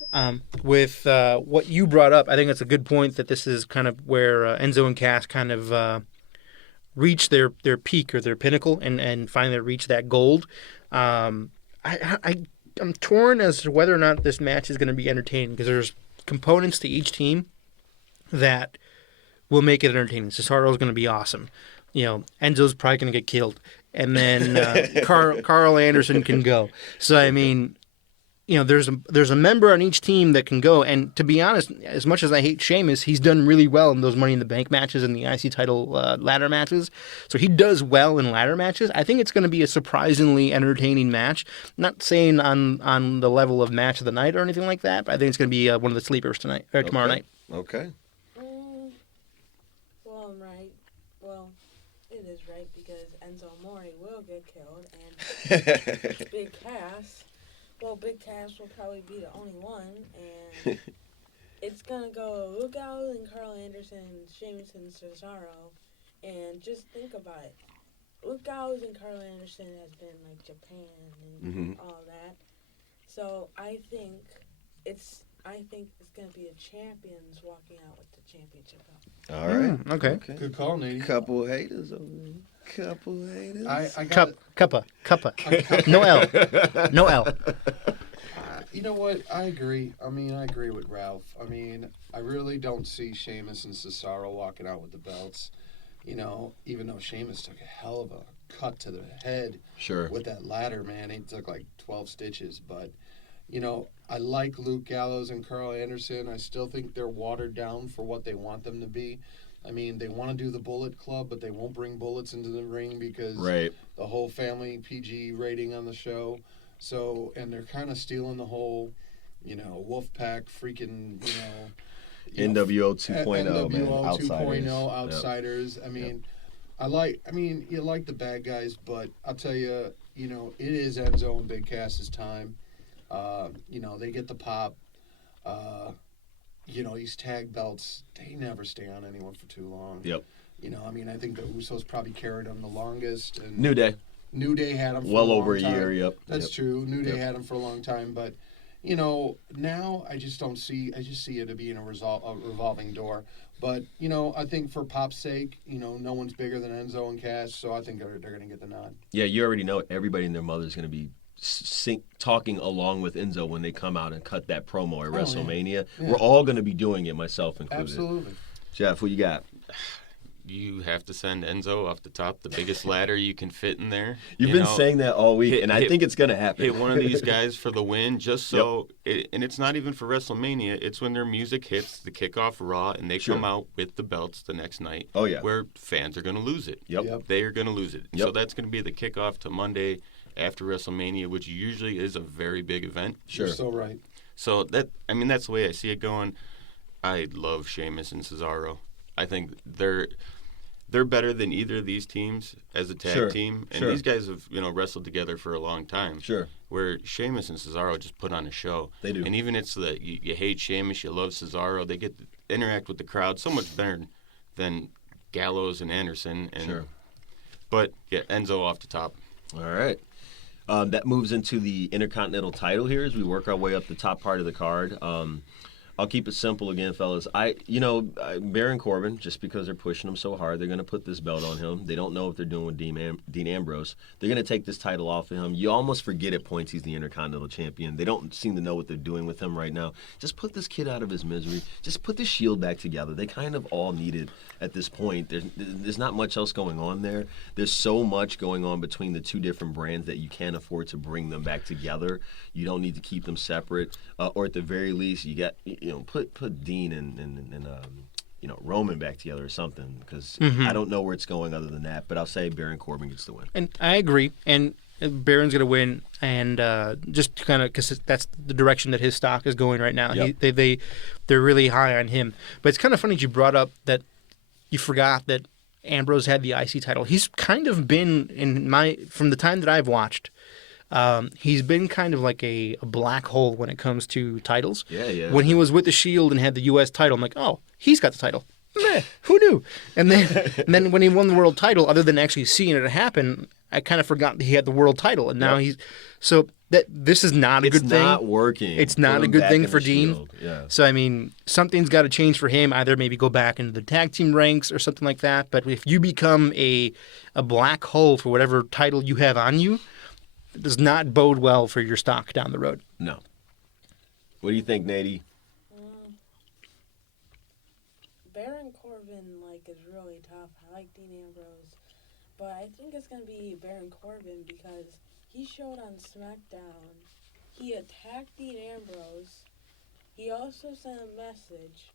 With what you brought up, I think it's a good point that this is kind of where Enzo and Cass kind of reach their peak or their pinnacle and finally reach that gold. I'm torn as to whether or not this match is going to be entertaining because there's components to each team that will make it entertaining. Cesaro's going to be awesome. Enzo's probably going to get killed. And then Carl Anderson can go. So, there's a member on each team that can go. And to be honest, as much as I hate Sheamus, he's done really well in those Money in the Bank matches and the IC title ladder matches. So he does well in ladder matches. I think it's going to be a surprisingly entertaining match. Not saying on the level of match of the night or anything like that, but I think it's going to be one of the sleepers tonight or tomorrow night. Okay. Well, I'm right. Well, it is right because Enzo Amore will get killed and Big Cass. Well, Big Cass will probably be the only one, and it's gonna go Luke Gallows and Carl Anderson, Sheamus and Cesaro, and just think about it. Luke Gallows and Carl Anderson has been like Japan and all that, so I think it's gonna be a champions walking out with the championship belt. All right. Okay. Good call, Nate. Couple haters over there. Couple haters. I got Cuppa. No L. No L. You know what? I agree. I agree with Ralph. I really don't see Sheamus and Cesaro walking out with the belts. Even though Sheamus took a hell of a cut to the head with that ladder, man. He took like 12 stitches. But, I like Luke Gallows and Carl Anderson. I still think they're watered down for what they want them to be. They want to do the Bullet Club, but they won't bring bullets into the ring because the whole family PG rating on the show. So, and they're kind of stealing the whole, Wolfpack freaking, NWO 2.0, NWO man. 2.0 outsiders. You like the bad guys, but I'll tell you, it is Enzo and Big Cass's time. They get the pop. These tag belts, they never stay on anyone for too long. Yep. I think the Usos probably carried them the longest. And New Day had them for well a long over a time. year. Yep. That's true. New Day had them for a long time, but now I just don't see. I just see it being a revolving door. But I think for Pop's sake, no one's bigger than Enzo and Cass, so I think they're going to get the nod. Yeah, you already know everybody and their mother is going to be talking along with Enzo when they come out and cut that promo at WrestleMania. Yeah. We're all going to be doing it, myself included. Absolutely. Jeff, who you got? You have to send Enzo off the top, the biggest ladder you can fit in there. You've been saying that all week, and I think it's going to happen. Hit one of these guys for the win, just so. And it's not even for WrestleMania. It's when their music hits the kickoff Raw, and they come out with the belts the next night. Oh, yeah. Where fans are going to lose it. Yep. They are going to lose it. Yep. So that's going to be the kickoff to Monday after WrestleMania, which usually is a very big event. Sure. You're so right. So that's the way I see it going. I love Sheamus and Cesaro. I think they're better than either of these teams as a tag team. And these guys have, wrestled together for a long time. Sure. Where Sheamus and Cesaro just put on a show. They do. And even it's you hate Sheamus, you love Cesaro. They get to interact with the crowd so much better than Gallows and Anderson. And, But, yeah, Enzo off the top. All right. That moves into the Intercontinental title here as we work our way up the top part of the card. I'll keep it simple again, fellas. Baron Corbin, just because they're pushing him so hard, they're going to put this belt on him. They don't know what they're doing with Dean Ambrose. They're going to take this title off of him. You almost forget at points he's the Intercontinental Champion. They don't seem to know what they're doing with him right now. Just put this kid out of his misery. Just put the Shield back together. They kind of all need it at this point. There's not much else going on there. There's so much going on between the two different brands that you can't afford to bring them back together. You don't need to keep them separate. Or at the very least, you got put Dean and Roman back together or something, because I don't know where it's going other than that. But I'll say Baron Corbin gets the win. And I agree. And Baron's going to win, and just kind of because that's the direction that his stock is going right now. Yep. They're really high on him. But it's kind of funny that you brought up that you forgot that Ambrose had the IC title. He's kind of been from the time that I've watched. He's been kind of like a black hole when it comes to titles. Yeah. When he was with the Shield and had the U.S. title, I'm like, oh, he's got the title. Meh, who knew? And then when he won the world title, other than actually seeing it happen, I kind of forgot that he had the world title. And now this is not a good thing. It's not working. It's not Put a him good back thing in for the Dean. Shield. Yeah. So, I mean, something's got to change for him. Either maybe go back into the tag team ranks or something like that. But if you become a black hole for whatever title you have on you, it does not bode well for your stock down the road. No. What do you think, Nady? Baron Corbin is really tough. I like Dean Ambrose, but I think it's gonna be Baron Corbin because he showed on SmackDown. He attacked Dean Ambrose. He also sent a message,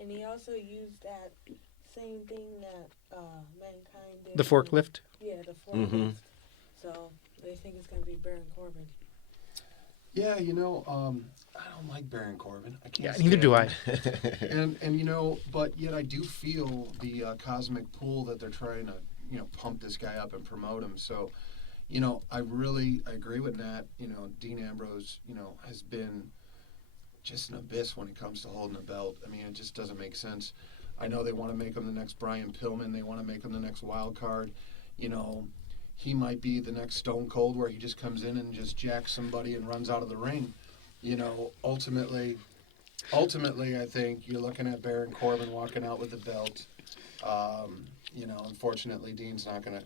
and he also used that same thing that Mankind did. The forklift? Yeah, the forklift. So they think it's going to be Baron Corbin. Yeah, I don't like Baron Corbin. I can't. Yeah, neither do I. and but yet I do feel the cosmic pull that they're trying to, pump this guy up and promote him. So, I agree with Nat. Dean Ambrose, has been just an abyss when it comes to holding a belt. I mean, it just doesn't make sense. I know they want to make him the next Brian Pillman. They want to make him the next wild card. He might be the next Stone Cold, where he just comes in and just jacks somebody and runs out of the ring. Ultimately, I think you're looking at Baron Corbin walking out with the belt. Unfortunately, Dean's not gonna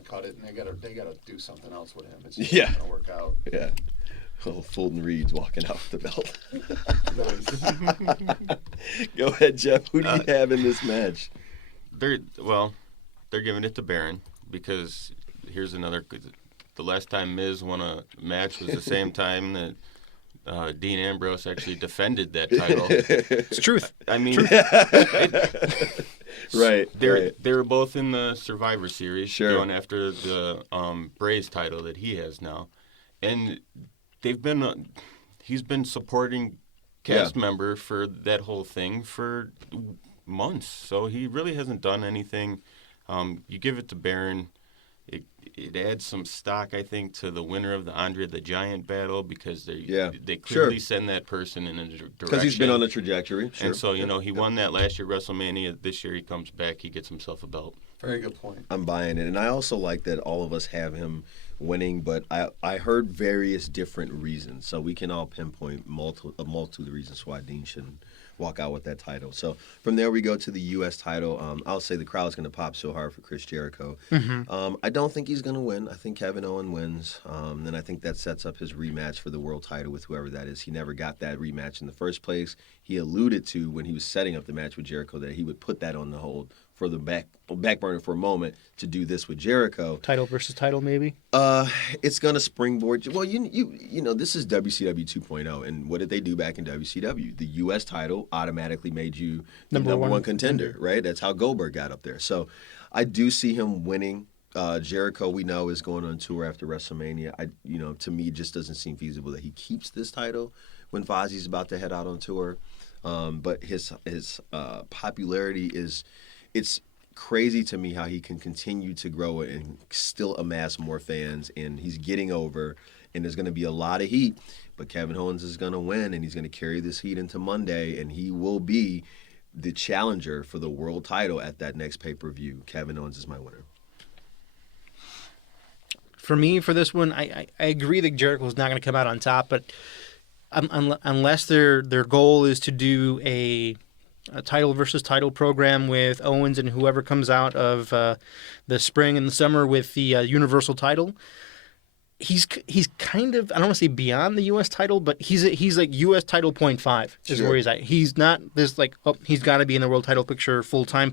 cut it, and they gotta do something else with him. It's just not gonna work out. Yeah. Oh, Fulton Reed's walking out with the belt. Go ahead, Jeff. Who do you have in this match? They're giving it to Baron because here's another. The last time Miz won a match was the same time that Dean Ambrose actually defended that title. It's truth. I mean, right. They were both in the Survivor Series, going after the Bray's title that he has now, and he's been supporting cast member for that whole thing for months, so he really hasn't done anything. You give it to Baron. It adds some stock, I think, to the winner of the Andre the Giant battle because they clearly send that person in a direction. Because he's been on a trajectory. Sure. And so, he won that last year WrestleMania. This year he comes back, he gets himself a belt. Very good point. I'm buying it. And I also like that all of us have him winning, but I heard various different reasons. So we can all pinpoint a multitude of reasons why Dean shouldn't walk out with that title. So from there we go to the U.S. title. I'll say the crowd's going to pop so hard for Chris Jericho. I don't think he's going to win. I think Kevin Owens wins. And I think that sets up his rematch for the world title with whoever that is. He never got that rematch in the first place. He alluded to when he was setting up the match with Jericho that he would put that on the hold for the back burner for a moment to do this with Jericho. Title versus title, maybe? It's going to springboard. Well, you know, this is WCW 2.0, and what did they do back in WCW? The U.S. title automatically made you the number one contender, right? That's how Goldberg got up there. So I do see him winning. Jericho, we know, is going on tour after WrestleMania. To me, it just doesn't seem feasible that he keeps this title when Fozzie's about to head out on tour. But his popularity it's crazy to me how he can continue to grow it and still amass more fans, and he's getting over, and there's going to be a lot of heat, but Kevin Owens is going to win, and he's going to carry this heat into Monday, and he will be the challenger for the world title at that next pay-per-view. Kevin Owens is my winner. For me, for this one, I agree that Jericho's not going to come out on top, but unless their goal is to do a title versus title program with Owens and whoever comes out of the spring and the summer with the Universal title, he's kind of, I don't want to say beyond the U.S. title, but he's like U.S. title 0.5 is where he's at. He's not this like, he's got to be in the world title picture full time.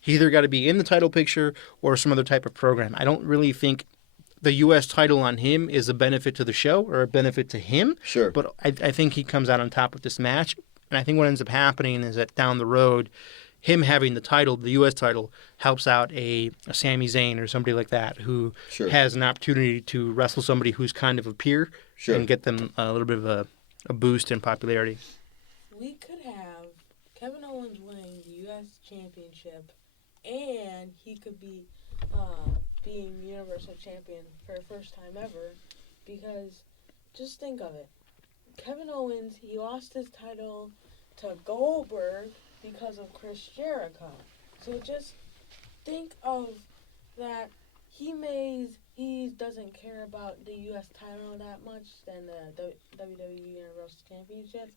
He either got to be in the title picture or some other type of program. I don't really think the U.S. title on him is a benefit to the show or a benefit to him. Sure. But I think he comes out on top with this match. And I think what ends up happening is that down the road, him having the title, the U.S. title, helps out a Sami Zayn or somebody like that who has an opportunity to wrestle somebody who's kind of a peer and get them a little bit of a boost in popularity. We could have Kevin Owens winning the U.S. Championship, and he could be being Universal Champion for the first time ever, because just think of it. Kevin Owens, he lost his title to Goldberg because of Chris Jericho. So just think of that. He doesn't care about the U.S. title that much than the WWE Universal Championship,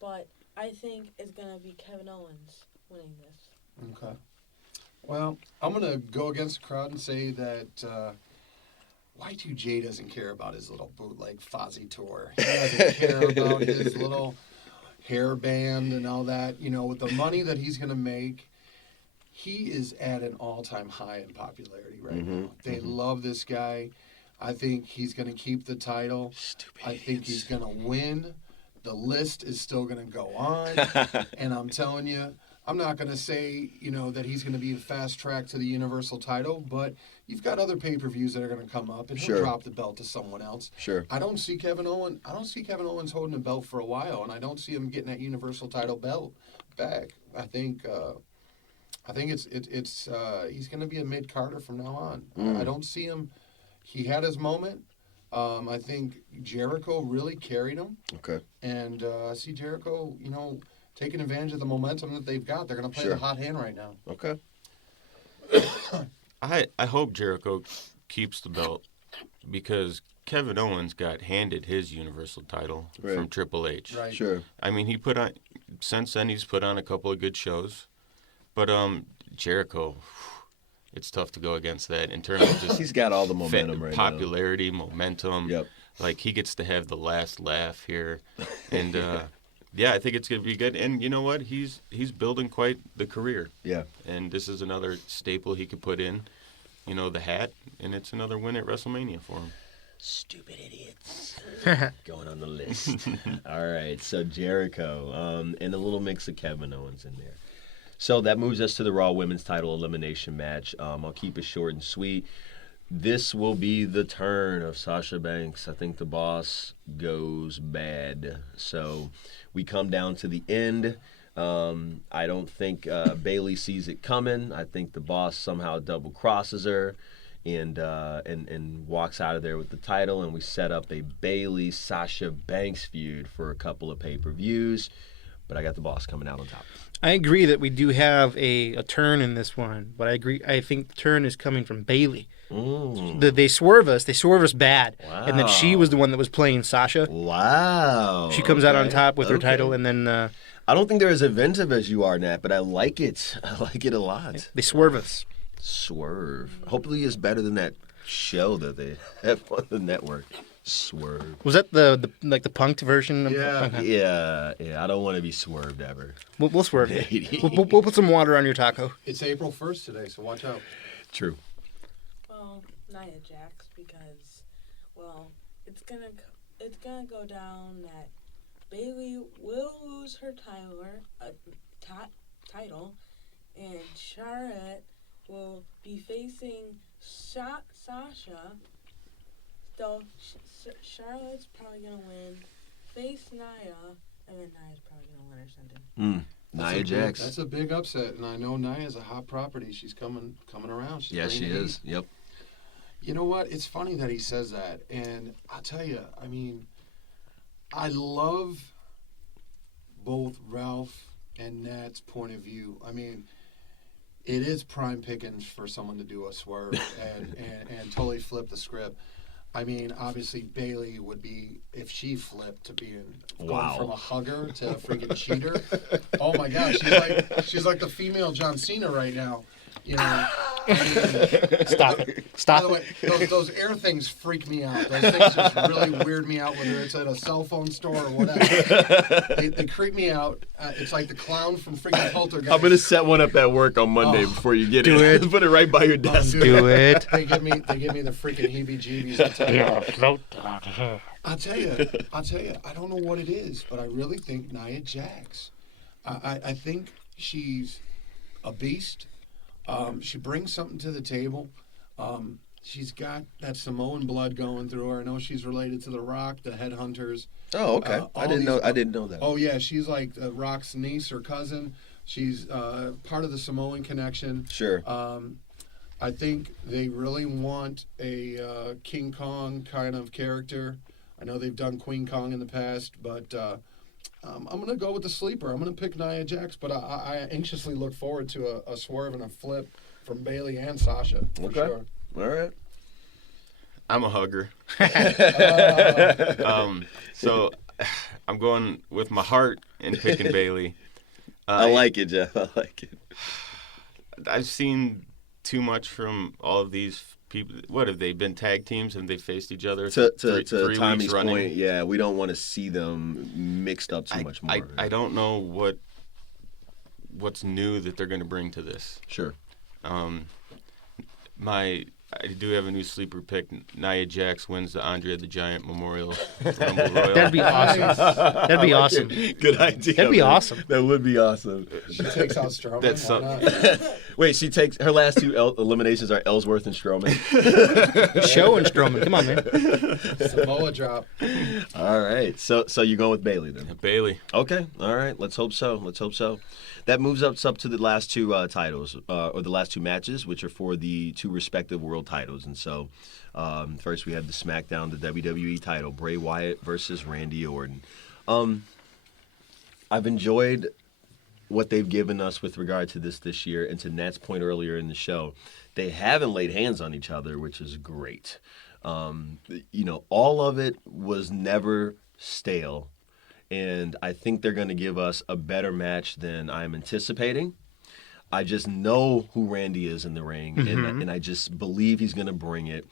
but I think it's going to be Kevin Owens winning this. Okay. Well, I'm going to go against the crowd and say that Y2J doesn't care about his little bootleg Fozzy tour. He doesn't care about his little hairband and all that. You know, with the money that he's going to make, he is at an all-time high in popularity right now. They love this guy. I think he's going to keep the title. I think he's going to win. The list is still going to go on. And I'm telling you, I'm not going to say, that he's going to be a fast track to the Universal title, but you've got other pay-per-views that are going to come up, and he'll drop the belt to someone else. I don't see Kevin Owens holding the belt for a while, and I don't see him getting that Universal title belt back. I think it's he's going to be a mid-carder from now on. I don't see him. He had his moment. I think Jericho really carried him. Okay. And I see Jericho, taking advantage of the momentum that they've got. They're going to play the hot hand right now. Okay. I hope Jericho keeps the belt because Kevin Owens got handed his Universal title from Triple H. Right. Sure. I mean, since then he's put on a couple of good shows, but Jericho, it's tough to go against that in terms of just he's got all the momentum right popularity, momentum. Yep. Like he gets to have the last laugh here, and yeah, I think it's going to be good. And you know what? He's building quite the career. Yeah. And this is another staple he could put in, the hat, and it's another win at WrestleMania for him. Stupid idiots. Going on the list. All right, so Jericho, and a little mix of Kevin Owens in there. So that moves us to the Raw Women's Title Elimination match. I'll keep it short and sweet. This will be the turn of Sasha Banks. I think the boss goes bad. So we come down to the end. I don't think Bayley sees it coming. I think the boss somehow double crosses her and walks out of there with the title. And we set up a Bayley Sasha Banks feud for a couple of pay-per-views. but I got the Boss coming out on top. I agree that we do have a turn in this one, but I think the turn is coming from Bailey. They swerve us bad, and then she was the one that was playing Sasha. Wow. She comes out on top with her title, and then I don't think they're as inventive as you are, Nat, but I like it. I like it a lot. they swerve us. Swerve. Hopefully it's better than that show that they have on the network. Swerve. Was that the punked version? Yeah. Okay. Yeah. I don't want to be swerved ever. We'll swerve it. We'll put some water on your taco. It's April 1st today, so watch out. True. Well, Nia Jax, because, well, it's gonna go down that Bailey will lose her title, and Charlotte will be facing Sasha. So Charlotte's probably gonna win, face Nia, and then Nia's probably gonna win or something. Nia Jax. That's a big upset, and I know Nia's a hot property. She's coming around. She's She bringing the is. heat. Yep. You know what? It's funny that he says that, and I'll tell you. I mean, I love both Ralph and Nat's point of view. I mean, it is prime pickings for someone to do a swerve and totally flip the script. I mean, obviously Bailey would be, if she flipped, to being going from a hugger to a freaking cheater. Oh my God, she's like the female John Cena right now. You know. I mean, Stop by it. the way, those air things freak me out. Those things just really weird me out, whether it's at a cell phone store or whatever. They creep me out. It's like the clown from freaking Poltergeist. I'm gonna set one up at work on Monday before you get it. Put it right by your desk. Do it. They give me the freaking heebie-jeebies. I'll tell you, I don't know what it is, but I really think Nia Jax. I think she's a beast. She brings something to the table. She's got that Samoan blood going through her. I know she's related to The Rock, the Headhunters. Oh, okay. I didn't know that. Oh yeah, she's like Rock's niece or cousin. She's part of the Samoan connection. Sure. I think they really want a King Kong kind of character. I know they've done Queen Kong in the past, but I'm going to go with the sleeper. I'm going to pick Nia Jax, but I anxiously look forward to a swerve and a flip from Bailey and Sasha. For sure. All right. I'm a hugger. So I'm going with my heart and picking Bailey. I like it, Jeff. I like it. I've seen too much from all of these people. What have they been tag teams and they faced each other To three Tommy's weeks running? point, yeah, we don't want to see them mixed up too much more. I don't know what's new that they're going to bring to this. Sure. I do have a new sleeper pick. Nia Jax wins the Andre the Giant Memorial Rumble Royal. That'd be awesome. That'd be awesome. Good idea. That'd be awesome. That would be awesome. She takes out Strowman. That's Why something. not? Wait, she takes her last two eliminations are Ellsworth and Strowman. Show and Strowman. Come on, man. Samoa drop. All right. So you're going with Bailey then? Bailey. Okay. All right. Let's hope so. That moves us up to the last two titles, or the last two matches, which are for the two respective world titles. And so, first we have the SmackDown, the WWE title, Bray Wyatt versus Randy Orton. I've enjoyed what they've given us with regard to this year, and to Nat's point earlier in the show, they haven't laid hands on each other, which is great. All of it was never stale. And I think they're going to give us a better match than I'm anticipating. I just know who Randy is in the ring, and I just believe he's going to bring it.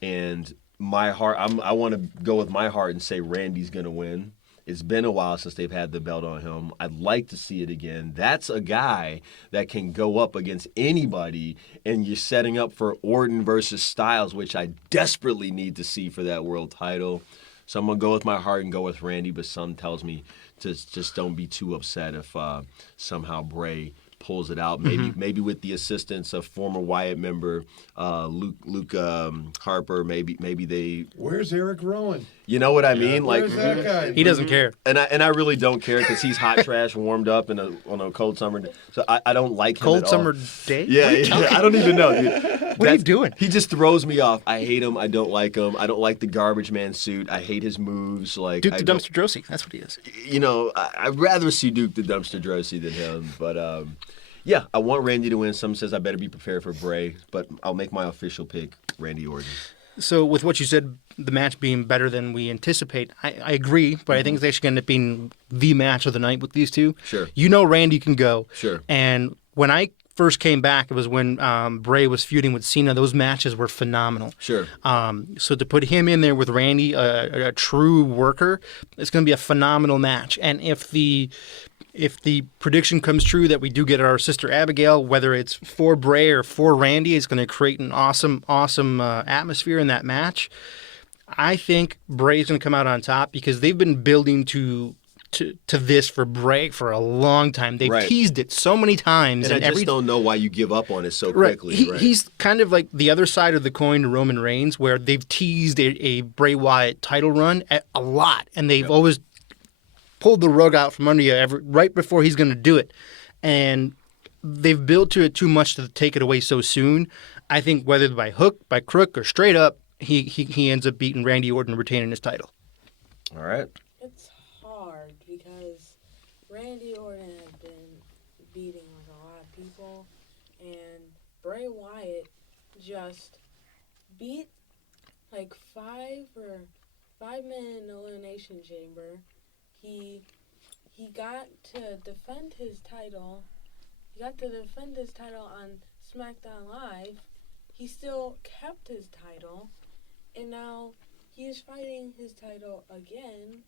And my heart, I want to go with my heart and say Randy's going to win. It's been a while since they've had the belt on him. I'd like to see it again. That's a guy that can go up against anybody, and you're setting up for Orton versus Styles, which I desperately need to see for that world title. So I'm going to go with my heart and go with Randy, but some tells me to just don't be too upset if somehow Bray pulls it out. Maybe with the assistance of former Wyatt member Luke Harper. Maybe they. Where's Eric Rowan? You know what I mean? Where's that guy? He doesn't care. And I really don't care because he's hot trash warmed up on a cold summer day. So I don't like him Cold at all. summer day? Yeah, I don't even know, dude. What are you doing? He just throws me off. I hate him. I don't like him. I don't like the garbage man suit. I hate his moves. Like Duke the Dumpster Drosy. That's what he is. You know, I'd rather see Duke the Dumpster Drosy than him. But yeah, I want Randy to win. Some says I better be prepared for Bray, but I'll make my official pick, Randy Orton. So with what you said, the match being better than we anticipate, I agree, but I think it's actually going to end up being the match of the night with these two. Sure. You know Randy can go. Sure. And when I first came back, it was when Bray was feuding with Cena. Those matches were phenomenal. Sure. So to put him in there with Randy, a true worker, it's going to be a phenomenal match. And if the prediction comes true that we do get our sister Abigail, whether it's for Bray or for Randy, it's going to create an awesome atmosphere in that match. I think Bray's going to come out on top because they've been building to this for Bray for a long time. They've teased it so many times. And I just don't know why you give up on it so quickly. He's kind of like the other side of the coin to Roman Reigns, where they've teased a Bray Wyatt title run a lot, and they've always pulled the rug out from under you right before he's going to do it. And they've built to it too much to take it away so soon. I think whether by hook, by crook, or straight up, he ends up beating Randy Orton and retaining his title. All right. It's hard because Randy Orton has been beating like a lot of people, and Bray Wyatt just beat like 5-minute elimination chamber. He got to defend his title. He got to defend his title on SmackDown Live. He still kept his title, and now he is fighting his title again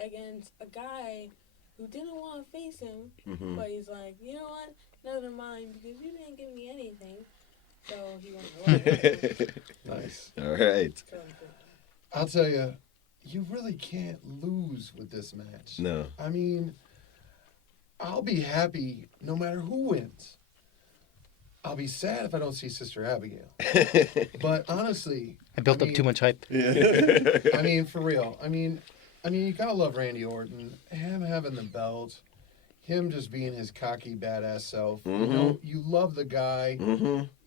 against a guy who didn't want to face him, but he's like, you know what? Never mind, because you didn't give me anything. So he went away. Nice. All right. I'll tell you, you really can't lose with this match. No. I mean, I'll be happy no matter who wins. I'll be sad if I don't see Sister Abigail. But honestly, I built up too much hype. I mean, for real. I mean, you gotta love Randy Orton. Him having the belt, him just being his cocky, badass self. You know, you love the guy.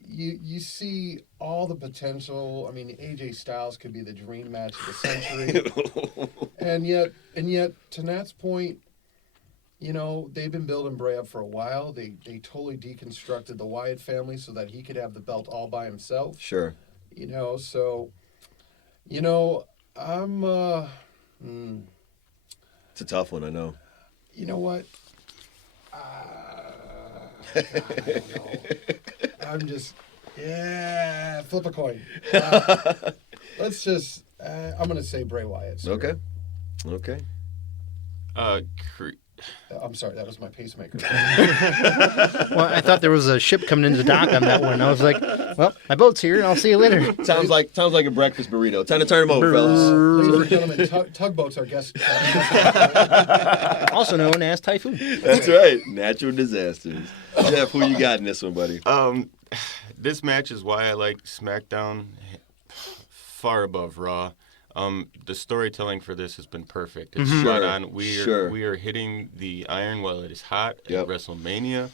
You see all the potential. I mean, AJ Styles could be the dream match of the century. and yet, to Nat's point, you know, they've been building Bray up for a while. They totally deconstructed the Wyatt family so that he could have the belt all by himself. Sure. You know, so, you know, I'm, It's a tough one, I know. You know what? I don't know. I'm just, flip a coin. Let's just, I'm going to say Bray Wyatt. Okay. I'm sorry, that was my pacemaker. Well, I thought there was a ship coming into the dock on that one. I was like, well, my boat's here. I'll see you later. Sounds like a breakfast burrito. Time to turn them over, fellas. Ladies and gentlemen, tugboats are guests. Also known as Typhoon. That's right. Natural disasters. Jeff, who you got in this one, buddy? This match is why I like SmackDown far above Raw. The storytelling for this has been perfect. It's spot on. We are hitting the iron while it is hot at WrestleMania.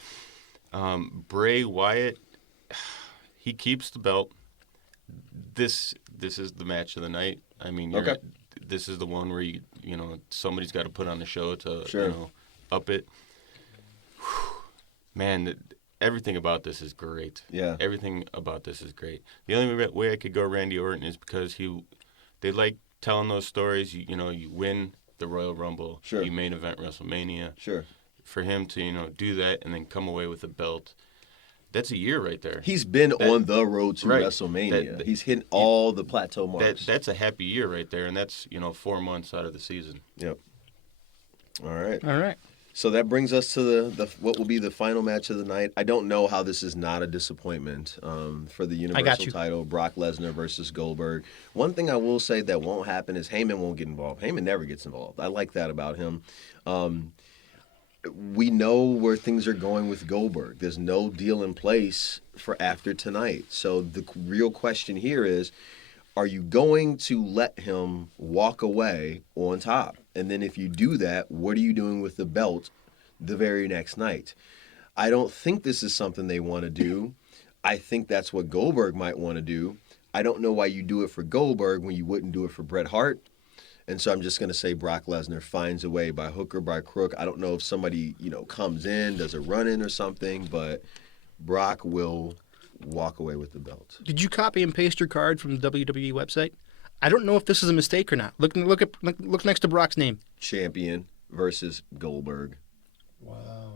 Bray Wyatt, he keeps the belt. This is the match of the night. I mean, this is the one where you know somebody's got to put on the show to you know up it. Man, everything about this is great. Yeah, everything about this is great. The only way I could go Randy Orton is because they like telling those stories. You know, you win the Royal Rumble, you main event WrestleMania. Sure. For him to do that and then come away with a belt, that's a year right there. He's been on the road to WrestleMania. He's hitting all the plateau marks. That's a happy year right there, and that's 4 months out of the season. Yep. All right. So that brings us to the what will be the final match of the night. I don't know how this is not a disappointment for the Universal title, Brock Lesnar versus Goldberg. One thing I will say that won't happen is Heyman won't get involved. Heyman never gets involved. I like that about him. We know where things are going with Goldberg. There's no deal in place for after tonight. So the real question here is, are you going to let him walk away on top? And then if you do that, what are you doing with the belt the very next night? I don't think this is something they want to do. I think that's what Goldberg might want to do. I don't know why you do it for Goldberg when you wouldn't do it for Bret Hart. And so I'm just going to say Brock Lesnar finds a way by hook or by crook. I don't know if somebody, comes in, does a run-in or something, but Brock will walk away with the belt. Did you copy and paste your card from the WWE website? I don't know if this is a mistake or not. Look next to Brock's name. Champion versus Goldberg. Wow.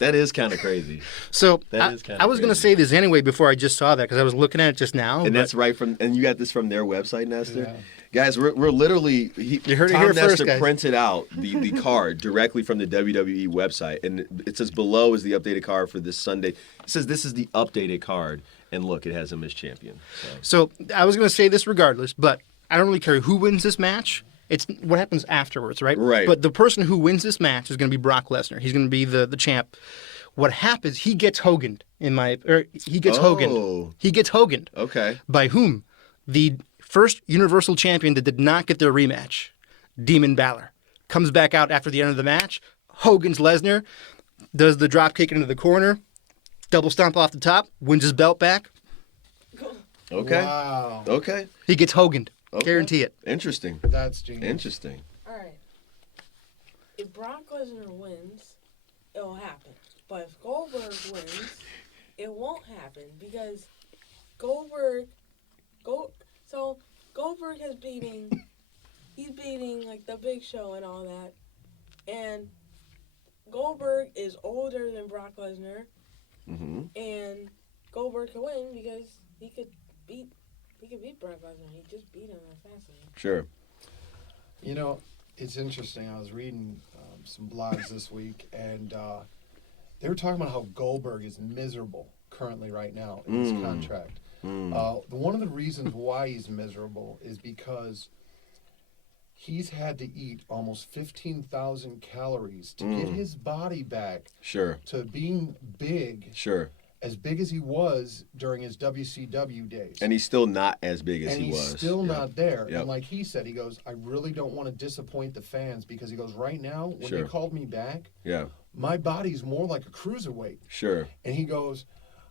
That is kind of crazy. So That is kinda I was going to crazy. say this anyway before I just saw that because I was looking at it just now. And but- that's right and you got this from their website, Nestor? Yeah. Guys, we're literally, You heard it Tom here Nestor first, guys. printed out the card directly from the WWE website. And it says below is the updated card for this Sunday. It says this is the updated card. And look, it has him as champion. So I was going to say this regardless, but I don't really care who wins this match. It's what happens afterwards, right? Right. But the person who wins this match is going to be Brock Lesnar. He's going to be the champ. What happens? He gets Hoganed he gets Hoganed. He gets Hoganed. Okay. By whom? The first Universal Champion that did not get their rematch, Demon Balor, comes back out after the end of the match. Hogan's Lesnar, does the drop kick into the corner, double stomp off the top, wins his belt back. Okay. Wow. Okay. He gets Hoganed. Okay. Guarantee it. Interesting. That's genius. Interesting. All right. If Brock Lesnar wins, it'll happen. But if Goldberg wins, it won't happen because Goldberg has he's beating like the Big Show and all that, and Goldberg is older than Brock Lesnar, and Goldberg can win because he could beat Brock Lesnar. He just beat him that fastly. Sure. It's interesting. I was reading some blogs this week, and they were talking about how Goldberg is miserable currently right now in his contract. One of the reasons why he's miserable is because he's had to eat almost 15,000 calories to get his body back Sure. to being big, Sure. as big as he was during his WCW days. And he's still not as big as And he he's was. still Yep. not there. Yep. And like he said, he goes, I really don't want to disappoint the fans because he goes, right now, when Sure. they called me back, Yeah. my body's more like a cruiserweight. Sure. And he goes,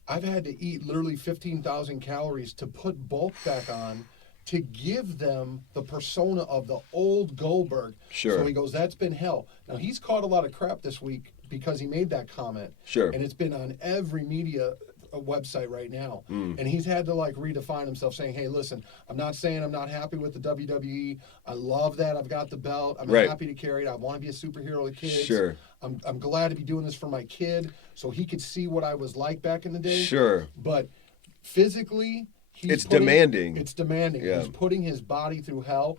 I've had to eat literally 15,000 calories to put bulk back on to give them the persona of the old Goldberg. Sure. So he goes, that's been hell. Now, he's caught a lot of crap this week because he made that comment. Sure. And it's been on every media website right now. Mm. And he's had to redefine himself saying, hey, listen, I'm not saying I'm not happy with the WWE. I love that I've got the belt. I'm Right. happy to carry it. I want to be a superhero to kids. Sure. I'm glad to be doing this for my kid so he could see what I was like back in the day. Sure. But physically, It's demanding. It's demanding. Yeah. He's putting his body through hell.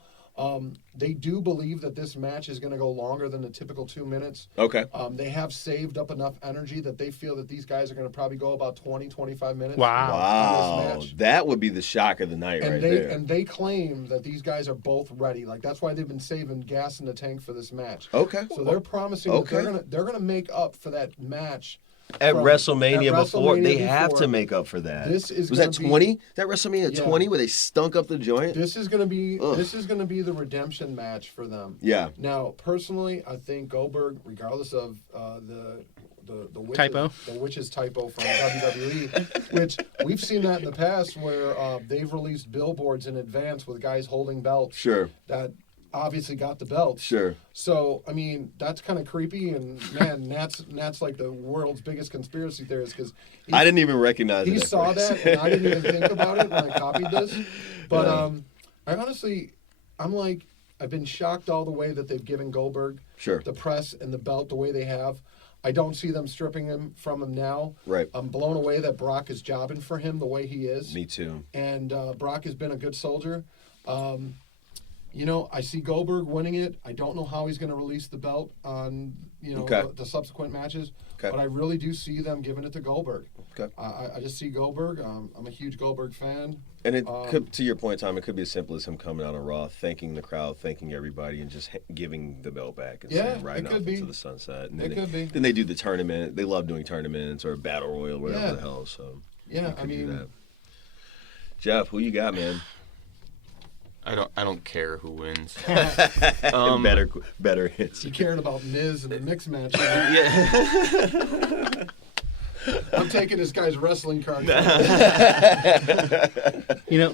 They do believe that this match is going to go longer than the typical 2 minutes. Okay. They have saved up enough energy that they feel that these guys are going to probably go about 20, 25 minutes. Wow. on Wow. this match. That would be the shock of the night And right they there. and they claim that these guys are both ready. Like that's why they've been saving gas in the tank for this match. Okay. So they're promising Okay. that they're gonna make up for that match At from- WrestleMania at before, they WrestleMania have before. to make up for that. This is was gonna that be- 20? Is that WrestleMania Yeah. 20 where they stunk up the joint? This is gonna be Ugh. the redemption match for them. Yeah. Now, personally, I think Goldberg, regardless of the witches, Typo. the witches typo from WWE, which we've seen that in the past where they've released billboards in advance with guys holding belts Sure. that obviously got the belts. Sure. So, I mean, that's kind of creepy, and man, Nat's like the world's biggest conspiracy theorist because I didn't even recognize it. he at saw first. that, and I didn't even think about it when I copied this. But Yeah. I honestly, I've been shocked all the way that they've given Goldberg Sure. the press and the belt the way they have. I don't see them stripping him from him now. Right. I'm blown away that Brock is jobbing for him the way he is. Me too. And Brock has been a good soldier. I see Goldberg winning it. I don't know how he's going to release the belt on, the subsequent matches. Okay. But I really do see them giving it to Goldberg. Okay. I just see Goldberg. I'm a huge Goldberg fan. And it could, to your point, Tom, it could be as simple as him coming out on Raw, thanking the crowd, thanking everybody, and just giving the belt back and saying riding off into the sunset. And It could be. Then they do the tournament. They love doing tournaments or battle royal, whatever the hell. So yeah, I mean, do that. Jeff, who you got, man? I don't care who wins. Better hits. You cared about Miz and the mixed match. Yeah. I'm taking this guy's wrestling card.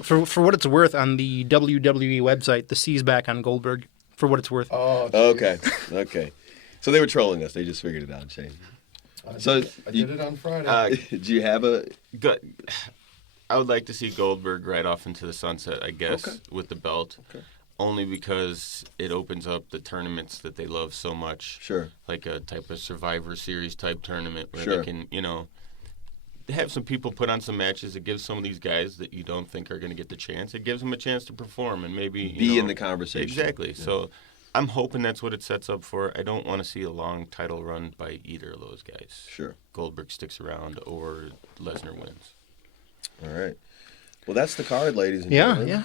For what it's worth, on the WWE website, the C's back on Goldberg. For what it's worth. Oh, okay. So they were trolling us. They just figured it out, Shane. I did it on Friday. Do you have a? I would like to see Goldberg right off into the sunset, I guess, with the belt. Okay. Only because it opens up the tournaments that they love so much. Sure. Like a type of Survivor Series type tournament where Sure. they can, have some people put on some matches. It gives some of these guys that you don't think are going to get the chance. It gives them a chance to perform and maybe be in the conversation. Exactly. Yeah. So I'm hoping that's what it sets up for. I don't want to see a long title run by either of those guys. Sure. Goldberg sticks around or Lesnar wins. All right. Well, that's the card, ladies and gentlemen. Yeah.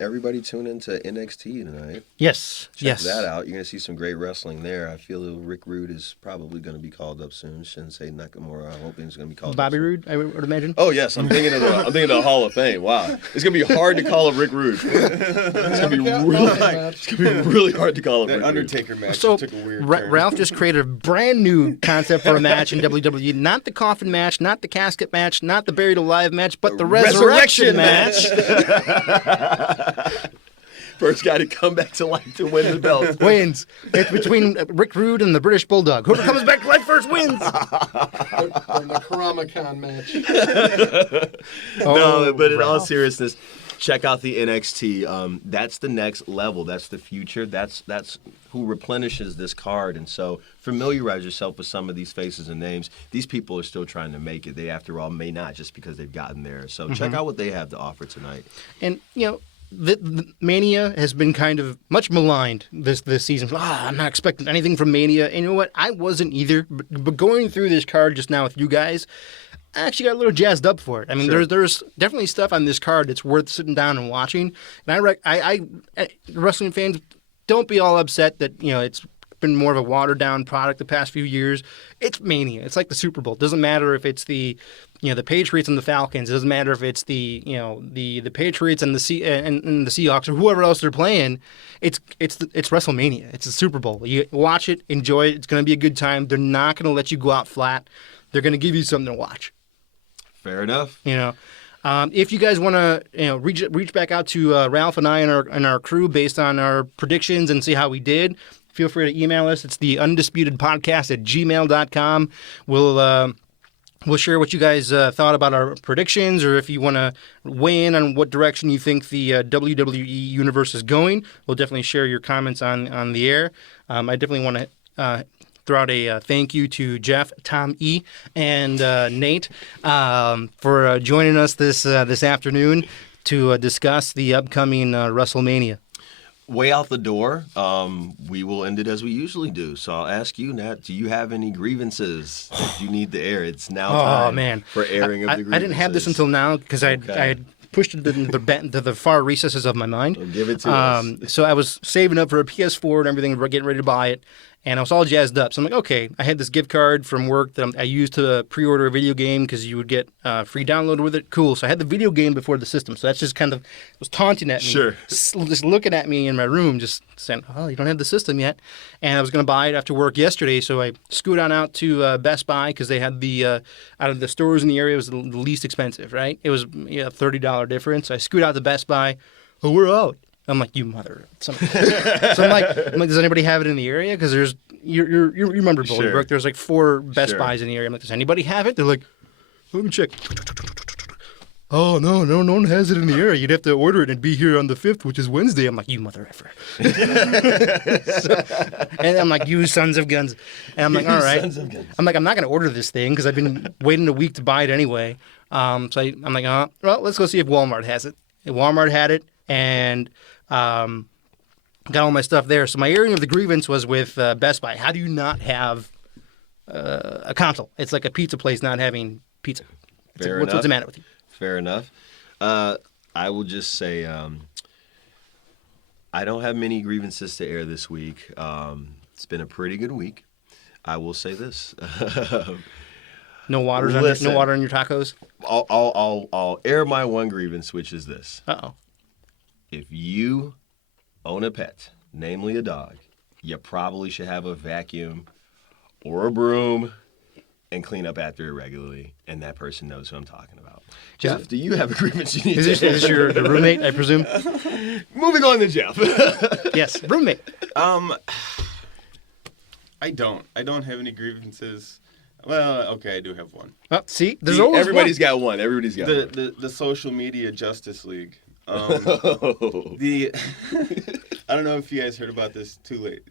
Everybody tune into NXT tonight. Yes. Check that out. You're going to see some great wrestling there. I feel Rick Rude is probably going to be called up soon. Shinsuke Nakamura, I'm hoping he's going to be called Bobby up soon. Roode, I would imagine. Oh, yes. I'm thinking of the Hall of Fame. Wow. It's going to be hard to call up Rick Rude. It's going to be really hard to call up Rick Rude. Undertaker match So took a weird turn. Ralph just created a brand new concept for a match in WWE. Not the coffin match, not the casket match, not the buried alive match, but the resurrection match. First guy to come back to life to win the belt. Wins. It's between Rick Rude and the British Bulldog. Whoever comes back to life first wins. In the Karamacon match. No, but in all seriousness, check out the NXT. That's the next level. That's the future. That's who replenishes this card. And so familiarize yourself with some of these faces and names. These people are still trying to make it. They, after all, may not just because they've gotten there. So check out what they have to offer tonight. And, the Mania has been kind of much maligned this season. I'm not expecting anything from Mania. And you know what? I wasn't either. But going through this card just now with you guys, I actually got a little jazzed up for it. I mean, there's definitely stuff on this card that's worth sitting down and watching. And I wrestling fans, don't be all upset that it's been more of a watered down product the past few years. It's Mania. It's like the Super Bowl. It doesn't matter if it's the the Patriots and the Falcons. It doesn't matter if it's the Patriots and the Seahawks or whoever else they're playing. It's WrestleMania. It's the Super Bowl. You watch it, enjoy it. It's going to be a good time. They're not going to let you go out flat. They're going to give you something to watch. Fair enough. If you guys want to reach back out to Ralph and I and our crew based on our predictions and see how we did, feel free to email us. It's the undisputedpodcast@gmail.com. We'll share what you guys thought about our predictions, or if you want to weigh in on what direction you think the WWE universe is going. We'll definitely share your comments on the air. I definitely want to throw out a thank you to Jeff, Tom E., and Nate for joining us this afternoon to discuss the upcoming WrestleMania. Way out the door, we will end it as we usually do. So I'll ask you, Nat, do you have any grievances that you need to air? It's now time for airing of the grievances. I didn't have this until now because I had pushed it into the far recesses of my mind. Well, give it to us. So I was saving up for a PS4 and everything, getting ready to buy it. And I was all jazzed up. So I'm like, okay, I had this gift card from work that I used to pre-order a video game because you would get free download with it. Cool. So I had the video game before the system. So that's just kind of was taunting at me. Sure. Just looking at me in my room, just saying, oh, you don't have the system yet. And I was going to buy it after work yesterday. So I scooted on out to Best Buy because they had the, out of the stores in the area, it was the least expensive, right? It was a $30 difference. So I scooted out to Best Buy. Oh, we're out. I'm like, you mother. So I'm like, does anybody have it in the area? Because there's, you remember Bolingbrook. Sure. There's like 4 Best Buys in the area. I'm like, does anybody have it? They're like, let me check. Oh, no one has it in the area. You'd have to order it and it'd be here on the 5th, which is Wednesday. I'm like, you mother effer. And I'm like, you sons of guns. And I'm like, all right. I'm like, I'm not going to order this thing because I've been waiting a week to buy it anyway. So I'm like, well, let's go see if Walmart has it. And Walmart had it. And Got all my stuff there. So my airing of the grievance was with Best Buy. How do you not have a console? It's like a pizza place not having pizza. What's the matter with you? Fair enough. I will just say I don't have many grievances to air this week. It's been a pretty good week. I will say this. No water on your tacos? I'll air my one grievance, which is this. Uh-oh. If you own a pet, namely a dog, you probably should have a vacuum or a broom and clean up after it regularly, and that person knows who I'm talking about. Jeff, do you have a grievance you need Is this your roommate, I presume? Moving on to Jeff. Yes, roommate. I don't have any grievances. Well, okay, I do have one. See, there's always everybody's got one. Everybody's got one. The social media Justice League. I don't know if you guys heard about this. Too late.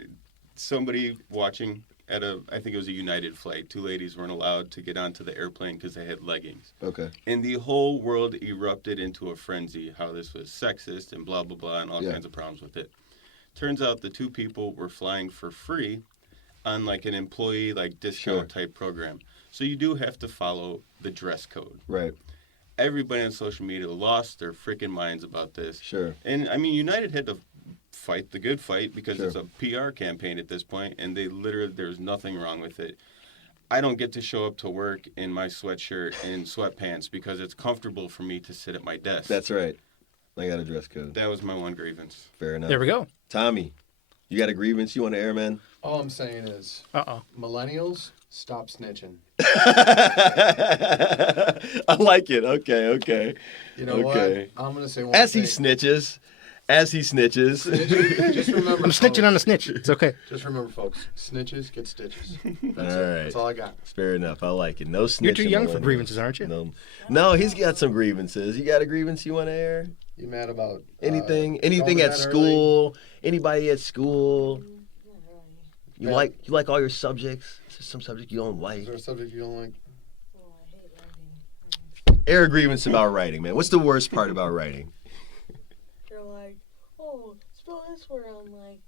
Somebody watching at I think it was a United flight. 2 ladies weren't allowed to get onto the airplane because they had leggings. Okay. And the whole world erupted into a frenzy how this was sexist and blah blah blah and all kinds of problems with it. Turns out the 2 people were flying for free on like an employee discount type program. So you do have to follow the dress code. Right. Everybody on social media lost their freaking minds about this. Sure. And I mean, United had to fight the good fight because it's a PR campaign at this point, and there's nothing wrong with it. I don't get to show up to work in my sweatshirt and sweatpants because it's comfortable for me to sit at my desk. That's right. I got a dress code. That was my one grievance. Fair enough. There we go. Tommy, you got a grievance you want to air, man? All I'm saying is, millennials, stop snitching. I like it. Okay. You know what? I'm going to say one thing. As he snitches. Just remember, I'm snitching on a snitch. It's okay. Just remember, folks, snitches get stitches. That's all it. right. That's all I got. Fair enough. I like it. No snitching. You're too young for grievances, aren't you? No, he's got some grievances. You got a grievance you want to air? You mad about anything at school? Early? Anybody at school? You like all your subjects? Is there some subject you don't like? Is there a subject you don't like? Oh, I hate writing. Air a grievance about writing, man. What's the worst part about writing? They're like, oh, spell this word. I'm like,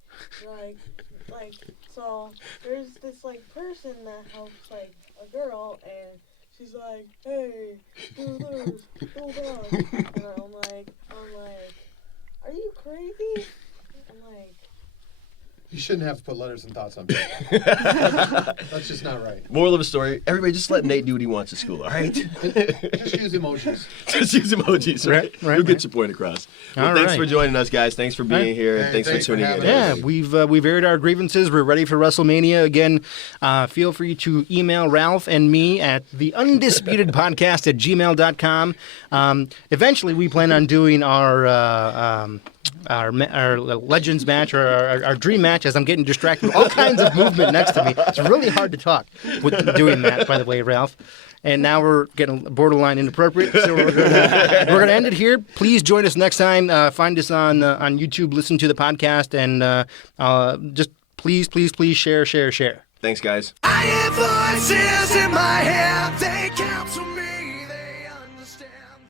so there's this person that helps a girl, and she's like, hey, do this, do that. And I'm like, are you crazy? I'm like, you shouldn't have to put letters and thoughts on paper. That's just not right. Moral of the story, everybody just let Nate do what he wants at school, all right? Just use emojis. Just use emojis, right? You'll get your point across. Well, thanks for joining us, guys. Thanks for being here. Hey, thanks for tuning in. Yeah, we've aired our grievances. We're ready for WrestleMania. Again, feel free to email Ralph and me at theundisputedpodcast@gmail.com. Eventually, we plan on doing our Legends match or our dream match, as I'm getting distracted with all kinds of movement next to me. It's really hard to talk with doing that, by the way, Ralph. And now we're getting borderline inappropriate, so we're gonna end it here. Please join us next time. Find us on YouTube, listen to the podcast, and just please share. Thanks, guys. I hear voices in my head, they count to